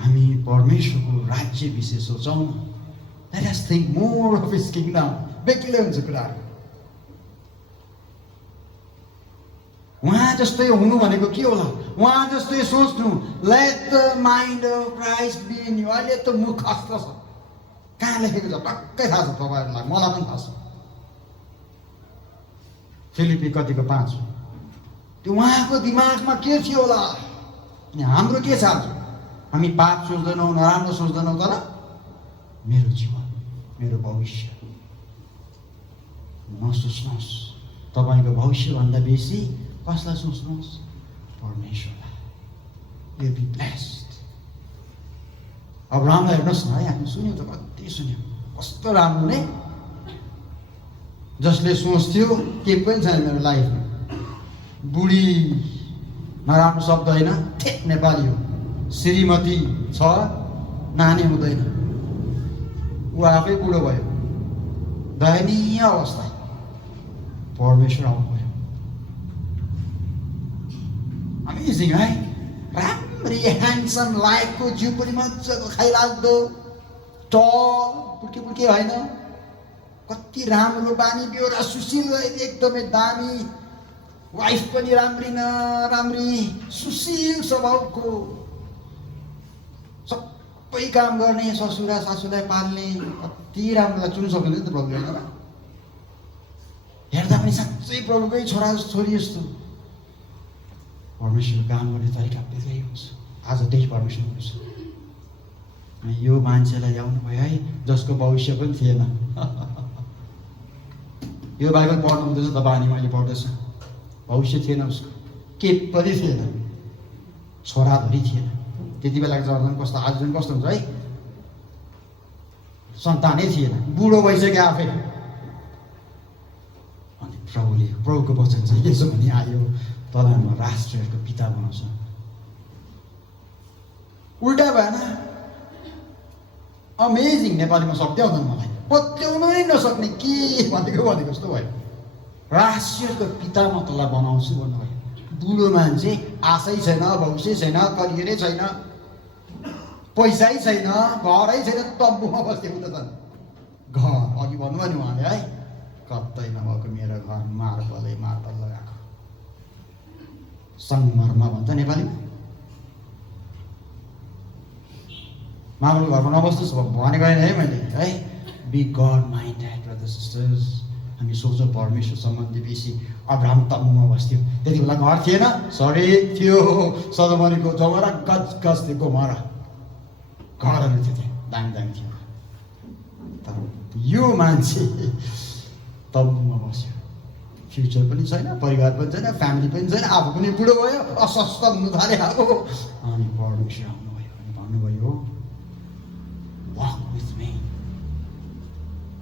हामी परमेश्वरको राज्य विषय सोचौँ। Let us think more of his kingdom. बेग्लै हुन्छ कुराहरू। उहाँ जस्तै हुनु भनेको के होला? उहाँ जस्तै सोच्नु। Let the mind of Christ be in you. अहिले त मुखस्थ छ, कहाँ लेखेको छ पक्कै थाहा छ तपाईँहरूलाई, मलाई पनि थाहा छ। फिलिपी कतिको 5 त्यो उहाँको दिमागमा के थियो होला? अनि हाम्रो के छ आज? हामी पाप सोच्दैनौँ, नराम्रो सोच्दैनौँ, तर मेरो जीवन, मेरो भविष्य नसोच्नुहोस्। तपाईँको भविष्यभन्दा बेसी कसलाई सोच्नुहोस्? परमेश्वरलाई। You'll be blessed. अब्राहमलाई हेर्नुहोस् न है, हामी सुन्यौँ त, कति सुन्यौँ, कस्तो राम्रो नै। जसले सोच्थ्यो के पनि छैन मेरो लाइफमा, बुढी नराम्रो शब्द होइन, ठेट नेपाली हो, श्रीमती छ, नानी हुँदैन, ऊ आफै बुढो भयो, दयनीय अवस्था। परमेश्वर आउनुभयो। अमेजिङ है। राम्री ह्यान्डसम लाइफको जिउ पनि मजाको खाइलाग्दो, टल, पुल्के पुल्के होइन, कति राम्रो बानी बेहोरा, सुशील, एकदमै दामी, वाइफ पनि राम्री न राम्री, सुशील स्वभावको, सबै काम गर्ने, ससुरा सासूलाई पाल्ने, कति राम्रो चुन्न सक्नुहुन्छ त प्रभुले। हेर्दा पनि साँच्चै प्रभुकै छोरा छोरी जस्तो। परमेश्वर काम गर्ने तरिका बेग्लै हुन्छ। आज त्यही परमेश्वर हुन्छ। यो मान्छेलाई ल्याउनु भयो है, जसको भविष्य पनि थिएन। यो बाइबल पढ्नु हुँदैछ तपाईँ अनि मैले पढ्दैछ, भविष्य थिएन उसको, के पनि थिएन, छोराधरी थिएन। त्यति बेलाको जमानामा कस्तो, आज पनि कस्तो हुन्छ है, सन्तानै थिएन, बुढो भइसक्यो आफै। अनि प्रभुको वचन चाहिँ के छ भने आयो, तँलाई म राष्ट्रहरूको पिता बनाउँछु। उल्टा भएन? अमेजिङ। नेपालीमा शब्द आउँदैन मलाई, पत्याउनै नसक्ने के भनेको जस्तो भयो। राष्ट्रको पिता म तँलाई बनाउँछु भन्नुभयो। बुढो मान्छे, आशै छैन, भविष्य छैन, करियरै छैन, पैसै छैन, घरै छैन, तम्बुमा बसेको त छन्। घर अघि भन्नुभयो नि उहाँले है, कतै नभएको मेरो घर मार्बल लगाएको, सङ्गमरमा भन्छ नेपालीमा। मार्बल घरमा नबस्नुहोस् भनेको होइन है मैले है। Be God minded brothers sisters. हामी सोच्छौँ परमेश्वर सम्बन्धी बेसी। अब्राहम तम्बुमा बस्थ्यो, त्यति बेला घर थिएन, सडक थियो, सदोमरीको जमरा गज थियो, गोमरा घरहरू थियो, त्यहाँ दामी दामी थियो। तर यो मान्छे तम्बुमा बस्यो, फ्युचर पनि छैन, परिवार पनि छैन, फ्यामिली पनि छैन, आफू पनि बुढो भयो, अस्वस्थ हुनु थाले अब। अनि परमेश्वर आउनुभयो अनि भन्नुभयो, वाक विथ मी,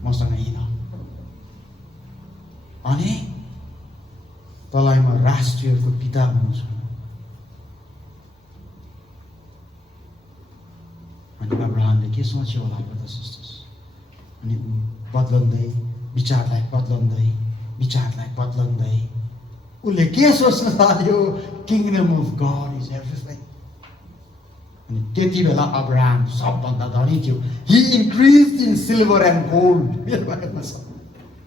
मसँग हिँड, अनि तँलाई म राष्ट्रियहरूको पिता बनाउँछु। अनि अब्राहमले के सोच्यो होला ब्रदर्स सिस्टर्स? अनि बदलँदै उसले के सोच्न थाल्यो? Kingdom of God is everything. अनि त्यति बेला अब्राहम सबभन्दा धनी थियो। He increased in silver and gold,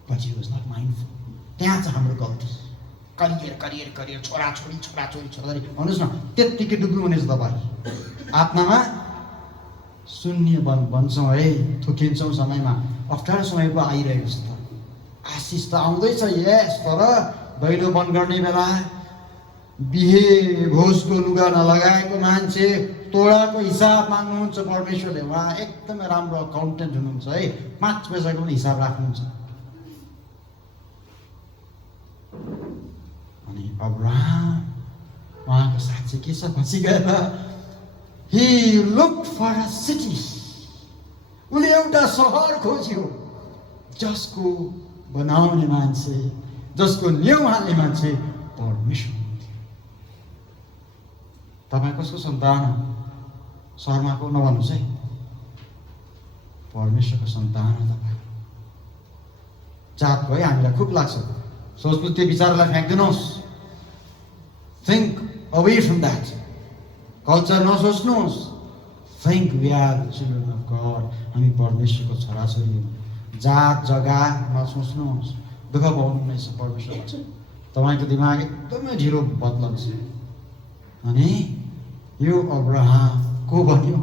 but he was not mindful. त्यहाँ छ हाम्रो गल्ती। करियर, छोराछोरी भन्नुहोस् न, त्यत्तिकै डुब्नु हुनेछ तपाईँ। आत्मामा शून्य भन्छौँ है, थुकिन्छौँ समयमा, अप्ठ्यारो समय पो आइरहेको छ। त आशिष त आउँदैछ यस, तर दैलो बन्द गर्ने बेला बिहे भोजको लुगा नलगाएको मान्छे, तोडाको हिसाब माग्नुहुन्छ परमेश्वरले। उहाँ एकदमै राम्रो अकाउन्टेन्ट हुनुहुन्छ है, 5 पैसाको पनि हिसाब राख्नुहुन्छ। अनि अब्राहम उहाँको साक्षी के छ पछि गएर, he looked for a city, उनले एउटा सहर खोज्यो जसको बनाउने मान्छे, जसको न्यौ हाल्ने मान्छे परमेश्वर हुन्थ्यो। तपाईँ कसको सन्तान हो? शर्मा को नभन्नुहोस् है, परमेश्वरको सन्तान हो तपाईँ। जातको है हामीलाई खुब लाग्छ, सोच्नु त्यो विचारलाई फ्याँक्दिनुहोस्। Think away from that culture नसोच्नुहोस्। Think we are the children of God, हामी परमेश्वरको छोराछोरी हौँ। जात जग्गा नसोच्नुहोस्, दुःख पाउनुहुनेछ परमेश्वर। तपाईँको दिमाग एकदमै ढिलो बदलन्छ। अनि यो अब्राहम को बन्यो?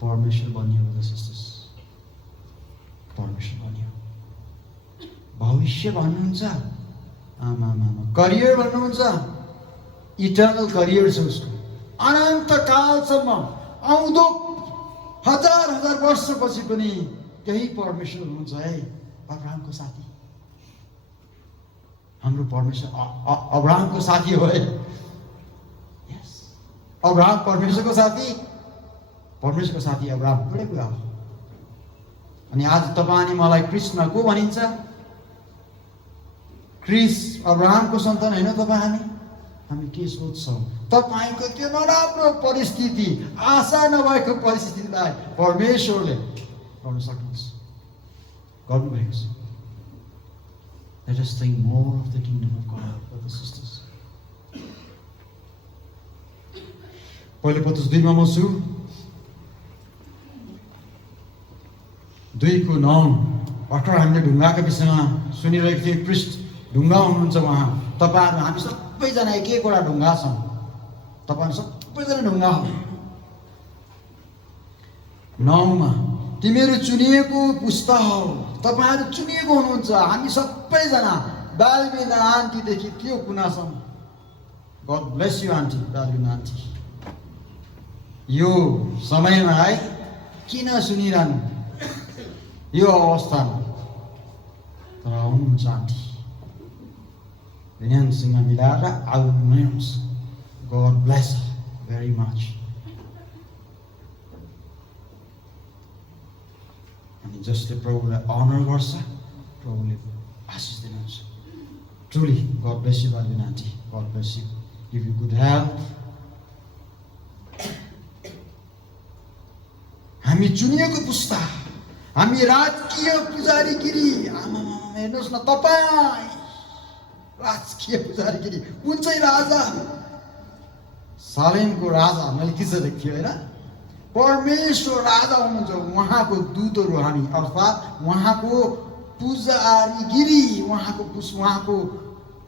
परमेश्वर बन्यो। परमेश्वर बन्यो। भविष्य भन्नुहुन्छ, आमा करियर भन्नुहुन्छ, इटर्नल करियर छ उसको, अनन्त कालसम्म, आउँदो हजार वर्षपछि पनि त्यही परमेश्वर हुनुहुन्छ है। अब्राहमको साथी, हाम्रो परमेश्वर अब्राहमको साथी हो है। यस, अब्राहम परमेश्वरको साथी, परमेश्वरको साथी अब्राहम, एउटै कुरा हो। अनि आज तपाईँ अनि मलाई कृष्ण को भनिन्छ? क्रिस अब्राहमको सन्तान होइन तपाईँ हामी के सोच्छौँ? तपाईँको त्यो नराम्रो परिस्थिति, आशा नभएको परिस्थितिलाई परमेश्वरले गर्न सक्नुहुन्छ, गर्नुभएको छ। Let us think more of the kingdom of God, brothers and sisters. पहिलो पत्रुस 2 मा म छु, 2:9। भर्खर हामीले ढुङ्गाको विषयमा सुनिरहेको थियौँ। क्रिस्ट ढुङ्गा हुनुहुन्छ उहाँ। तपाईँहरू हामी सबैजना एक एकवटा ढुङ्गा छौँ। तपाईँहरू सबैजना ढुङ्गा हो। 9 मा तिमीहरू चुनिएको पुस्ता हो, तपाईँहरू चुनिएको हुनुहुन्छ। हामी सबैजना बालबिना आन्टीदेखि त्यो कुनासम्म। God bless you aunty, Balbina aunty. यो समयमा है किन सुनिरहनु यो अवस्थामा? तर आउनुहुन्छ आन्टी, विनयनसँग मिलाएर आउनु नै हुन्छ। God bless very much. अनि जसले प्रभुलाई अनर गर्छ, प्रभुले आशिष दिनुहुन्छ। Truly God bless you Balbina aunty, God bless you, give you good health. हामी चुनिएको पुस्ता, हामी राजकीय पुजारीगिरी। आमामा हेर्नुहोस् न, तपाईँ राजकीय पुजारीगिरी, कुन चाहिँ राजा? सालेमको राजा मेल्किसेदेक थियो होइन? परमेश्वर राजा हुनुहुन्छ। उहाँको दूतहरू हामी, अर्थात् उहाँको पुजारीगिरी, उहाँको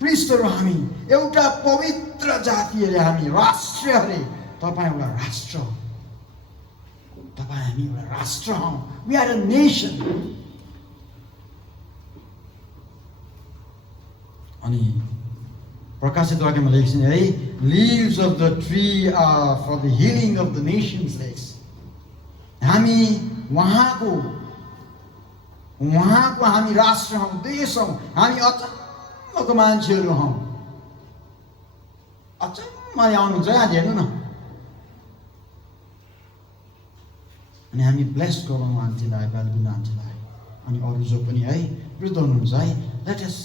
पृष्ठहरू हामी, एउटा पवित्र जाति अरे हामी, राष्ट्र अरे। तपाईँ एउटा राष्ट्र हो, तपाईँ हामी एउटा राष्ट्र हौँ। We are a nation. अनि प्रकाशित वाक्यमा लेखेको छ है, leaves of the tree are for the healing of the nations lakes. हामी उहाँको हामी राष्ट्र हौँ, देश हौँ। हामी अचम्मको मान्छेहरू हौँ। अचम्मले आउनुहुन्छ आज हेर्नु न। अनि हामी ब्लेस गरौँ आन्टीलाई, बालबिना आन्टीलाई, अनि अरू जो पनि है वृद्ध हुनुहुन्छ है। Let us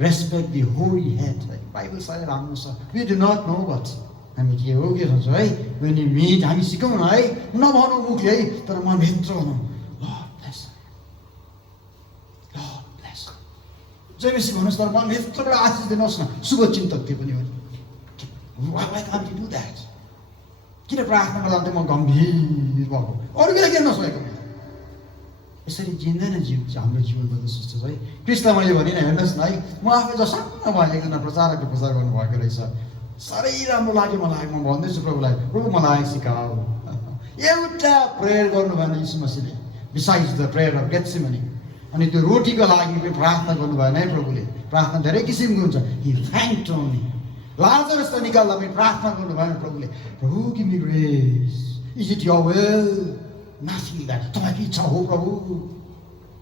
respect the holy head. Bible साह्रै राम्रो छ। We do not know but हामी के हो के सोच्छौँ है। वेन यु मिट हामी सिकौँ न है, नभनौँ मुखले है, तर मनभित्र भनौँ लर्ड ब्लेस, लर्ड ब्लेस। जय बेसी भन्नुहोस्, तर मनभित्रबाट आशिष दिनुहोस् न। शुभचिन्तक त्यो पनि हो। Why can't you do that? किन प्रार्थनाको लागि म गम्भीर भएको, अरू बेला किन नसकेको? यसरी जिन्दैन हाम्रो जीवन ब्रदर्स सिस्टर्स है। क्रिस्टलाई मैले भनिनँ, हेर्नुहोस् न है, म आफै जसम्म भयो एकजना प्रचारकले प्रचार गर्नुभएको रहेछ, साह्रै राम्रो लाग्यो मलाई। म भन्दैछु प्रभुलाई, प्रभु मलाई सिकाऊ। एउटा प्रेयर गर्नु भएन यीशु मसीहले, besides the prayer of Gethsemane. अनि त्यो रोटीको लागि पनि प्रार्थना गर्नु भएन है प्रभुले। प्रार्थना धेरै किसिमको हुन्छ। हि थ्याङ्क्ड ओन्ली लाजरसलाई निकाल्दा पनि प्रार्थना गर्नु भएन प्रभुले, प्रभु give me grace, is it your will, nothing that, तपाईँको इच्छा हो प्रभु।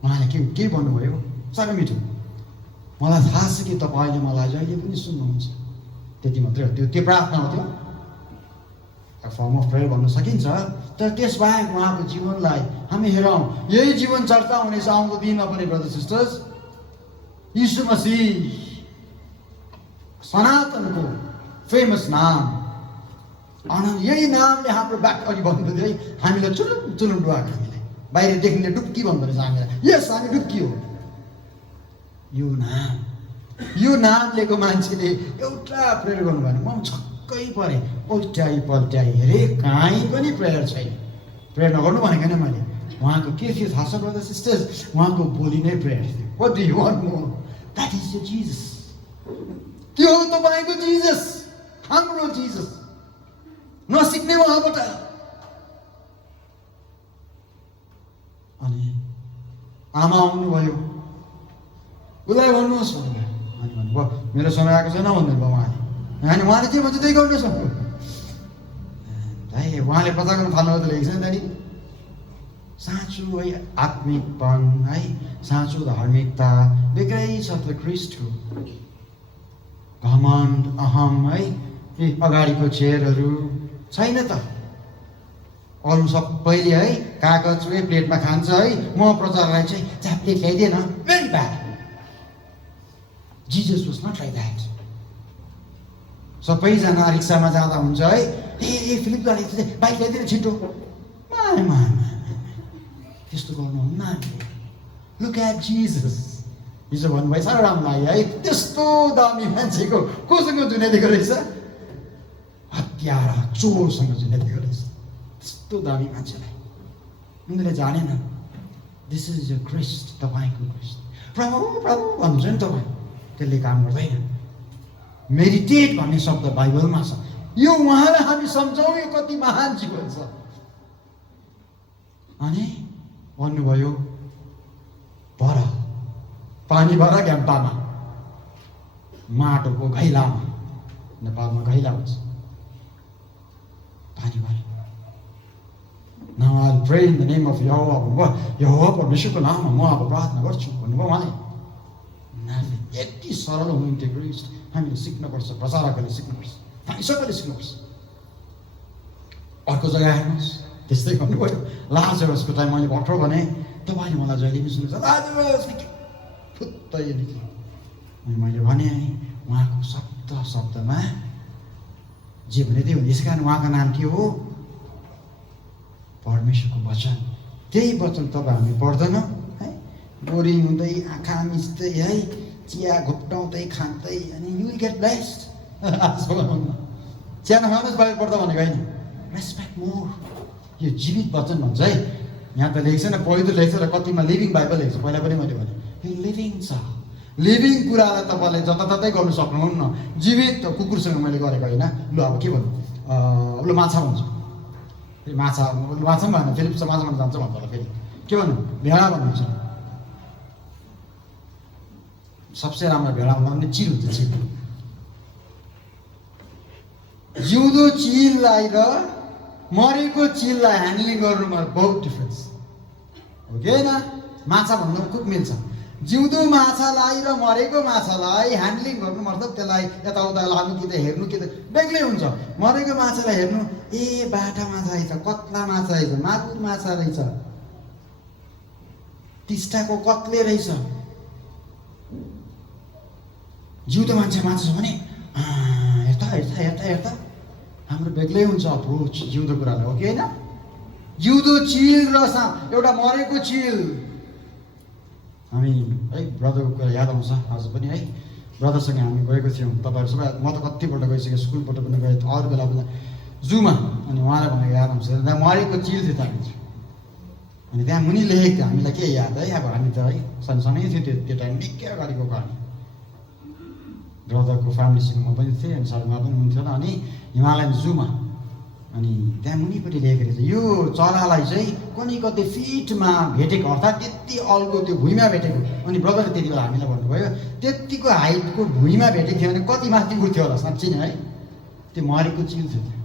उहाँले के भन्नुभयो, साह्रै मिठो, मलाई थाहा छ कि तपाईँले मलाई जहिले पनि सुन्नुहुन्छ। त्यति मात्रै हो, त्यो प्रार्थना हो, त्यो फर्म अफ प्रेयर भन्न सकिन्छ। तर त्यसबाहेक उहाँको जीवनलाई हामी हेरौँ, यही जीवन चर्चा हुनेछ आउँदो दिनमा पनि ब्रदर सिस्टर्स। यीशु मसीह सनातनको फेमस नाम, अनन्त, यही नामले हाम्रो बाटो अघि भन्नुहुँदै है, हामीलाई चुलुम चुलुम डुवाएको, हामीलाई बाहिर देख्ने डुब्की भन्दो रहेछ हामीलाई। यस, हामी डुब्की हो। यो नाम लिएको मान्छेले एउटा प्रेयर गर्नु भएन, म छक्कै परेँ। उल्ट्याइ पल्ट्याइ हेरेँ, कहीँ पनि प्रेयर छैन। प्रेयर नगर्नु भनेको होइन मैले, उहाँको के थियो थाहा छ ब्रदर सिस्टर्स, उहाँको बोली नै प्रेयर थियो। What do you want more, that is your Jesus. त्यो हो तपाईँको जिजस, हाम्रो जिजस। नसिक्ने उहाँबाट। अनि आमा आउनुभयो, उसलाई भन्नुहोस् भन्नुभयो। अनि भन्नुभयो मेरो समय आएको छैन भन्नुभयो उहाँले। अनि उहाँले जे भन्छ त्यही गर्नुहोस् भन्नुभयो। है उहाँले प्रचार गर्न थाल्नु त लेखेको छैन त्यहाँनिर, साँचो है आत्मिकपन, है साँचो धार्मिकता बेग्लै शब्द ख्रिस्ट हो। घमण्ड, अहम, है अगाडिको चेयरहरू छैन त। अरू सबैले है कागजकै प्लेटमा खान्छ है, म प्रचारलाई चाहिँ चाप प्लेट ल्याइदिएन, very bad. Jesus was not like that. सबैजना रिक्सामा जाँदा हुन्छ है, ए फिलिप गाडी बाइक ल्याइदिएर छिटो, त्यस्तो गर्नुहुन्न हामीले। Look at Jesus. हिजो भन्नुभयो साह्रो राम्रो लाग्यो है, त्यस्तो दामी मान्छेको कोसँग जुनाइदिएको रहेछ, हत्यारा चोरसँग जुनाइदिएको रहेछ, त्यस्तो दामी मान्छेलाई उनीहरूले जानेन। दिस इज यर क्रिस्ट, तपाईँको क्रिस्ट। प्रभु प्रभु भन्नुहुन्छ नि तपाईँ, त्यसले काम गर्दैन। मेडिटेट भन्ने शब्द बाइबलमा छ, यो उहाँलाई हामी सम्झौँ, यो कति महान जीवन छ। अनि भन्नुभयो भर, पानी भर घ्याम्पामा, माटोको घैलामा, नेपालमा घैला भन्छ, पानी भर। Now I'll pray in the name of Yahweh भन्नुभयो, यहोवा परमेश्वरको नाममा म अब प्रार्थना गर्छु भन्नुभयो उहाँले। यति सरल हुनुहुन्थ्यो क्रिस्ट। हामीले सिक्नुपर्छ, प्रचारकहरूले सिक्नुपर्छ, हामी सबैले सिक्नुपर्छ। अर्को जग्गा हेर्नुहोस्, त्यस्तै भन्नुभयो। लाजरसको टाइम मैले भर्खर भने तपाईँले मलाई जहिले पनि सुन्नुहुन्छ, लाजरस फुत्तै निक्ल्यो। अनि मैले भने उहाँको शब्दमा जे भने त्यही हो। यस कारण उहाँको नाम के हो? परमेश्वरको वचन। त्यही वचन तपाईँ हामी पढ्दैन है, बोरिङ हुँदै आँखा मिच्दै है, चिया घोप्टाउँदै खाँदै, अनि यु विल गेट ब्लेस्ड। चिया नखानुहोस् बाइबल पढ्दा भनेको होइन, रेस्पेक्ट मोर। यो जीवित वचन भन्छ है, यहाँ त लेख्छ न, पढिँदो लेख्छ र कतिमा लिभिङ बाइबल लेख्छ। पहिला पनि मैले भने यो लिभिङ छ। लिभिङ कुरालाई तपाईँले जताततै गर्नु सक्नुहुन्न। जीवित कुकुरसँग मैले गरेको होइन। लु अब के भन्नु, ल माछा भन्छु, फेरि माछा पनि भएन, फेरि माछा भन्न जान्छ भन्छ होला, फेरि के भन्नु, भेडा भन्नुहुन्छ। सबसे राम्रो भेडा भन्दा पनि चिल हुन्छ। चिल, जिउँदो चिललाई र मरेको चिललाई ह्यान्डलिङ गर्नुमा बहुत डिफरेन्स हो कि होइन? माछा भन्नु खुब मिल्छ। जिउँदो माछालाई र मरेको माछालाई ह्यान्डलिङ गर्नु मतलब त्यसलाई यताउता लाग्नु कि त हेर्नु कि त बेग्लै हुन्छ। मरेको माछालाई हेर्नु, ए बाटा माछा रहेछ, कत्ला माछा रहेछ, मागुर माछा रहेछ, टिस्टाको कत्ले रहेछ। जिउँदो मान्छे माछा छ भने हेर्दा हेर्दा हेर्दा हेर्दा हाम्रो बेग्लै हुन्छ अप्रोच जिउँदो कुरालाई, हो कि होइन? जिउँदो चिल र एउटा मरेको चिल। हामी है ब्रदरको कुरा याद आउँछ आज पनि है, ब्रदरसँग हामी गएको थियौँ। तपाईँहरू सबै, म त कतिपल्ट गइसकेँ, स्कुलबाट पनि गएँ, अरू बेला पनि जूमा। अनि उहाँलाई भनेको याद आउँछ, त्यहाँ मरेको चिल थियो त्यहाँनिर। अनि त्यहाँ मुनि लेखेको थियो, हामीलाई के याद है, अब हामी त है सानसानै थियो त्यो टाइम, निकै अगाडिको कहानी। ब्रदरको फ्यामिलीसँग म पनि थिएँ, अनि साथमा पनि हुन्थ्यो होला। अनि हिमालयन जूमा अनि त्यहाँ मुनिपट्टि लेखेको रहेछ यो चरालाई चाहिँ कुनै कति फिटमा भेटेको, अर्थात् त्यति अल्को त्यो भुइँमा भेटेको। अनि ब्रदरले त्यति बेला हामीलाई भन्नुभयो त्यतिको हाइटको भुइँमा भेटेको थियो भने कति माथि उठ्थ्यो होला साँच्चै नै है। त्यो मरेको चिल थियो त्यो।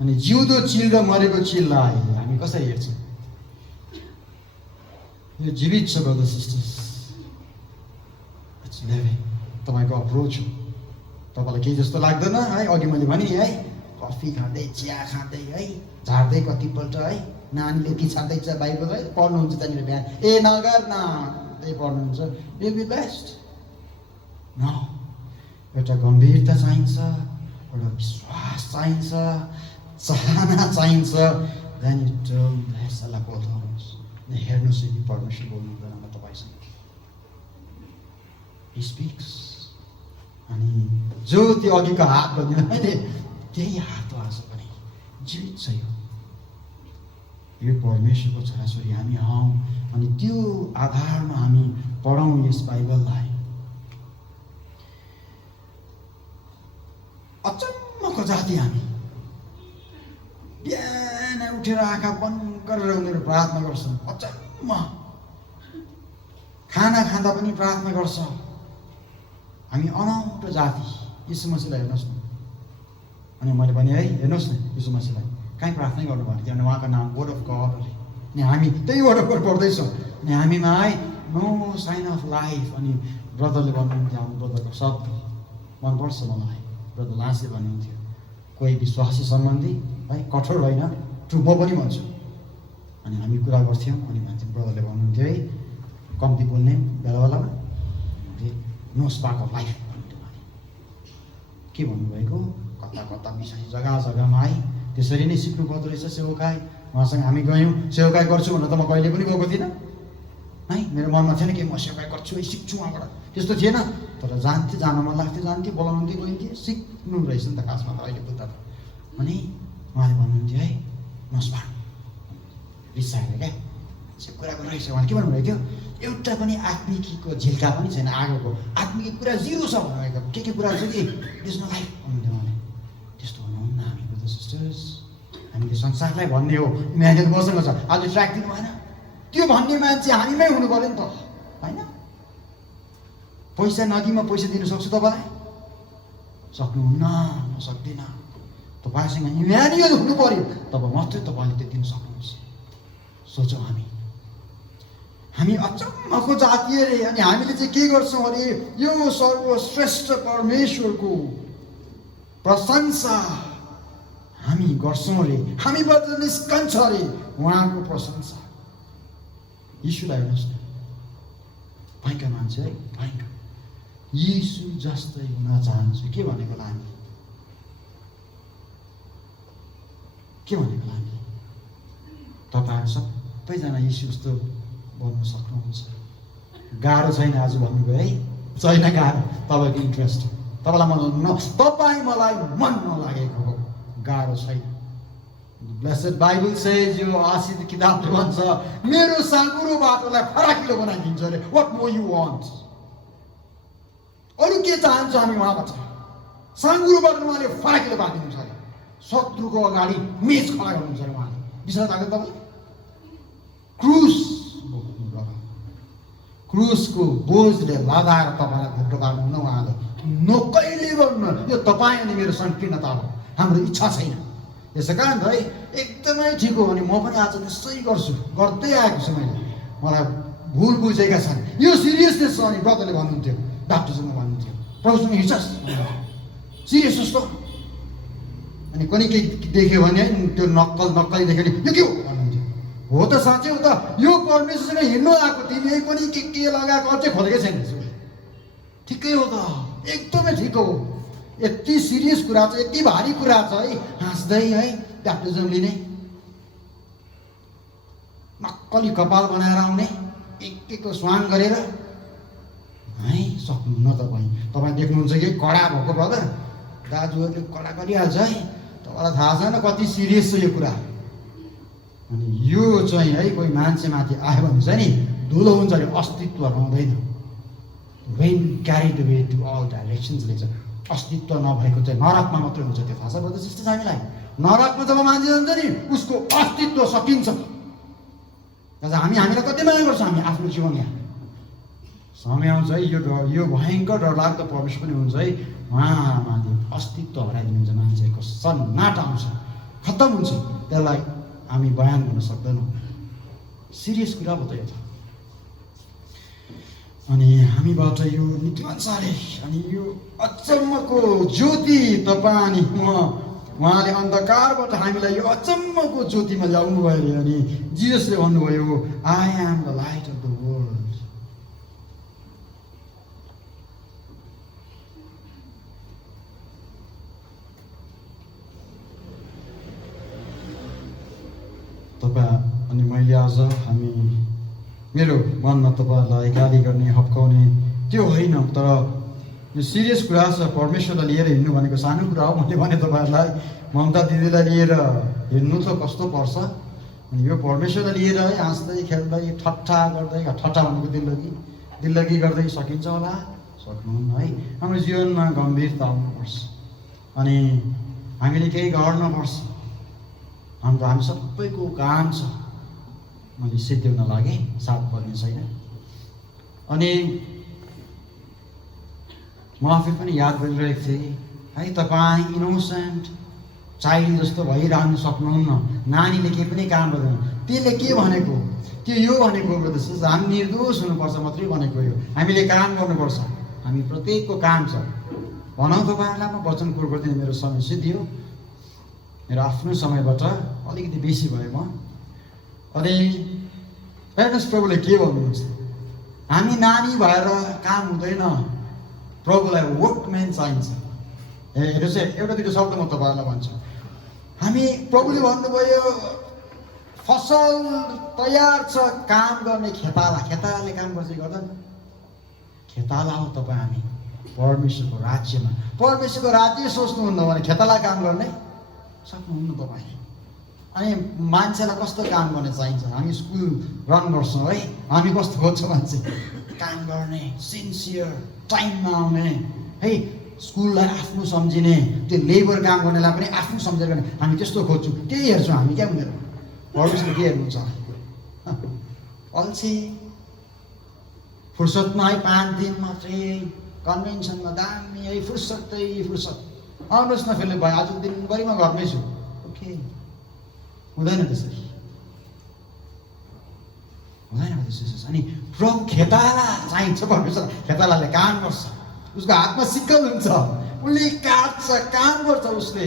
अनि जिउँदो चिल र मरेको चिललाई हामी कसरी हेर्छौँ? यो जीवित छ ब्रदर सिस्टर्स, इट्स लिभिङ। तपाईँको अप्रोच हो। तपाईँलाई केही जस्तो लाग्दैन है? अघि मैले भने है, कफी खाँदै चिया खाँदै है, झार्दै कतिपल्ट है, नानीले ती छाड्दैछ बाइबल है, पढ्नुहुन्छ त्यहाँनिर बिहान, ए नगर न त्यही पढ्नुहुन्छ, विल बी बेस्ट। न, एउटा गम्भीरता चाहिन्छ, एउटा विश्वास चाहिन्छ, चाहना चाहिन्छ। देन यु टर्न हेर्सलाई बोल्नुहोस्, हेर्नुहोस् यदि परमेश्वर बोल्नु हुँदैन तपाईँसँग। He speaks। अनि जो त्यो अघिको हात भनिदिनु मैले, त्यही हात हो आज पनि जीवित छ। यो परमेश्वरको छोराछोरी हामी हौँ। अनि त्यो आधारमा हामी पढौँ यस बाइबललाई। अचम्मको जाति हामी। बिहान उठेर आँखा बन्द गरेर उनीहरू प्रार्थना गर्छन्। अचम्म। खाना खाँदा पनि प्रार्थना गर्छ। हामी अनौठो जाति। यीशु मसीहलाई हेर्नुहोस् न। अनि मैले भने है, हेर्नुहोस् न यीशु मसीहलाई कहीँ प्रार्थना गर्नुभयो किनभने उहाँको नाम वर्ड अफ गड अरे। अनि हामी त्यही वर्ड अफ गड पढ्दैछौँ। अनि हामीमा है नो साइन अफ लाइफ। अनि ब्रदरले भन्नुहुन्थ्यो, हाम्रो ब्रदरको शब्द मनपर्छ मलाई। ब्रदर लाँसे भन्नुहुन्थ्यो, कोही विश्वासी सम्बन्धी है कठोर होइन, ट्रु म पनि भन्छु। अनि हामी कुरा गर्थ्यौँ। अनि मान्छे ब्रदरले भन्नुहुन्थ्यो है, कम्ती बोल्ने बेला बेलामा, नो स्पार्क अफ लाइफ भन्नुहुन्थ्यो। के भन्नुभएको? कता कता विश्वासी जग्गा जग्गामा है त्यसरी नै सिक्नु पर्दो रहेछ सेवकाई। उहाँसँग हामी गयौँ, सेवकाई गर्छु भनेर त म कहिले पनि गएको थिइनँ है। मेरो मनमा थिएन कि म सेवकाई गर्छु है, सिक्छु उहाँबाट, त्यस्तो थिएन। तर जान्थेँ, जान मन लाग्थ्यो, जान्थेँ, बोलाउनुहुन्थ्यो, गइन्थेँ, सिक्नु रहेछ नि त खासमा त अहिले बुद्ध त। अनि उहाँले भन्नुहुन्थ्यो है, नस्पार्क, रिसाएर क्या कुरा गरिरहेछ। उहाँले के भन्नुभएको थियो? एउटा पनि आत्मिकीको झिल्का पनि छैन आगोको, आत्मिकी कुरा जिरो छ भन्नुभएको। के कुरा छ कि त्यसमा लाइफ भन्नुहुन्थ्यो उहाँले। त्यस्तो हुनुहुन्न हामी ब्रदर सिस्टर्स। हामीले संसारलाई भन्ने हो इमेजिन मसँग छ, आज ट्र्याक दिनु भएन, त्यो भन्ने मान्छे हामीमै हुनु पर्यो नि त होइन? पैसा नदीमा पैसा दिनु सक्छु तपाईँलाई? सक्नुहुन्न, म सक्दिनँ। तपाईँसँग इमानुएल हुनु पर्यो, तब मात्रै तपाईँले त्यो दिन सक्नुहुन्छ। सोचौँ हामी अचम्मको जाति अरे। अनि हामीले चाहिँ के गर्छौँ अरे? यो सर्वश्रेष्ठ परमेश्वरको प्रशंसा हामी गर्छौँ अरे, हामीबाट निस्कन्छ अरे उहाँको प्रशंसा। यीशुलाई हेर्नुहोस् न, भयङ्कर मान्छे है, भयङ्कर। यीशु जस्तै हुन चाहन्छु। के भनेको होला हामी? के भनेको होला हामी? तपाईँहरू सबैजना यीशु जस्तो बन्नु सक्नुहुन्छ। गाह्रो छैन आज भन्नुभयो है, छैन गाह्रो। तपाईँको इन्ट्रेस्ट हो, तपाईँलाई मन तपाईँ मलाई मन नलागेको हो, गाह्रो छैन। ब्लेसेड बाइबल सेज, यो आशिष किताबले भन्छ मेरो साँघुरो बाटोलाई फराकिलो बनाइदिन्छ अरे। What more you want? अरू के चाहन्छ हामी उहाँबाट? साँघुरो बाटो उहाँले फराकिलो पारिदिनुहुन्छ अरे। शत्रुको अगाडि मेच खडा गर्नुहुन्छ अरे उहाँले। विश्वास लाग्यो तपाईँलाई? क्रुसको बोझले लदाएर तपाईँलाई घुप्टो पार्नुहुन्न उहाँले। नो कहिले गर्नु, यो तपाईँ अनि मेरो सङ्कीर्णता हो, हाम्रो इच्छा छैन। यसै कारण है एकदमै ठिक हो। अनि म पनि आज त्यसै गर्छु, गर्दै आएको छु मैले। मलाई भुल बुझेका छन्, यो सिरियसनेस छ। अनि ब्रदरले भन्नुहुन्थ्यो, डाक्टरसँग भन्नुहुन्थ्यो, प्रभुसँग हिँड्छस् सिरियस जस्तो। अनि कुनै केही देख्यो भने त्यो नक्कली देख्यो भने यो के हो भन्नुहुन्थ्यो। हो त साँच्चै हो त, यो परमेश्वरसँग हिँड्नु आएको तिमी पनि के लगाएको अझै खोलेकै छैन। ठिकै हो त, एकदमै ठिक हो। यति सिरियस कुरा छ, यति भारी कुरा छ है, हाँस्दै है ब्याप्टिजम लिने, नक्कली कपाल बनाएर आउने, एकको स्वाङ गरेर है सक्नुहुन्न तपाईँ देख्नुहुन्छ कि कडा भएको ब्रदर दाजुहरूले कडा गरिहाल्छ है। तपाईँलाई थाहा छैन कति सिरियस छ यो कुरा। अनि यो चाहिँ है कोही मान्छे माथि आयो भने चाहिँ नि धुलो हुन्छ अरे, अस्तित्व रहँदैन। When carried way to all directions लेख्छ, अस्तित्व नभएको चाहिँ नरकमा मात्रै हुन्छ। त्यो थाहा छ ब्रदर सिस्टर्स हामीलाई? नरकमा जब मान्छे जान्छ नि उसको अस्तित्व सकिन्छ। हामीलाई कति माया गर्छ हामी आफ्नो जीवन। यहाँ समय आउँछ है यो भयङ्कर डरलाग्दो प्रवेश पनि हुन्छ है, उहाँमा अस्तित्व हराइदिनुहुन्छ, मान्छेको सन्नाटा आउँछ, खत्तम हुन्छ, त्यसलाई हामी बयान गर्न सक्दैनौँ। सिरियस कुरा हो त यो। अनि हामीबाट यो नित्यानुसारै अनि यो अचम्मको ज्योति तपाईँ अनि म, उहाँले अन्धकारबाट हामीलाई यो अचम्मको ज्योतिमा ल्याउनु भयो अरे। अनि जिजसले भन्नुभयो I am the light of the world. तपाईँ अनि मैले आज हामी मेरो मनमा तपाईँहरूलाई गाली गर्ने हप्काउने त्यो होइन, तर यो सिरियस कुरा छ। परमेश्वरलाई लिएर हिँड्नु भनेको सानो कुरा हो। मैले भने तपाईँहरूलाई ममता दिदीलाई लिएर हिँड्नु त कस्तो पर्छ। अनि यो परमेश्वरलाई लिएर है हाँस्दै खेल्दै ठट्टा गर्दै, ठट्टा भनेको दिल्लगी गर्दै सकिन्छ होला, सक्नुहुन्न है। हाम्रो जीवनमा गम्भीरता आउनुपर्छ अनि हामीले केही गर्नुपर्छ। हामी सबैको काम छ। मैले सिद्ध्याउन लागेँ, साथ पर्ने छैन। अनि म आफै पनि याद गरिरहेको थिएँ है, तपाईँ इनोसेन्ट चाइल्ड जस्तो भइरहनु सक्नुहुन्न। नानीले केही पनि काम गर्दैन, त्यसले के भनेको त्यो यो भनेको ब्रदर्स, हामी निर्दोष हुनुपर्छ मात्रै भनेको यो। हामीले काम गर्नुपर्छ, हामी प्रत्येकको काम छ। भनौँ तपाईँहरूलाई म वचन कोर गर्दिनँ, मेरो समय सिद्धियो, मेरो आफ्नो समयबाट अलिकति बेसी भयो म। अनि प्यारेन्ट्स प्रभुले के भन्नुहुन्छ, हामी नानी भएर काम हुँदैन, प्रभुलाई वर्कम्यान चाहिन्छ। हेर्नु चाहिँ एउटा दुईवटा शब्द म तपाईँहरूलाई भन्छु। हामी प्रभुले भन्नुभयो फसल तयार छ, काम गर्ने खेताला। खेतालाले काम गर्छ गर्दैन? खेताला हो तपाईँ हामी परमेश्वरको राज्यमा। परमेश्वरको राज्य सोच्नुहुन्न भने खेताला काम गर्ने सक्नुहुन्न तपाईँ। अनि मान्छेलाई कस्तो काम गर्ने चाहिन्छ? हामी स्कुल रन गर्छौँ है, हामी कस्तो खोज्छौँ? मान्छे काम गर्ने, सिन्सियर, टाइममा आउने है, स्कुललाई आफ्नो सम्झिने, त्यो लेबर काम गर्नेलाई पनि आफ्नो सम्झेर गर्ने, हामी त्यस्तो खोज्छौँ। त्यही हेर्छौँ हामी, क्या हुँदैन? परमेश्वरले के हेर्नुहुन्छ? अल्छी, फुर्सदमा है 5 दिन मात्रै कन्भेन्सनमा दामी है, फुर्सदै फुर्सद। आउनुहोस् न फेरि भयो, आज दिनभरि म घरमै छु। ओके, हुँदैन त्यसरी, हुँदैन त्यसरी। अनि प्रभु खेताला चाहिन्छ। परमेश्वर खेतालाले काम गर्छ, उसको हातमा सिक्कल हुन्छ, उसले काट्छ, काम गर्छ उसले।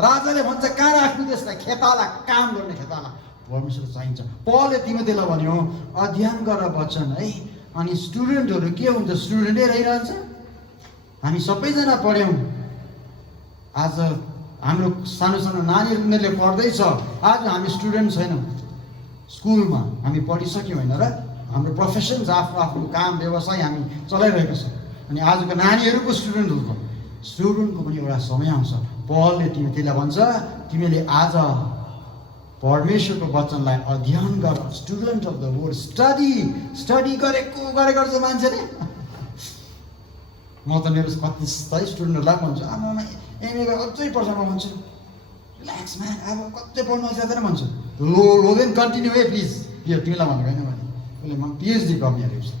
राजाले भन्छ कहाँ राख्नु त्यसलाई? खेताला, काम गर्ने खेताला परमेश्वर चाहिन्छ। पौलले तिमोथीलाई भन्यो अध्ययन गर वचन है। अनि स्टुडेन्टहरू के हुन्छ? स्टुडेन्टै रहिरहन्छ। हामी सबैजना पढ्यौँ। आज हाम्रो सानो सानो नानीहरू उनीहरूले पढ्दैछ, आज हामी स्टुडेन्ट छैनौँ। स्कुलमा हामी पढिसक्यौँ होइन र? हाम्रो प्रोफेसन्स आफ्नो आफ्नो काम व्यवसाय हामी चलाइरहेको छ। अनि आजको नानीहरूको स्टुडेन्टको पनि एउटा समय आउँछ। पौलले तिमीलाई भन्छ तिमीले आज परमेश्वरको वचनलाई अध्ययन गर। Student of the word, study गरेको छ मान्छेले। म त मेरो कति स्टुडेन्टहरूलाई भन्छु, आमामा एमए अझै पर्छ, म भन्छु रिल्याक्स म्यान, अब कतै पढ्नु जाँदैन भन्छु। लो देन कन्टिन्यू है प्लिज। यो तिमीलाई भनेको होइन मैले, उसले म पिएचडी गर्ने अरे उसले।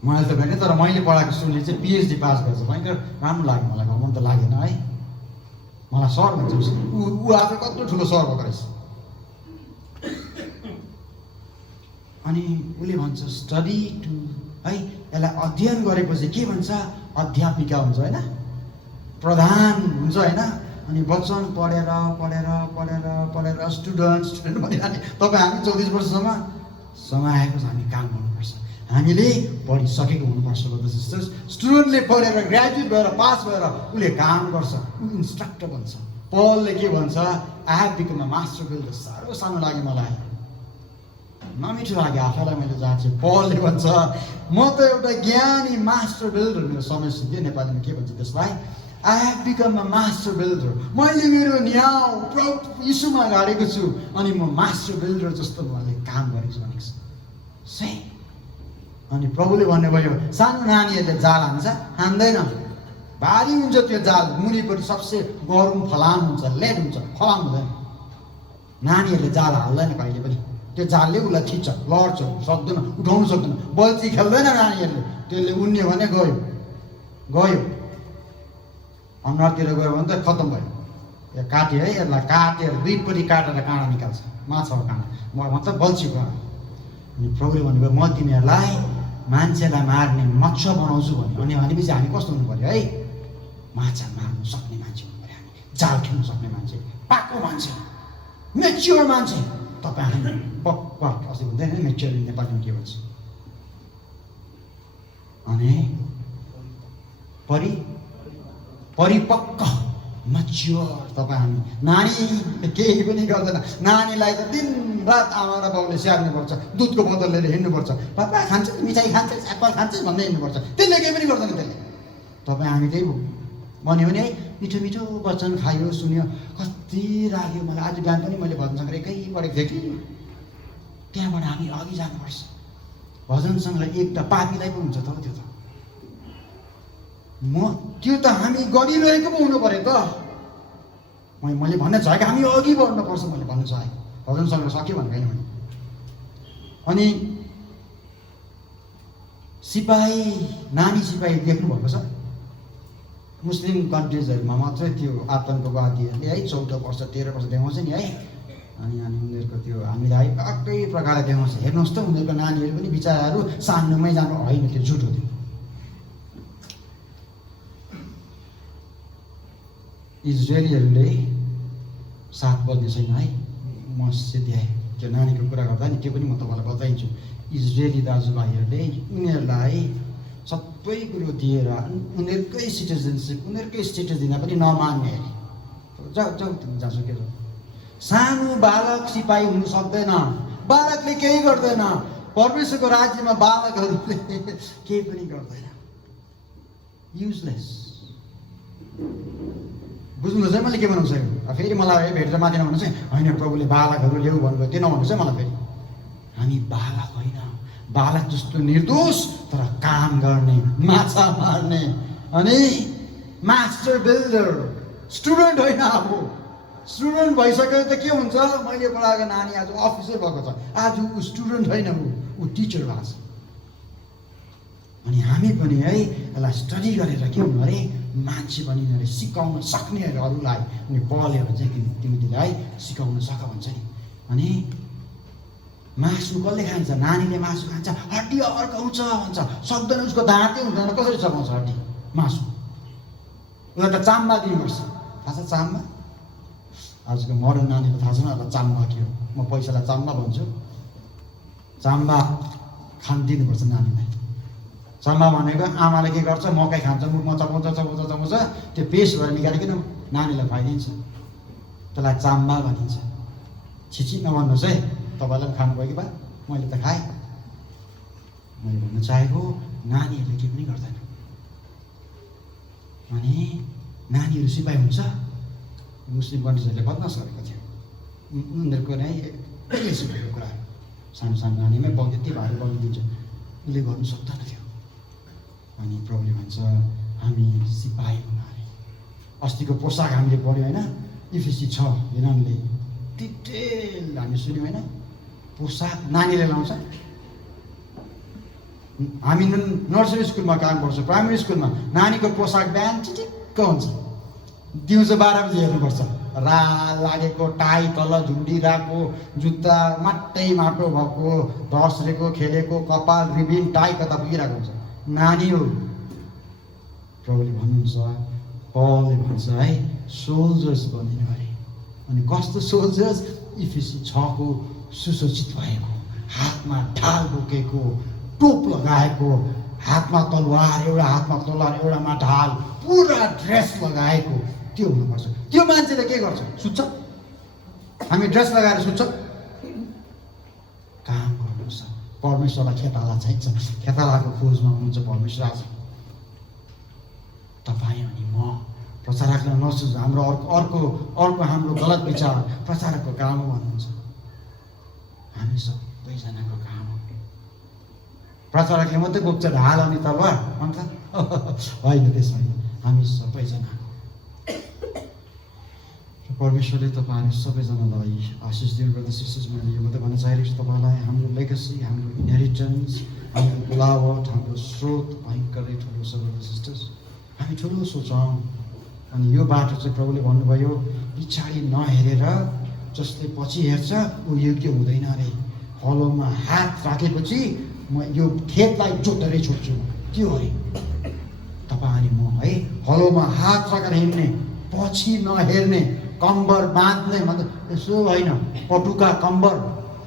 मलाई त भेटेँ, तर मैले पढाएको स्टुडेन्टले चाहिँ पिएचडी पास गर्छ। भयङ्कर राम्रो लाग्यो मलाई, घमण्ड त लागेन है। मलाई सर भन्छ उसले, ऊ आफै कत्रो ठुलो सर भएको रहेछ। अनि उसले भन्छ स्टडी टु है, यसलाई अध्ययन गरेपछि के भन्छ? अध्यात्मिका हुन्छ होइन, प्रधान हुन्छ होइन। अनि वचन पढेर पढेर पढेर पढेर स्टुडेन्ट भनिरहने। तपाईँ हामी 34 वर्षसम्म समय आएको छ, हामी काम गर्नुपर्छ। हामीले पढिसकेको हुनुपर्छ। स्टुडेन्टले पढेर ग्रेजुएट भएर पास भएर उसले काम गर्छ, ऊ इन्स्ट्रक्टर बन्छ। पलले के भन्छ? I have become a master builder. साह्रो सानो लाग्यो मलाई, नमिठो लाग्यो आफैलाई मैले जहाँ चाहिँ पलले भन्छ म त एउटा ज्ञानी मास्टर बिल्डर। मेरो समय सिद्धि नेपालीमा के भन्छ त्यसलाई? I have become a master builder. मैले मेरो न्याउ प्रभु यीशुमा गाडेको छु अनि म मास्टर बिल्डर जस्तो मैले काम गरेको छु भनेको छ। सही। अनि प्रभुले भन्नुभयो सानो नानीहरूले जाल हान्छ, हान्दैन। भारी हुन्छ त्यो जाल, मुनिपट्टि सबसे गरौँ फलाम हुन्छ, लेट हुन्छ, फलाम हुँदैन। नानीहरूले जाल हाल्दैन कहिले पनि, त्यो जालले उसलाई खिच्छ, लड्छ, सक्दैन, उठाउनु सक्दैन। बल्छी खेल्दैन नानीहरूले, त्यसले उन्ने भने गयो अनुहारतिर गयो भने त खत्तम भयो। यो काट्यो है, यसलाई काटेर दुईपट्टि काटेर काँडा निकाल्छ, माछाको काँडा, मतलब बल्छीको काँडा। अनि प्रभुले भन्नुभयो म तिमीहरूलाई मान्छेलाई मार्ने मत्स्य बनाउँछु भन्यो। अनि भनेपछि हामी कस्तो हुनु पऱ्यो है, माछा मार्नु सक्ने मान्छे हुनु पऱ्यो, हामी जाल खेल्नु सक्ने मान्छे, पाको मान्छे, मेच्योर मान्छे। तपाईँ हामी पक्का अस्ति हुँदैन मेच्योर नेपालीमा के भन्छ, अनि परिपक्व मच्योर तपाईँ हामी। नानी केही पनि गर्दैन, नानीलाई त दिनरात आमा र बाउले स्याहार्नुपर्छ, दुधको बोतल लिएर हिँड्नुपर्छ, पापा खान्छ मिठाई खान्छ एप्पल खान्छ भन्दै हिँड्नुपर्छ, त्यसले केही पनि गर्दैन त्यसले। तपाईँ हामी त्यही भन्यो भने है मिठो मिठो वचन खायो सुन्यो, कति लाग्यो मलाई। आज बिहान पनि मैले भजन सङ्ग्रह एकै पढेको थिएँ कि, त्यहाँबाट हामी अघि जानुपर्छ। भजन सङ्ग्रह एक त पापीलाई पो हुन्छ त त्यो त, त्यो त हामी गरिरहेको पो हुनु पऱ्यो त। मैले भन्ने छ कि हामी अघि बढ्नुपर्छ, मैले भन्नु चाहेँ। भजन सङ्ग्रह सक्यो भने होइन भने। अनि सिपाही, नानी सिपाही देख्नुभएको छ मुस्लिम कन्ट्रिजहरूमा मात्रै त्यो आतङ्कवादीहरूले है 14 वर्ष 13 वर्ष देखाउँछ नि है। अनि उनीहरूको त्यो हामीलाई अर्कै प्रकारले देखाउँछ। हेर्नुहोस् त उनीहरूको नानीहरू पनि बिचाराहरू सानोमै जानु होइन, त्यो झुट हो। त्यो इजरायलीहरूले 7 बज्ने छैन है, म सिध्याएँ त्यो नानीको कुरा गर्दा नि, त्यो पनि म तपाईँलाई बताइदिन्छु। इजरायली दाजुभाइहरूले उनीहरूलाई सबै कुरो दिएर उनीहरूकै सिटिजनसिप, उनीहरूकै स्टेटस दिँदा पनि नमान्ने अरे। जाऊ तिमी जहाँसुकै जाऊ। सानो बालक सिपाही हुनु सक्दैन, बालकले केही गर्दैन। परमेश्वरको राज्यमा बालकहरूले केही पनि गर्दैन, युजलेस। बुझ्नुहोस् है मैले के बनाउँछु। फेरि मलाई भेटेर माथि नभन्नुहोस् है, होइन प्रभुले बालकहरू ल्याऊ भन्नुभयो, त्यो नभन्नुहोस् है मलाई। फेरि हामी बालक होइन, बालक जस्तो निर्दोष तर काम गर्ने, माछा मार्ने अनि मास्टर बिल्डर, स्टुडेन्ट होइन। अब स्टुडेन्ट भइसक्यो त के हुन्छ, मैले पढाएको नानी आज अफिसर भएको छ, आज ऊ स्टुडेन्ट होइन, ऊ टिचर भएको छ। अनि हामी पनि है यसलाई स्टडी गरेर के हुनु अरे, मान्छे बनिनु अरे, सिकाउन सक्ने अरे अरूलाई। अनि पढ्यो भने चाहिँ तिमीलाई सिकाउन सक भन्छ नि। अनि मासु कसले खान्छ, नानीले मासु खान्छ, हड्डी अड्काउँछ भन्छ, सक्दैन, उसको दाँतै हुँदैन, कसरी सघाउँछ हड्डी मासु। उसलाई त चाम्बा दिनुपर्छ, थाहा छ चाम्बा? आजको मोडर्न नानीको थाहा छैन होला चाम्बा के हो। म पैसालाई चाम्बा भन्छु। चाम्बा दिनुपर्छ नानीलाई। चाम्बा भनेको आमाले के गर्छ, मकै खान्छ, मुखमा चपाउँछ, त्यो पेस्ट भएर निकालिकन नानीलाई खुवाइदिन्छ, त्यसलाई चाम्बा भनिन्छ। छिची नभन्नुहोस् है, तपाईँलाई पनि खानुभयो कि बा, मैले त खाएँ। मैले भन्न चाहेको नानीहरूले केही पनि गर्दैन। अनि नानीहरू सिपाही हुन्छ, मुस्लिम कन्ट्रिजहरूले बदमास गरेको थियो उनीहरूको नै एक्लै सिपाहीको कुरा। सानो सानो नानीमै त्यति भारी बगिदिन्छ, उसले गर्नु सक्दैन थियो। अनि प्रभुले भन्छ हामी सिपाही हुन अरे। अस्तिको पोसाक हामीले पढ्यो होइन, इफिसी 6 दिनले डिटेल हामी सुन्यौँ होइन। पोसाक नानीले लाउँछ। हामी नर्सरी स्कुलमा काम गर्छौँ, प्राइमेरी स्कुलमा नानीको पोसाक बिहान चिटिक्क हुन्छ, दिउँसो 12 बजी हेर्नुपर्छ। राल लागेको, टाई तल झुन्डिरहेको, जुत्ता माटै माटो भएको, धस्रेको खेलेको, कपाल रिबिन टाई कता पुगिरहेको हुन्छ। नानी हो। प्रभुले भन्नुहुन्छ, पौलले भन्छ है, सोल्जर्स बनिनु अरे। अनि कस्तो सोल्जर्स? इफिसी 6 को सुसज्जित भएको, हातमा ढाल बोकेको, टोप लगाएको, हातमा तलवार, एउटा हातमा तलवार एउटामा ढाल, पुरा ड्रेस लगाएको त्यो हुनुपर्छ। त्यो मान्छेले के गर्छ? सुत्छ? हामी ड्रेस लगाएर सुत्छ? काम गर्नुपर्छ। परमेश्वरलाई खेताला चाहिन्छ, खेतालाको खोजमा हुनुहुन्छ परमेश्वर। आज तपाईँ अनि म प्रचारकलाई नसोच, हाम्रो अर्को हाम्रो गलत विचार प्रचारकको काम हो भन्नुहुन्छ। हामी सबैजनाको काम हो। प्रचारकले मात्रै बोक्छ ढाल अनि तलवार अन्त होइन, त्यसमा हामी सबैजना। परमेश्वरले तपाईँहरू सबैजनालाई आशिष दिनु। ब्रदर्स सिस्टर्स, मैले यो मात्रै भन्न चाहेको छु तपाईँलाई, हाम्रो लेगेसी, हाम्रो इनहेरिटेन्स, हाम्रो बोलावट, हाम्रो स्रोत भयङ्करै ठुलो छ। ब्रदर्स सिस्टर्स, हामी ठुलो सोचौँ। अनि यो बाटो चाहिँ प्रभुले भन्नुभयो, पछाडि नहेरेर जसले पछि हेर्छ ऊ योग्य हुँदैन अरे। हलोमा हात राखेपछि म यो खेतलाई जोतेरै छोड्छु, त्यो अरे तपाईँ अनि म है। हलोमा हात राखेर हिँड्ने, पछि नहेर्ने, कम्बर बाँध्ने, मतलब यसो होइन, पटुका कम्बर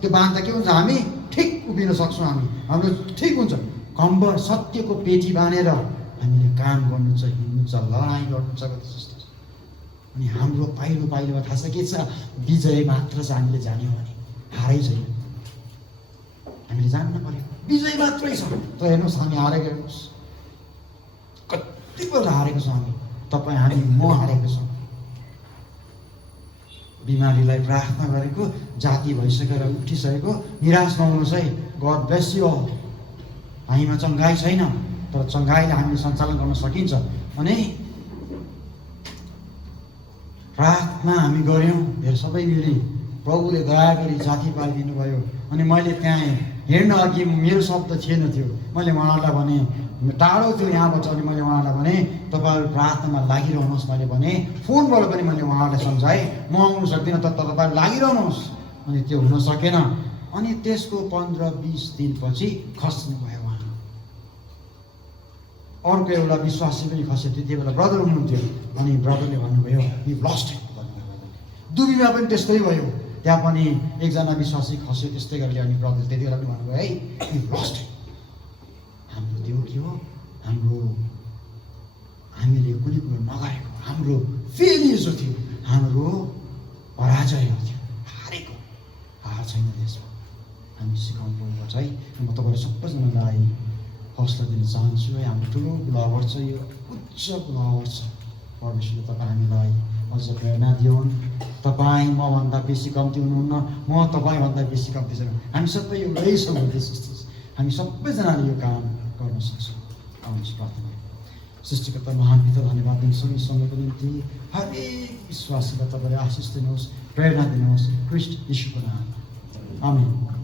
त्यो बाँध्दा के हुन्छ, हामी ठिक उभिन सक्छौँ। हाम्रो ठिक हुन्छ। कम्बर सत्यको पेटी बाँधेर हामीले काम गर्नु छ, हिँड्नु छ, लडाइँ गर्नु छ। अनि हाम्रो पाइलोमा थाहा छ के छ, विजय मात्र छ। हामीले जान्यौँ भने हारै छैन। हामीले जान्न पर्यो विजय मात्रै छ। त हेर्नुहोस् हामी हारेको, हेर्नुहोस् कतिपल्ट हारेको छौँ हामी, तपाईँ हामी म हारेको छौँ। बिमारीलाई प्रार्थना गरेको, जाति भइसकेर उठिसकेको, निराश नहुनुहोस् है। God bless you all. हामीमा चङ्गाइ छैन, तर चङ्गाइले हामीले सञ्चालन गर्न सकिन्छ। अनि प्रार्थना हामी गऱ्यौँ, हेर सबै मिली प्रभुले दया गरी जाति पालिदिनु भयो। अनि मैले त्यहाँ हेर्न अघि मेरो शब्द थिएन थियो। मैले उहाँहरूलाई भने, टाढो थियो यहाँबाट। अनि मैले उहाँहरूलाई भने तपाईँहरू प्रार्थनामा लागिरहनुहोस्। मैले भने फोनबाट पनि मैले उहाँहरूलाई सम्झाएँ, म आउनु सक्दिनँ, तर तपाईँहरू लागिरहनुहोस्। अनि त्यो हुन सकेन। अनि त्यसको 15-20 दिनपछि खस्नुभयो उहाँ। अर्को एउटा विश्वासी पनि खस्यो, त्यति बेला ब्रदर हुनुहुन्थ्यो। अनि ब्रदरले भन्नुभयो, यु लस्ट इट भन्नुभयो। दुबईमा पनि त्यस्तै भयो, त्यहाँ पनि एकजना विश्वासी खस्यो त्यस्तै गरेर। अनि ब्रदर त्यति बेला पनि भन्नुभयो, है यु लस्ट इट। हाम्रो त्यो के हो, हामीले कुनै कुरो नगरेको, हाम्रो फेलियर जो थियो, हाम्रो पराजय थियो, हारेको। हार छैन देशमा, हामी सिकाउनु पर्छ है। म तपाईँहरू सबैजनालाई हौसला दिन चाहन्छु है। हाम्रो ठुलो बुलावट छ, यो उच्च बुलावट छ। परमेश्वरले तपाईँ हामीलाई अझ प्रेरणा दिउन्। तपाईँ मभन्दा बेसी कम्ती हुनुहुन्न, म तपाईँभन्दा बेसी कम्ती छैन। हामी सबै एउटै छौँ। हामी सबैजनाले यो काम गर्न सक्छौँ। आउनुहोस् प्रार्थना गरौँ। सृष्टिकर्ता महान पिता, धन्यवाद दिन्छौँ यस समयको निम्ति। हरेक विश्वासीलाई तपाईँले आशिष दिनुहोस्, प्रेरणा दिनुहोस्, ख्रीष्ट यीशुको नाममा आमेन।